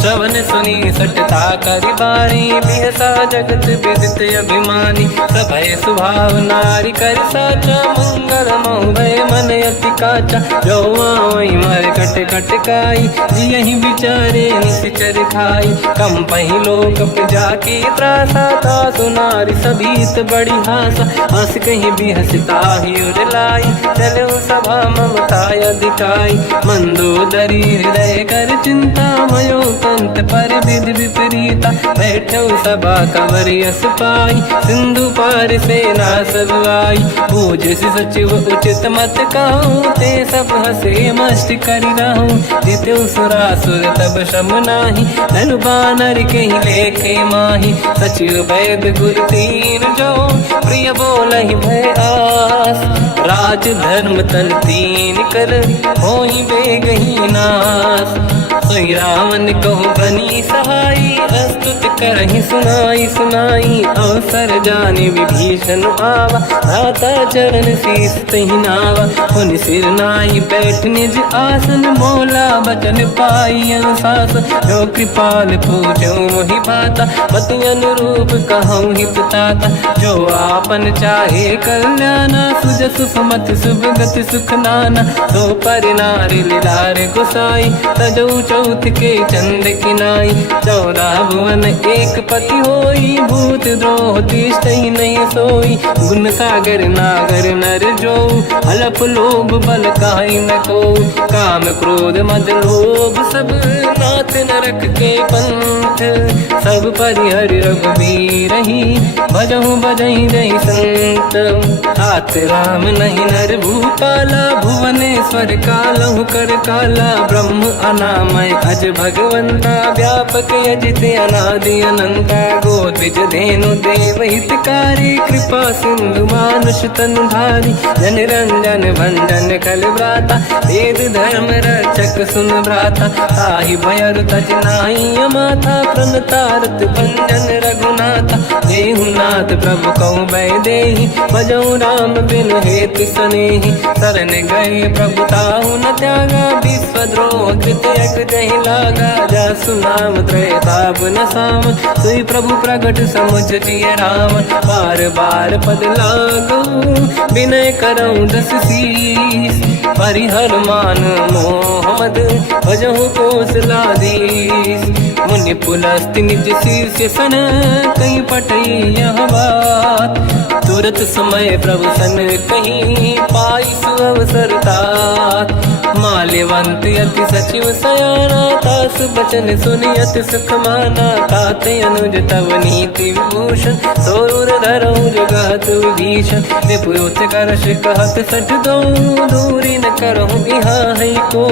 श्रवण सुनी सटता करि बारी, बिहसा जगत विदित अभिमानी। सभय सुभाव नारी कर साचा, मंगल मोह भय मन अति काचा। जो आवई मर कट कट काई, जियहि विचारे निश्चर खाई। कम पहि लोक जाके त्रासा, तासु नारी सभीत बड़ी हासा। हंस कहीं बिहसता ही उर लाई, चलो सभा ममता अधिकाई। मंदोदरी हृदय कर चिंता मयो कंत पर विधि विपरीता। बैठो सभा कवर यस पाई सिंधु पार सेना सब आई। पूज्य सचिव उचित मत कहूँ ते सब हसे मस्त करि रहूं। जित्यु सुरासुर तब शम नाही धनु बानर के ही लेखे माही। सचिव वैद गुरु तीन जो प्रिय बोलहि भय आस। राज धर्म तन तीन कर होई बेगही नास। सोई रावण कहु बनी सहाई अस्तुत करहि सुनाई सुनाई। अवसर जाने विभीषण आवा भ्राता चरण शीस तहि नावा। पुनि सिर नाई बैठ निज आसन बोला बचन पाई अनुशासन। जो कृपाल पूछो मोहि बाता मति अनुरूप कहूँ हित ताता। जो आपन चाहे कल्याणा सुजस सुमति शुभ गति सुख नाना। तो पर नारी लीलार गोसाई तजौ चौथ के चंद किनाई। 14 भुवन एक पति होई भूत द्रोह तिष्ठहि नहीं सोई। गुण सागर नागर नर जो अलप लोभ बल काहि न को। काम क्रोध मद लोभ सब नाथ नरक के पंथ। सब परिहरि रघुबीर ही भजहु बजहि रहि संत। हाथ राम नहीं नर भूपाला भुवनेश्वर कालहु कर काला। ब्रह्म अनामय अज भगवंता व्यापक यजित अनादि अनंता। गोद्विज धेनु देव हितकारी कृपा सिंधु मानुष तनु धारी। जन रंजन भंजन खल व्राता वेद धर्म रक्षक सुन भ्राता। ताहि भयर तज नाहि अमाथा प्रणतारत भंजन रघुनाथा। देहु नाथ प्रभु कहु बै देहि भजहु राम बिनु हेतु सनेहि। शरण गए प्रभु ताहु न त्यागा विश्वद्रोह कृत यक जहि लागा। जासु नाम त्रयताप न साम सोई प्रभु प्रगट समुझ जिय राम। बार बार पद लागू विनय करऊँ दस शीस। परिहर मान मोह मद भजहु कौशलाधीश। मुनि पुलस्त्य निज शीर्ष सन कहीं पटई यह बात। तुरत समय प्रभु सन कहीं पाई सुअवसर तात। माल्यवंत अति सचिव सयाना तास बचन सुनियत सुख माना। ताते अनुज तव नीति विभूषण सोर धरऊ जगत विभीषण। विपुत करश कहत सठ दो दूरी न करहु बिहा है को।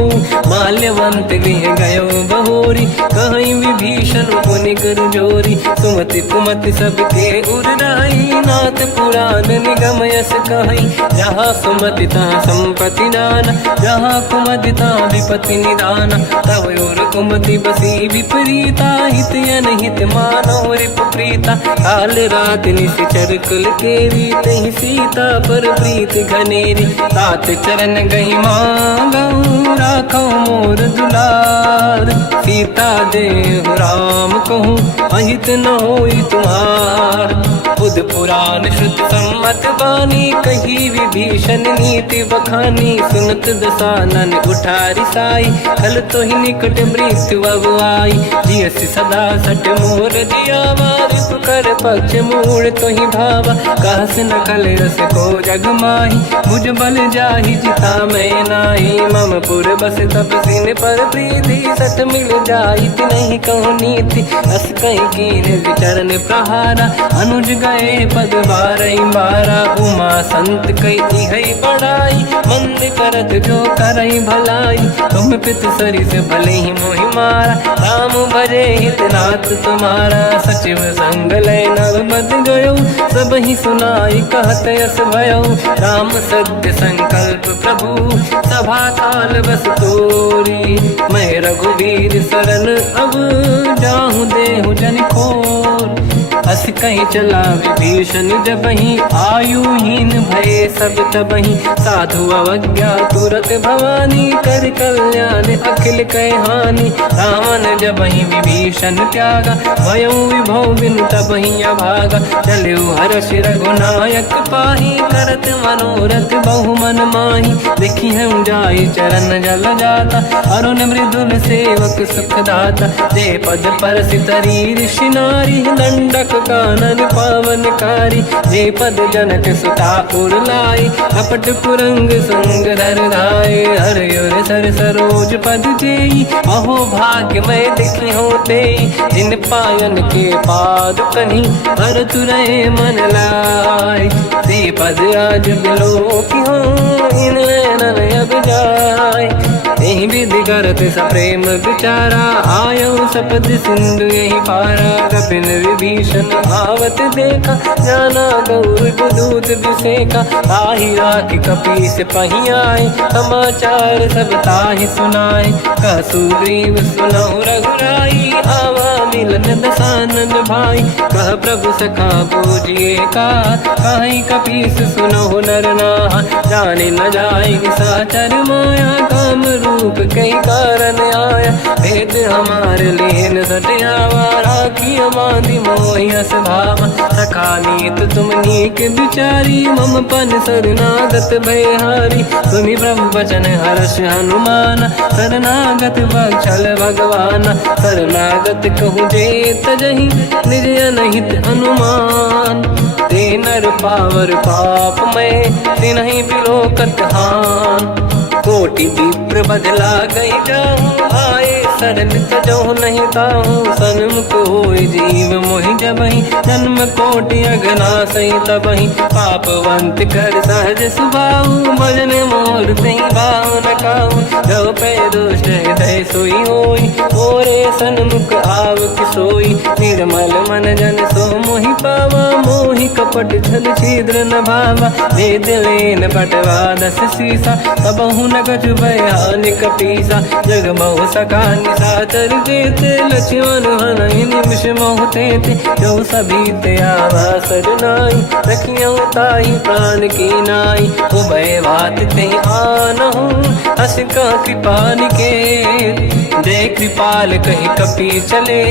माल्यवंत गृह गयो बहोरी कहीं विभीषण पुनि कर जोरी। सुमति कुमति सबके उड़ाई नाथ पुराण निगम यस कहीं। जहाँ सुमति तहाँ संपत्ति नाना जहाँ कुमति तहाँ विपत्ति निदाना। तव और कुमति बसी विपरीता हित अनहित मानव रिप प्रीता। काल रात निशिचर कुल केरी तहि सीता पर प्रीत घनेरी। तात चरण गई मांगऊ राखो मोर दुलार। सीता देहु राम कहूँ अहित न होई तुम्हार। बुध पुराण श्रुत सम्मत बानी कही विभीषण नीति बखानी। सुनत दसानन उठारी साई खल तो ही निकट मृत्यु अब आई। जियसि सदा सट मोर जियावा रिपु कर पक्ष मूड़ तो ही भावा। कहस न कल रस को जग माही भुज बल जाहि जिता मैं नाई। मम पुर बस तप सिन पर प्रीति सत मिल जाई नहीं कहूँ नीति। अस कहीं कीन विचरण प्रहारा अनुज गए पद बारई बारा। उमा संत कई है बड़ाई मंद करत जो करई भलाई। तुम पित सरिस भले ही मोहि मारा राम भजे हितनाथ तुम्हारा। सचिव संग लय नव बद गयो सब ही सुनाई कहत यस भयो। राम सत्य संकल्प प्रभु सभा काल बस तोरी। मैं रघुवीर शरण अब जाहूँ देहु जन खोर। अस कहीं चला विभीषण जबहि आयुहीन भये सब तबहि। साधु अवज्ञा तुरत भवानी कर कल्याण अखिल कह हानि। रावण जबहि विभीषण त्यागा भयो विभव बिनु तबहि अभागा। चलऊ हर्ष रघुनायक पाहि करत मनोरथ बहु मन माहि। देखी हम जाई चरण जल जाता अरुण मृदुल सेवक सुख दाता। जे पद पर सितरी ऋषि नारी दंडक कानन पावनकारी। जे पद जनक सुता उर्ला आए, कपट कुरंग संग धर धाये। हर युर सर सरोज पद जेई, अहो भाग्य मैं देखी होते, जिन पायन के पाद कहीं हर तुरहे मन लाए। ते पद आज बिलो की हो, इन नैनन अब जाए। यही विधि करत सप्रेम विचारा, आयो सपद सिंधु यही पारा। कपिन विभीषण आवत देखा, जाना गौर दूत विसेका। ताहि राखी कपी से पही आए, समाचार सब ताहि सुनाए। कह सुग्रीव सुनहु रघुराई, आवा मिलन दसानन भाई। कह प्रभु सखा पूजिए का, कहीं कपीस सुनहु नर नाहा। जाने न जाएगी साचर माया, काम रूप कई कारण आया। भेद हमार लेन सटियावा, राखी हमारी मोहियस भावा। सखा नीत तुम नीक विचारी, मम पन शरणागत भयहारी। सुनि प्रभु वचन हर्ष हनुमान, शरणागत बक्षल भगवान। शरणागत कहूँ जे तजहि, निज अनहित अनुमान। ते नर पावर पाप में, तिन्हि बिलोकत हान। कोटि विप्र बदला गई जाऊँ, आए शरण तजहु नहीं ताहूँ। सन्मुख होय जीव मोहि जबहि, जन्म कोटि अगना सही तबहि। पापवंत कर सहज सुभाऊ, भजन मोर तहि भाव न काहू। जो पै दुष्ट हृदय सोई होई, मोरे सन्मुख आव कि सोई। निर्मल मन जन सो मोहि पावा, मोहि कपट छल छिद्र न भावा। वेद लेन पटवा दस सीसा, सबहु न कछु भयानि कपीसा। जग महु सका निशाचर जेते, लक्ष्मण हनहि निमिष महु तेते। जो सभी ते आवा सरनाई, रखियौ ताहि प्राण की नाई। उभय बात ते आनहु, हस कह कृपा निकेत। जय कृपाल कहि कपी चले,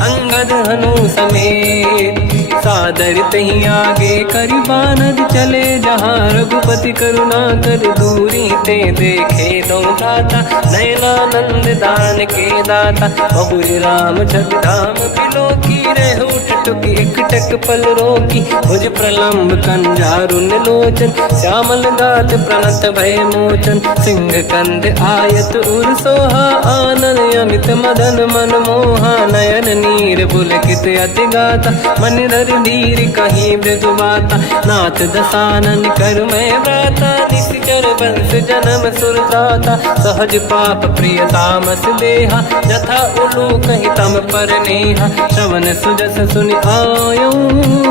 अंगद हनु समेत। सादर तही आगे करि बानर चले, जहाँ रघुपति करुणा कर दूरी ते देखे। दो दाता नयनानंद दान के दाता, बहुरी राम छग धाम बिलो की। रहु टुक एक टक पल रोकी, भुज प्रलम्ब कंजारुन लोचन। श्यामल गात प्रणत भय मोचन, सिंह कंद आयत उर सोहा। आनन अमित मदन मन मोहा, नयन नीर पुलकित अति गाता। मन धर धीर कहीं मृदु बाता, नाथ दसानन कर मैं व्राता। निश्चर वंश जन्म सुरदाता, सहज पाप प्रिय तामस देहा। जथा उलू कहीं तम पर नेहा, श्रवण सुजस सुनि आयो।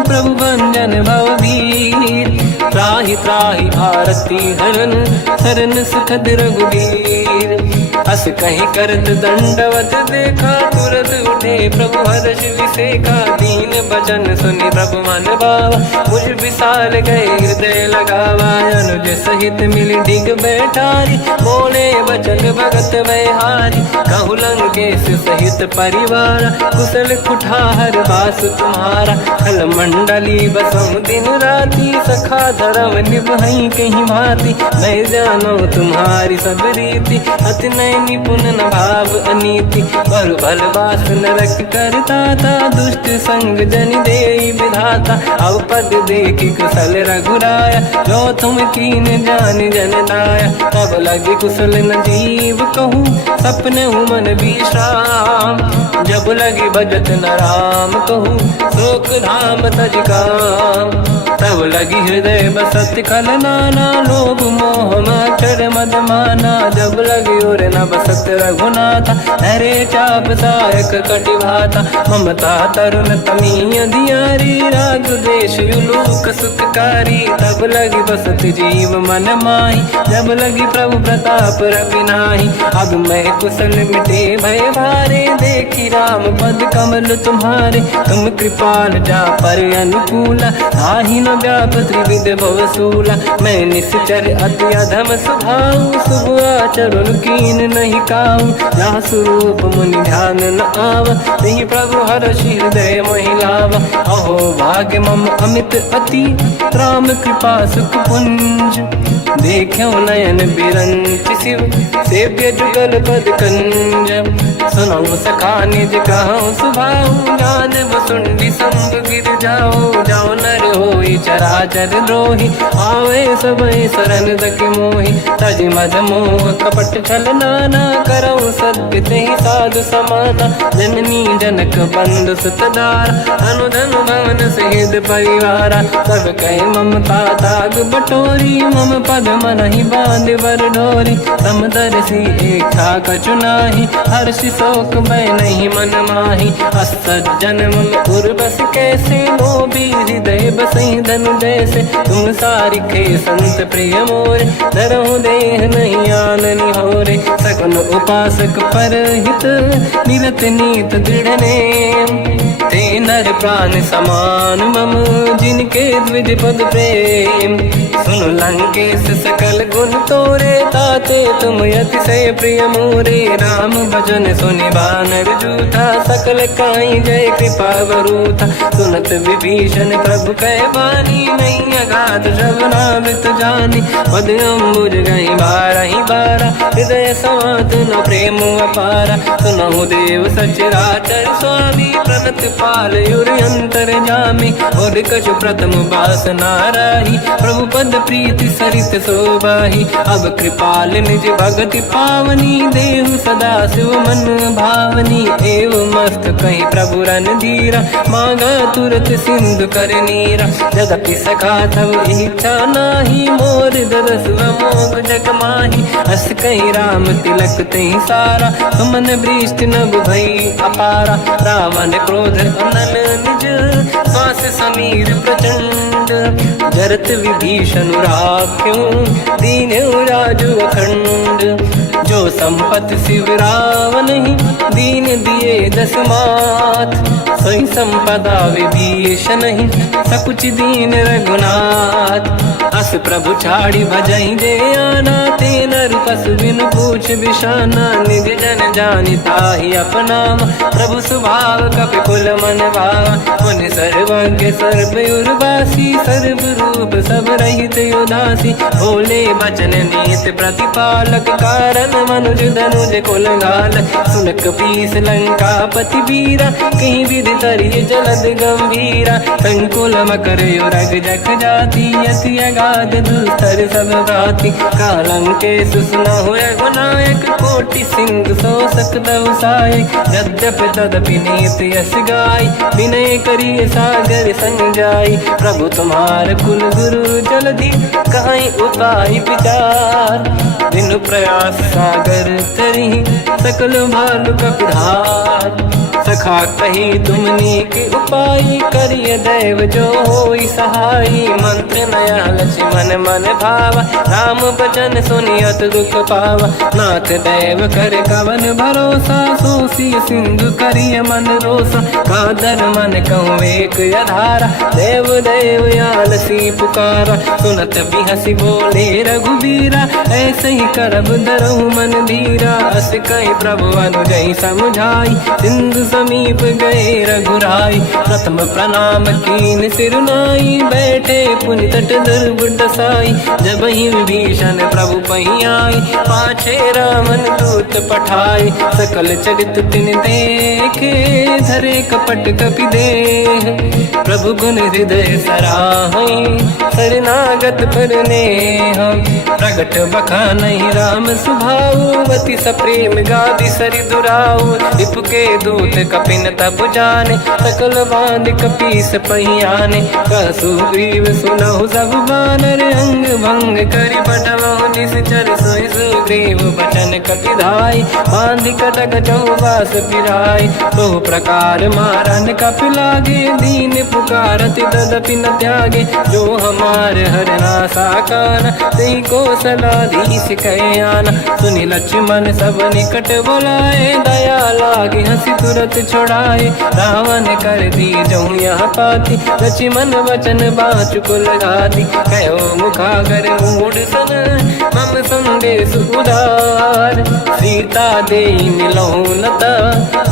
प्रभु भंजन भवभीर, त्राहि त्राहि आरती हरन। शरण सुखद रघुबीर, हस कहीं करत दंडवत देखा। तुरत उठे प्रभु हर्ष विसेखा, दीन बचन सुनि प्रभु मन भावा। मुझ विशाल गए हृदय लगावा, अनुज सहित मिली डिग बैठारी। बोले वचन भगत वैहारी, कहु लंकेश सहित परिवार। कुशल कुठार बास तुम्हारा, खल मंडली बसहु दिन राति। सखा धर्म निभहि कहीं भांति, मैं जानो तुम्हारी सब रीति। अति नय निपुण न भाव अनीति, पर भल बास नरक करता था। दुष्ट संग जन देई विधाता, अब पद देखि कुशल रघुराया। जो तुम कीन जान जन दाया, तब लगे कुशल न जीव कहूँ। सपने मन विश्राम, जब लगे भजत न राम कहूँ। शोक धाम तज काम, तब लगी हृदय बसत खल नाना। लोभ मोह मचर मद माना, जब लगी और न बसत रघुनाथा। हरे चाप सायक कटि भाता, ममता तरुण तमीय अधियारी। राग द्वेष युलूक सुखकारी, तब लगी बसत जीव मन माही। जब लगी प्रभु प्रताप रवि नाही, अब मैं कुशल मिटे भय भारे। देखी राम पद कमल तुम्हारे, तुम कृपाल जा पर अनुकूला। ताहि न व्याप त्रिविध भवसूला, मैं निश्चर अति अधम स्वभाव। शुभ आचरण कीन नहीं काहू, जहाँ स्वरूप मुनि ध्यान न आव। नहीं प्रभु हर्षि हृदय महिलावा, अहो भाग्य मम अमित अति। राम कृपा सुख पुंज देखो नयन बिरंच शिव सेव्य जुगल पद कंजम। सुनो सखा निज कहूँ सुभाऊ ज्ञान वसुंडी संग गिर जाओ। जाओ नर होई चराचर द्रोही आवे सबई शरण तक मोहि। तज मद मोह कपट छल नाना करऊ सत्य तेहि साधु समाना। जननी जनक बंधु सुतदार अनुधन भवन सहित परिवारा। सब कहे ममता ताग बटोरी मम पद मनहि बांध बर डोरी। समदर्शी इच्छा कछु नाही हर्षि शोक भय नहीं मन माही। असज्जन मम उर्वश कैसे लोभी हृदय बसहि धनु जैसे। तुम सारिखे संत प्रिय मोरे धरहु देह नहीं आन निहोरे। सगुन उपासक पर हित निरत नीत दृढ़ नेम। ते नर प्राण समान मम जिनके द्विज पद प्रेम। सुन लंकेश सकल गुण तोरे ताते तुम अतिशय प्रिय मोरे। राम भजन सुनि बानर जूथा सकल काई जय कृपा वरूथा। सुनत विभीषण प्रभु कह बानी नहीं अगाध श्रवणामृत जानी। पद अम्बुज गई बारहि बारा हृदय समात न प्रेम अपारा। सुनहु देव सचराचर स्वामी प्रणत पाल युर अंतर जामी। और कछु प्रथम बास नाराही प्रभु पद प्रीति सरित शोभाही। अब कृपाल निज भगति पावनी देहु सदा शिव मन भावनी। एव मस्त कहीं प्रभु रन धीरा मांगा तुरत सिंधु कर नीरा। जगति सखा तब इच्छा नाही मोर दरस मोग जग माही। हस कहीं राम तिलक तही सारा सुमन वृष्टि नभ भई अपारा। रावण क्रोध अनल निज श्वास समीर प्रचंड। जरत विभीषण राख्यों दीन्यु राजु अखंड। जो संपत शिव रावण ही दीन दिए दस मात। सोई संपदा विभीषण ही सकुच दीन रघुनाथ। अस प्रभु छाड़ी भजई जे आना ते नर पसु बिनु पूछ बिशाना। निज जन जानि ताहि अपनाम प्रभु स्वभाव कपि कुल मन भावा। मुनि सर्वज्ञ सर्व उर्वासी सर्व रूप सब रहित उदासी। भोले बचन नीत प्रतिपालक कारण मनुज धनुज कुल घाल। सुन कपीस लंका पति वीरा कहीं विधि तरिय जलद गंभीरा। संकुल मकर युरग जख जाति अति अगाध दुस्तर सब भाति। कालंकेश सुनहु रघुनायक कोटि सिंधु सो सकदउ साय। यद्यपि तदपि नीत यस गाय विनय करिय सागर संग जाई। प्रभु तुम्हार कुल गुरु जलधि कहीं उपाय विचार। बिनु प्रयास सागर तरी सकल भालु कपिधार। सखा कही तुमनी के उपाय करिय दैव जो होई सहाई। मंत्र नया लक्ष्मण मन भावा राम भजन सुनियत दुख पावा। नाथ दैव कर कवन भरोसा सोसी सिंधु करिय मन रोसा। कादर मन कहूँ एक अधारा देव देव आलसी पुकारा। सुनत बिहसी बोले रघुबीरा ऐसे ही करब दरहु मन धीरा। अस कहीं प्रभु अनुजई समझाई सिंधु समीप गए रघुराई। प्रथम प्रणाम कीन सिरुनाई बैठे पुनि तट दुर्बुड साई। जब ही विभीषण प्रभु पही आई पाछे रामन दूत पठाई। सकल चरित तिन देखे धरे कपट कपि देह। प्रभु गुण हृदय सराहई शरणागत पर नेह। प्रगट बखानहि राम सुभाऊ अति सप्रेम गादि सरि दुराऊ। रिपु के दूत कपिन तब जाने सकल बांध कपीस पहियाने। कह सुग्रीव सुनहु सब बानर अंग भंग करि बटमहु निश्चर। सोई सुग्रीव बचन कपिधाई बांध कटक चौबास पिराई। तो प्रकार मारन कपि लागे दीन पुकारत तदपि न त्यागे। जो हमार हरना साकान तेहि कौशलाधीश कहे आना। सुनि लक्ष्मण सब निकट बोलाए दया लागे हंसी तुरत छोड़ाए। रावण कर दी जो यहाँ पाती लक्ष्मण वचन बाचुकुल घाती। कहो मुखागर मूढ़ सन मम संदेश उदार। सीता दे मिलहु लता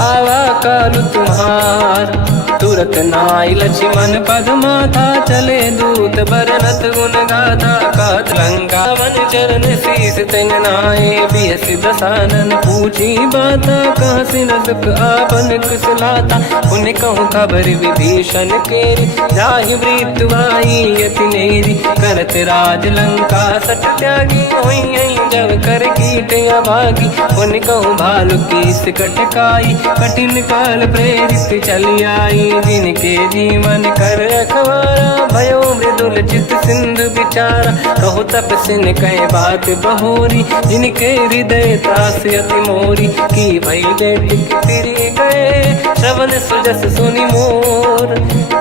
आवा काल तुम्हार। तुरत नाई लक्ष्मण पद माथा चले दूत बरनत गुण गाथा। कहत लंका वन चरण शीस तन नाए बिहस दसानन पूछी बाता कहाँ से न सुख आपन कुशलाता उन्हें कहूँ खबर विभीषण केरी जाहि मृत्यु आई यति नेरी करत राज लंका सट त्यागी होई जब कर कीट अभागी उन कहूँ भालू की कटकाई कठिन काल प्रेरित चली आई जिनके जीवन कर अखबारा भयो मृदुल चित सिंधु विचारा कहु तपसिन कहे बात बहोरी जिनके हृदय तास अति मोरी की भई बेटी तिरी गए श्रवण सुजस सुनि मोर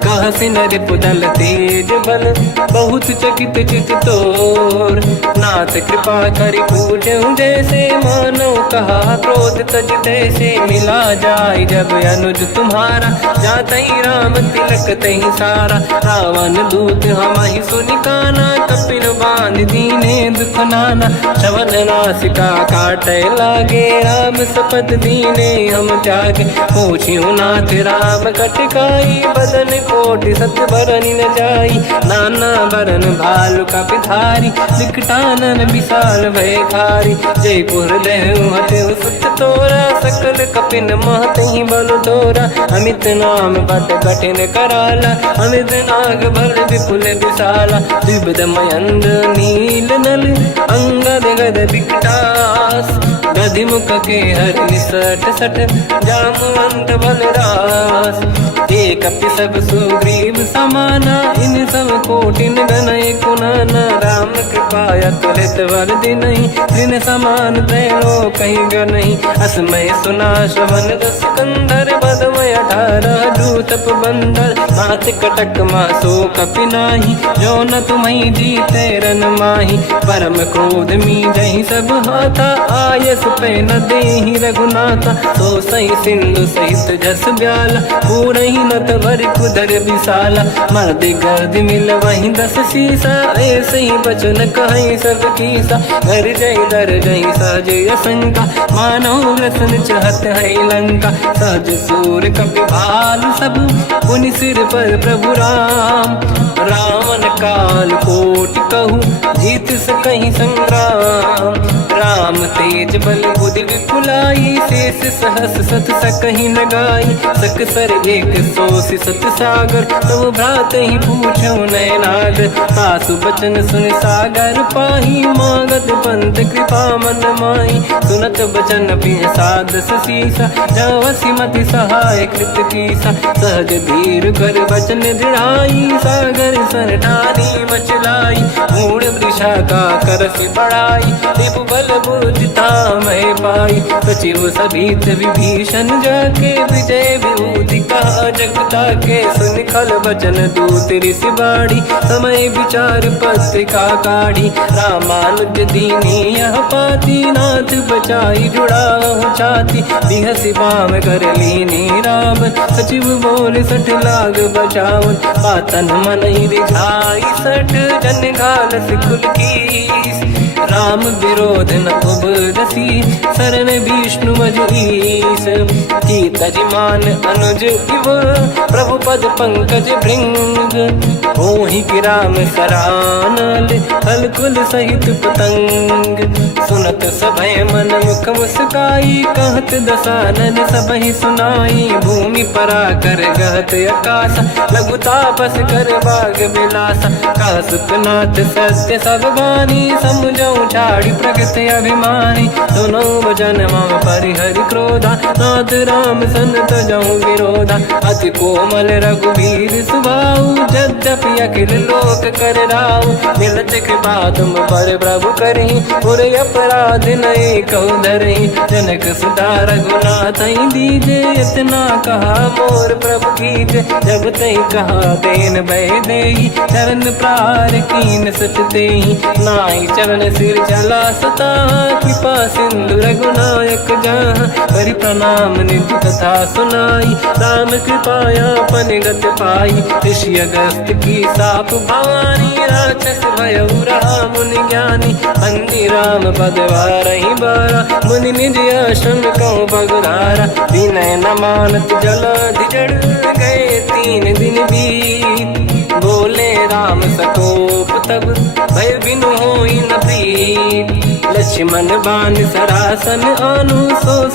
कह सिन रिपुदल तेज बल बहुत चकित चित तोर नाथ कृपा करि पूजऊं जैसे मानो कहा क्रोध तज तैसे मिला जाय जब अनुज तुम्हारा जातई राम तिलक तही सारा रावण दूत हमहि सुनि काना कपिल बांध दीने दुख नाना श्रवण नासिका काटे लागे राम सपत दीने हम त्यागे पूछियो नाथ राम कटकाई बदन कोटि सत बरनि न जाई नाना बरन भालु का पिधारी विकटानन विशाल भय खारी जयपुर देहु हतेउ सुत तोरा सकल कपिन महतहि बल तोरा अमित नाम बट कठिन कराला अमित नाग बल विपुल विशाला द्विविध मयंद नील नल अंगद गद विकटास गदिमुख के हर निसट सठ जामवंत बलरास एक सब सुग्रीव समाना इन सब कोटिन गनय कुनाना राम कृपाया तुलित वर दिनहि दिन समान त्रैलो कहीं गनहि असमय सुना श्रवण दस कंधर बदमय 18 दूतप बंदर हाथ कटक मासो कपिनाही जो न तुम्हें जीते रन माही परम क्रोध मी जही सब हाथा आयस पे न देहि रघुनाथा तो सही सिंधु सहित जस ब्याला पूरही नत भर कुदर विशाला मर्द गर्द मिल वहीं 10 शीसा ऐसे ही बचन कहीं सब कीसा घर जय दर जय सहज असंका मानो रसन चहत है लंका सहज सूर कपि भाल सब पुनि सिर पर प्रभु राम रावण काल कोट कहूँ जीत सकहीं संग्राम राम तेज बल बुद्धि विपुलाई शेष सहस सत सकहीं लगाई सक सर एक सोसी सत सागर तब भ्रात ही पूछो नयनागर सासु बचन सुन सागर पाही मागत पंत कृपा मन माही सुनत बचन पिय सादस शीसा जवसी मति सहाय कृत कीसा सहज धीर कर बचन दृढ़ाई सागर सर ठानी मचलाई मूड वृषा का करस बढ़ाई देव बल बुद्धि तामय पाई सचिव सभीत विभीषण जाके विजय विभूति का जगता के सुन खल बचन दूत ऋषि बाड़ी समय विचार पत्रिका काढ़ी रामानुज दीनी यह पाती नाथ बचाई जुड़ा हो छाती बिहसी बाम कर लीनी राम सचिव बोल सठ लाग बचावन पातन मन ही दिखाई सठ जन घाल सिकुल की राम विरोध न उबरसी शरण विष्णु मजीस की तजमान अनुज इव प्रभु पद पंकज भृंग मोहि की राम सरानल हलकुल सहित पतंग सुनत सभय मन मुख मुस्काई कहत दसानन सबहि सुनाई भूमि परा कर गहत आकाश लघु तापस कर बाग विलासा कह सुखनाथ सत्य सब बानी समझो छाड़ी प्रगति अभिमानी सुनो वचन मम परिहरि क्रोधा नाथ राम सन्त जहु विरोधा अति कोमल रघुवीर सुभाऊ यद्यपि अखिल लोक कर राऊ मिलत कृपा तुम पर प्रभु करहि पुर अपराध नहीं कहु धरहि जनक सुता रघुनाथ दीजे इतना कहा मोर प्रभु कीजे जब तई कहा देन भय देहि चरण प्रार कीन सटते नाई चरण सिर चला सता कृपा सिंधु रघुनायक जहाँ करि प्रणाम निधि कथा सुनाई राम कृपाया पन गत पाई ऋषि अगस्त की साप भवानी राक्षस भयउ रहा मुनि ज्ञानी बंदी राम पद वारहि बारा मुनि निज आश्रम कहु बगधारा विनय न मानत जलाधि जड़ गए 3 दिन बीत बोले राम सकोप तब भय बिनु होई न प्रीत। लक्ष्मण बाण सरासन आनु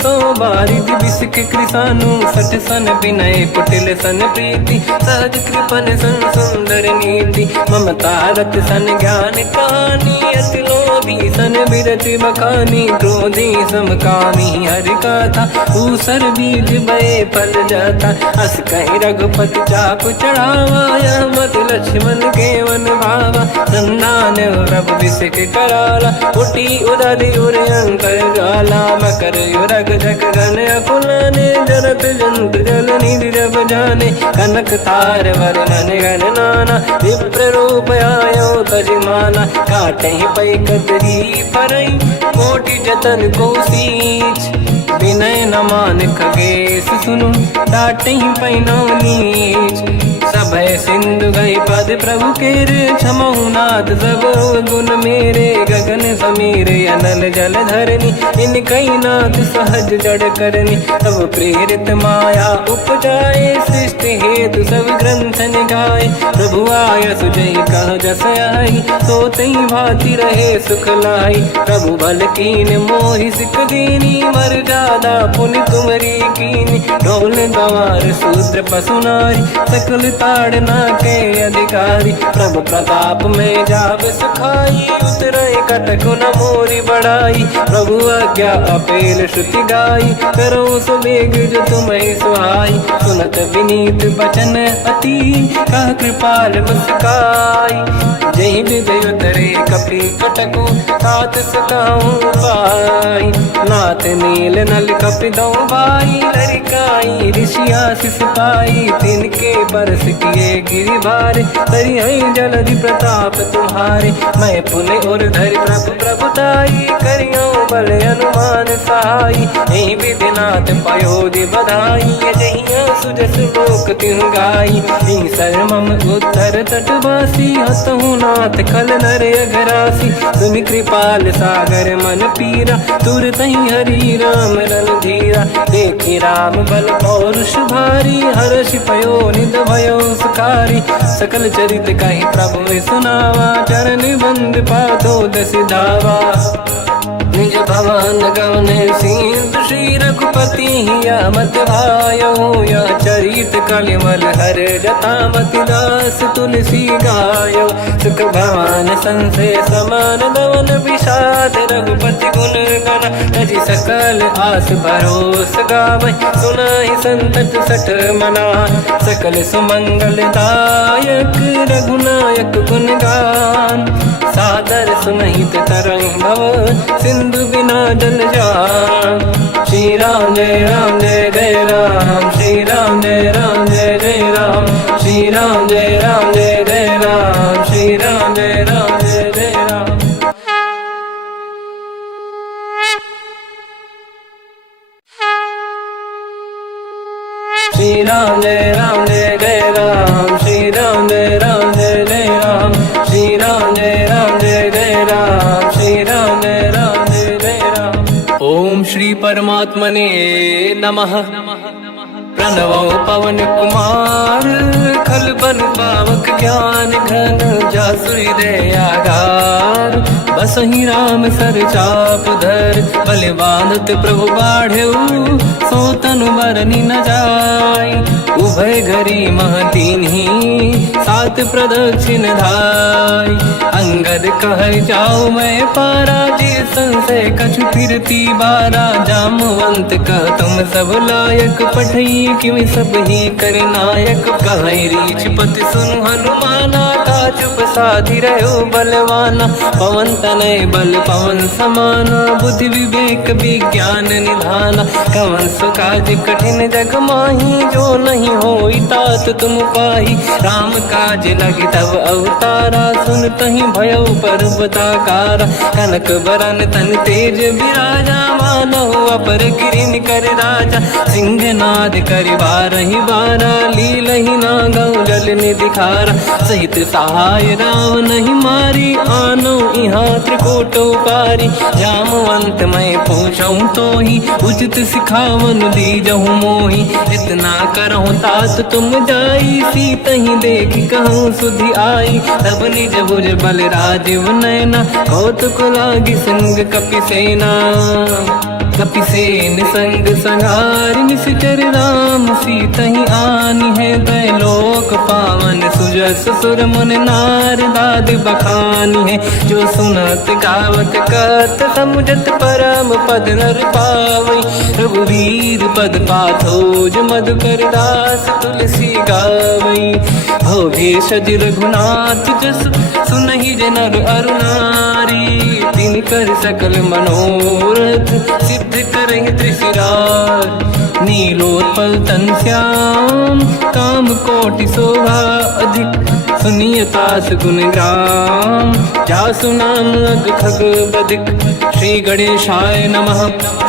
सो बारिद बिसक कृसानु। सठ सन विनय कुटिल सन प्रीति सहज कृपन सन सुंदर नीति। ममता रत सन ज्ञान कहानी अति लोभी सन बिरति बखानी। क्रोधी समकामी हरि कथा ऊसर बीज बये फल जाता। अस कहीं रघुपति चाप चढ़ावा यह मत लक्ष्मण के वन भावा। संधान रब बिसक कराला उठी उदधि उर अंकर ज्वाला। मकर युरग जग गण अकुलाने जरत जंत जल निधि जब जाने। कनक तार वर्णन गण नाना विप्र रूप आयो तजमाना। काटे पै कतरी परई कोटि जतन को सींच। विनय न मान खगेश सुनु डांटे पैनो नीच। सभय सिंधु गई पद प्रभु केरे क्षमऊ नाथ सब गुण मेरे। गगन समीर अनल जल धरनी इन कई नाथ सहज जड़ करनी। तब प्रेरित माया उपजाए सृष्टि हेतु सब ग्रंथ निगाए। प्रभु आय सुजय कह जस आई तो तई भांति रहे सुख लाई। प्रभु भल कीन मोहि सिख दीनी मर जादा पुनि तुमरी कीनी। ढोल गवार शूद्र पशु नारी सकल ताड़ना के अधिकारी। प्रभु प्रताप में जाब सुखाई उतरे कटक न मोरी बढ़ाई। प्रभु आज्ञा अपेल श्रुति गाई करो सुबेग जो तुम्हें सुहाई। सुनत विनीत बचन अति कह कृपाल मुस्काई। जय विदय उतरे कपि कटकु तात सकाऊं पाई। नाथ नील नल कपि दो भाई लरिकाई ऋषि आशीष पाई। तिनके बरस किए गिरि भारे तरिहै जलधि प्रताप तुम्हारे। मैं पुण्य और धरि प्रभु प्रभुताई करियो बल अनुमान सहाई। यही विधिनाथ पयोधि बधाई जहिया सुजस लोक तिहु गाई। सर मम उत्तर तटवासी हसहु नाथ खल नर अघरासी। सुनि कृपाल सागर मन पीरा तुरत ही हरि राम रणधीरा। देखि राम बल पौरुष भारी हर्षि पयो निध भयो सुखारी। सकल चरित कहि प्रभु सुनावा चरण बंद पादो दस धावा। निज भवन गवने सिंधु श्री रघुपति हिया मत भायो। या चरित कलिमल हर जतामति दास तुलसी गायो। सुख भवन संसे समान दवन विषाद रघुपति गुण गण। तजि सकल आस भरोस गावै सुनाहि संतत सठ मना। सकल सुमंगल दायक रघुनायक गुण गान। सादर सुनहित तरंग भव सिंधु बिना जल जान। श्री राम जय जय राम। श्री राम जय जय राम। श्री राम जय जय राम। श्री राम जय जय राम। श्री राम जय जय राम। श्री राम जय जय राम। श्री राम जय जय राम। श्री राम जय जय राम। ओम श्री परमात्मने नमः। प्रणवो पवन कुमार खल बन पावक ज्ञान घन जासुरी दयागार। बसहि राम सर चाप धर बल बांधत प्रभु बाढ़ऊ। सो तनु बरनी न जाय उभय घरी महतीन्ही सात प्रदक्षिण धाय। अंगद कह जाओ मैं पारा जी संशय कछु फिरती बारा। जामवंत कह तुम सब लायक पठई किमि सब ही कर नायक। कहै रीछ पति सुनु हनुमाना काचुप साधि रहो बलवाना। पवन तनय बल पवन समाना बुद्धि विवेक विज्ञान निधाना। कवन सो काज कठिन जग माही जो नहीं होई तात तुम पाही। राम काज लगी तब अवतारा सुन तहि भयो पर्वताकारा। कनक बरन तन तेज विराजा मानहु अपर गिरिन कर राजा। सिंहनाद करि बारहि बारा लीलहि नागौ जल निधि खारा। सहित सहाय राम नहीं मारी आनो इहाँ त्रिकूट उपारी। जामवंत मैं पूछऊँ तो ही उचित सिखावन दीजहु मोही। इतना करहु तात तुम जाई सीत ही देखी कहूँ सुधि आई। तब निज भुज बल राजीव नयना कौतुक लागी संग कपिसेना। कपिसेन संग संहारि निश्चर राम सीतहि आनी है दैलोक पावन। सुजस सुर मुन नार दाद बखानी है। जो सुनत गावत कहत समुझत परम पद नर पावई। रघुवीर पद पाथोज मधुकर दास तुलसी गावई। भोगेशज रघुनाथ जस सुनहि जनर अरुणारी। तिन कर सकल मनोरथ सिद्ध करहि त्रिशिरार। नीलोत्पल तन श्याम काम कोटि शोभा अधिक। सुनियतास गुण ग्राम जासु नाम अग खग बदिक। श्री गणेशाय नमः।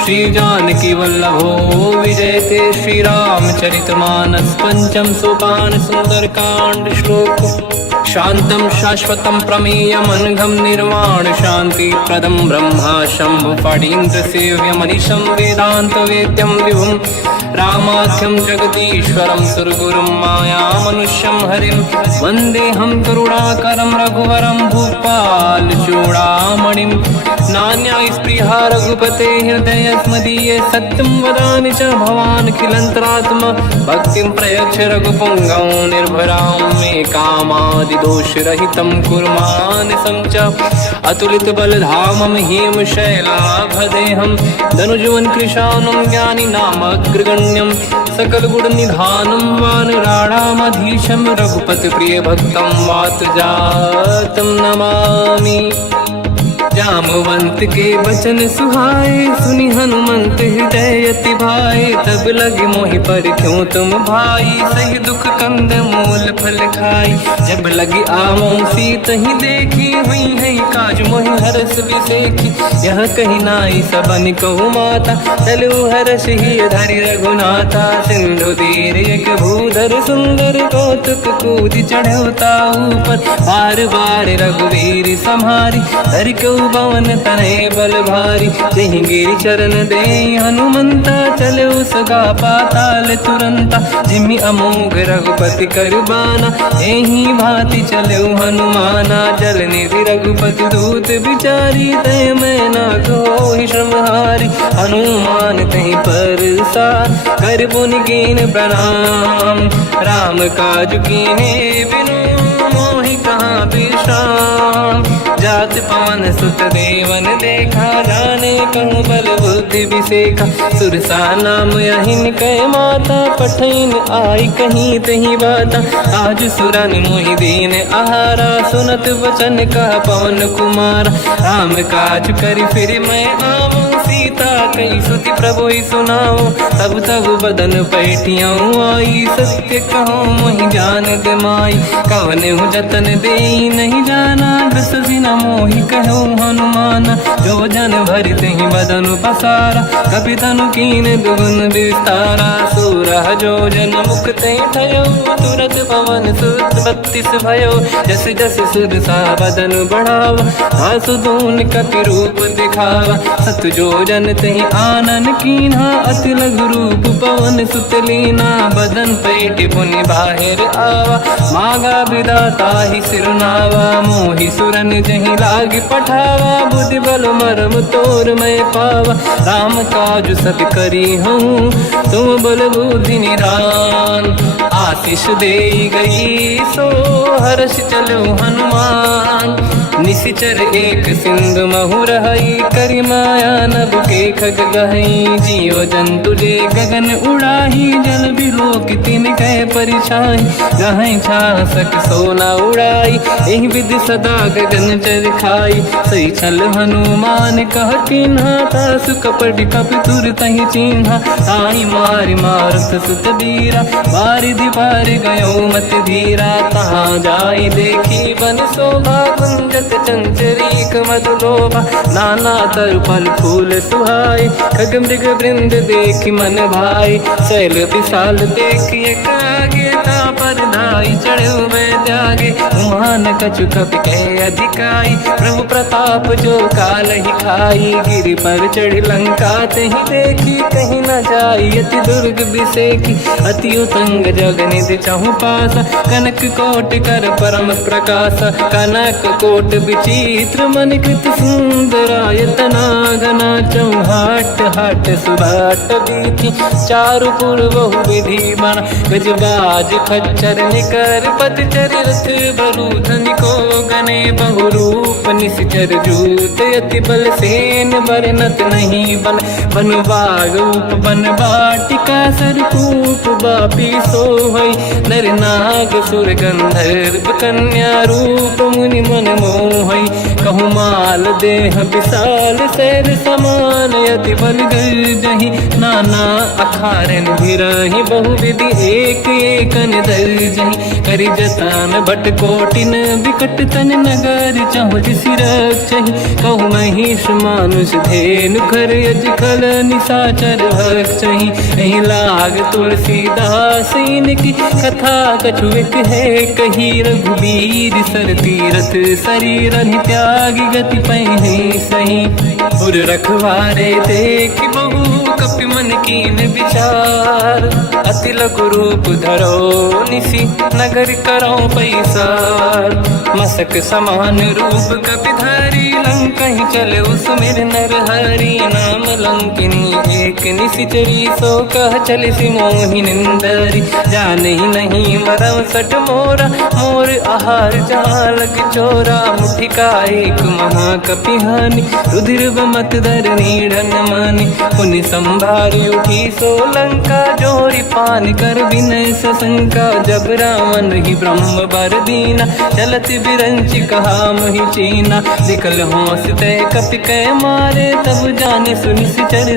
श्री जानकी वल्लभो विजयते। श्री रामचरित मानस पंचम सोपान सुंदर कांड श्लोक। शांतं शाश्वतं प्रमेयमनघं निर्वाण शांति प्रदं ब्रह्मा शंभु फणीन्द्र सेव्यमनिशं वेदांत वेद्यं विभुं। रामाख्यं जगदीश्वरं सुरगुरुं मायामनुष्यं हरिं। वन्देऽहं करुणाकरं रघुवरं भूपाल चूडामणिं। नान्यास्पृहा रघुपते हृदयस्मदीये। सत्यं वदामि च भवानखिलन्तरात्मा। भक्तिं प्रयच्छ रघुपुङ्गं निर्भरां मे कामादिदोषरहितं कुर्मानसं च। अतुलित बलधामं हेमशैलाभदेहं। धनुजवन कृशानं ज्ञानिनामग्रगण्यं। सकल गुण निधानं वानराणामधीशं। रघुपति प्रिय भक्तं वातजातं नमामि। जामवंत के वचन सुहाए सुनि हनुमंत हृदय अति भाए। तब लगे मोहि पर क्यों तुम भाई। सही दुख कंद मूल फल खाई। जब लगी आवों सीत ही देखी हुई है काज मोहि हरस विसेखी। यह कही नाई सबन कहु माता चलु हरस ही धरि रघुनाथा। सिंधु तीर एक भूधर सुंदर कौतुक कूद चढ़ौता ऊपर। बार बार रघुवीर सम्हारी धरि कहु पवन तनय बल भारी। जहि गिरि चरण दे हनुमंता चलो सगा पाताल तुरंता। जिमि अमोघ रघुपति कर बाना एहि भांति चलो हनुमाना। जल निधि रघुपति दूत बिचारी तय मैं ना कोहि श्रमहारी। हनुमान तहि परसार कर पुनि कीन प्रणाम। राम काज कीन्हे बिनु मोहि कहाँ विश्राम। जात पवन सुत देवन देखा जाने कहूँ बल बुद्धि विसेखा। सुरसा नाम यहिन कै माता पठैन आई कहीं तही बाता। आज सुरन मोहि दीन आहारा सुनत वचन कहा पवन कुमार। राम काज करि फिर मैं आवूं सीता कई सुति प्रभु सुनाओ। तब तब बदन पैठियाँ आई सत्य कहो मोहि जान दे माई। कवन हूँ जतन दे नहीं जाना बिसि न मोहि कहो हनुमान। जो जन भरि तहि बदन पसारा कपि तनु कीन दुगुन विस्तारा। सूरह जो जन मुख तहि ठयो तुरत पवन सुत 32 भयो। जस जस सुरसा बदन बढ़ावा आसु दून कपि रूप दिखावा। सत जो जन तहि आनन कीन्हा अति लघु रूप पवन सुत लीना। बदन पैठ पुनि बाहिर आवा मागा विदाता ही सिरनावा। मोहि सुरन जहि लाग पठावा बुद्धि बल मरम तोर मैं पावा। राम काज सब करी हूँ तुम बल बुद्धि निधान। आशीष दे गई सो हर्ष चलो हनुमान। निशिचर एक सिंधु महु रहई करि माया नभ के खग गहई। जियो जंतु जे गगन उड़ाही जल बिलोक तिन कह परिछाई। गहई छासक सोना उड़ाई एहि विधि सदा गगन चर खाई। सही छल हनुमान कह किन्हा तासु कपट कपि तुर तहि चिन्हा। ताई मारि मारुत सुत बीरा बारिधि पार गयो मत धीरा। तहाँ जाई देखी बन शोभा कुंजत चंचरीक मधुलोभा। नाना तरु फल फूल सुहाई खग मृग वृंद देखि मन भाई। शैल विशाल देखिए कागे सीता पर धाई चढ़े हुए त्यागे, उमान कछु कपि कह अधिकाई, प्रभु प्रताप जो काल ही खाई, गिरि पर चढ़ी लंका ते ही देखी, कहीं न जाई अति दुर्ग बिसेकी, अति उत्तंग जग निधि चहु पासा, कनक कोट कर परम प्रकाश, कनक कोट विचित्र मन कृत सुंदरायतना, घना चौहाट हाट सुभाट बीथी, चारु पुर बहु विधि बना, गजबाज खच्चर निकर पतचर रथ बरु धनिको गने, बहु रूप निश्चर जूत अति बल सेन बरनत नहीं बन, बन बाग उप बन बाटिका सरकूप बापी सोहई, नर नाग सुर गंधर्व कन्या रूप मुनि मन मोहई, कहु माल देह विशाल शैल समान, अति बल गर्जहि नाना अखारन भिरहि, बहु विधि एक एकन दर्जहि, करि जतान भट कोटिन विकट तन नगर, चहु दिसि रक्षहि, कहु महिष मानुष धेनु खर यज खल निशाचर भक्षहि, एहि लाग तुलसीदास इनकी कथा कछु एक है कही, रघुबीर सर तीरथ शरीर त्यागी गति पहि सही, पुर रखवारे देख बहु कपि मन कीन विचार, अति लघु रूप धरो निसी नगर करो पैसार, मसक समान रूप कपि धरी लंका ही चले उसमेर नर हरि, नाम लंकिनी एक निशिचरी, सो कह चले सि मोहि निंदरी, जान ही नहीं मरम सट मोरा, मोर आहार जालक चोरा, मुठिका एक महाकपिहानि, रुधिर बमत धर नीढ़न मानि, पुनि संभारी उठी सोलंका, जोरी पान कर विनय सशंका, जब रावण ही ब्रह्म बर दीना, चलत बिरंचि कहा मोहि चीना, निकल होश तय कपि कै मारे, तब जाने सुनिश्चर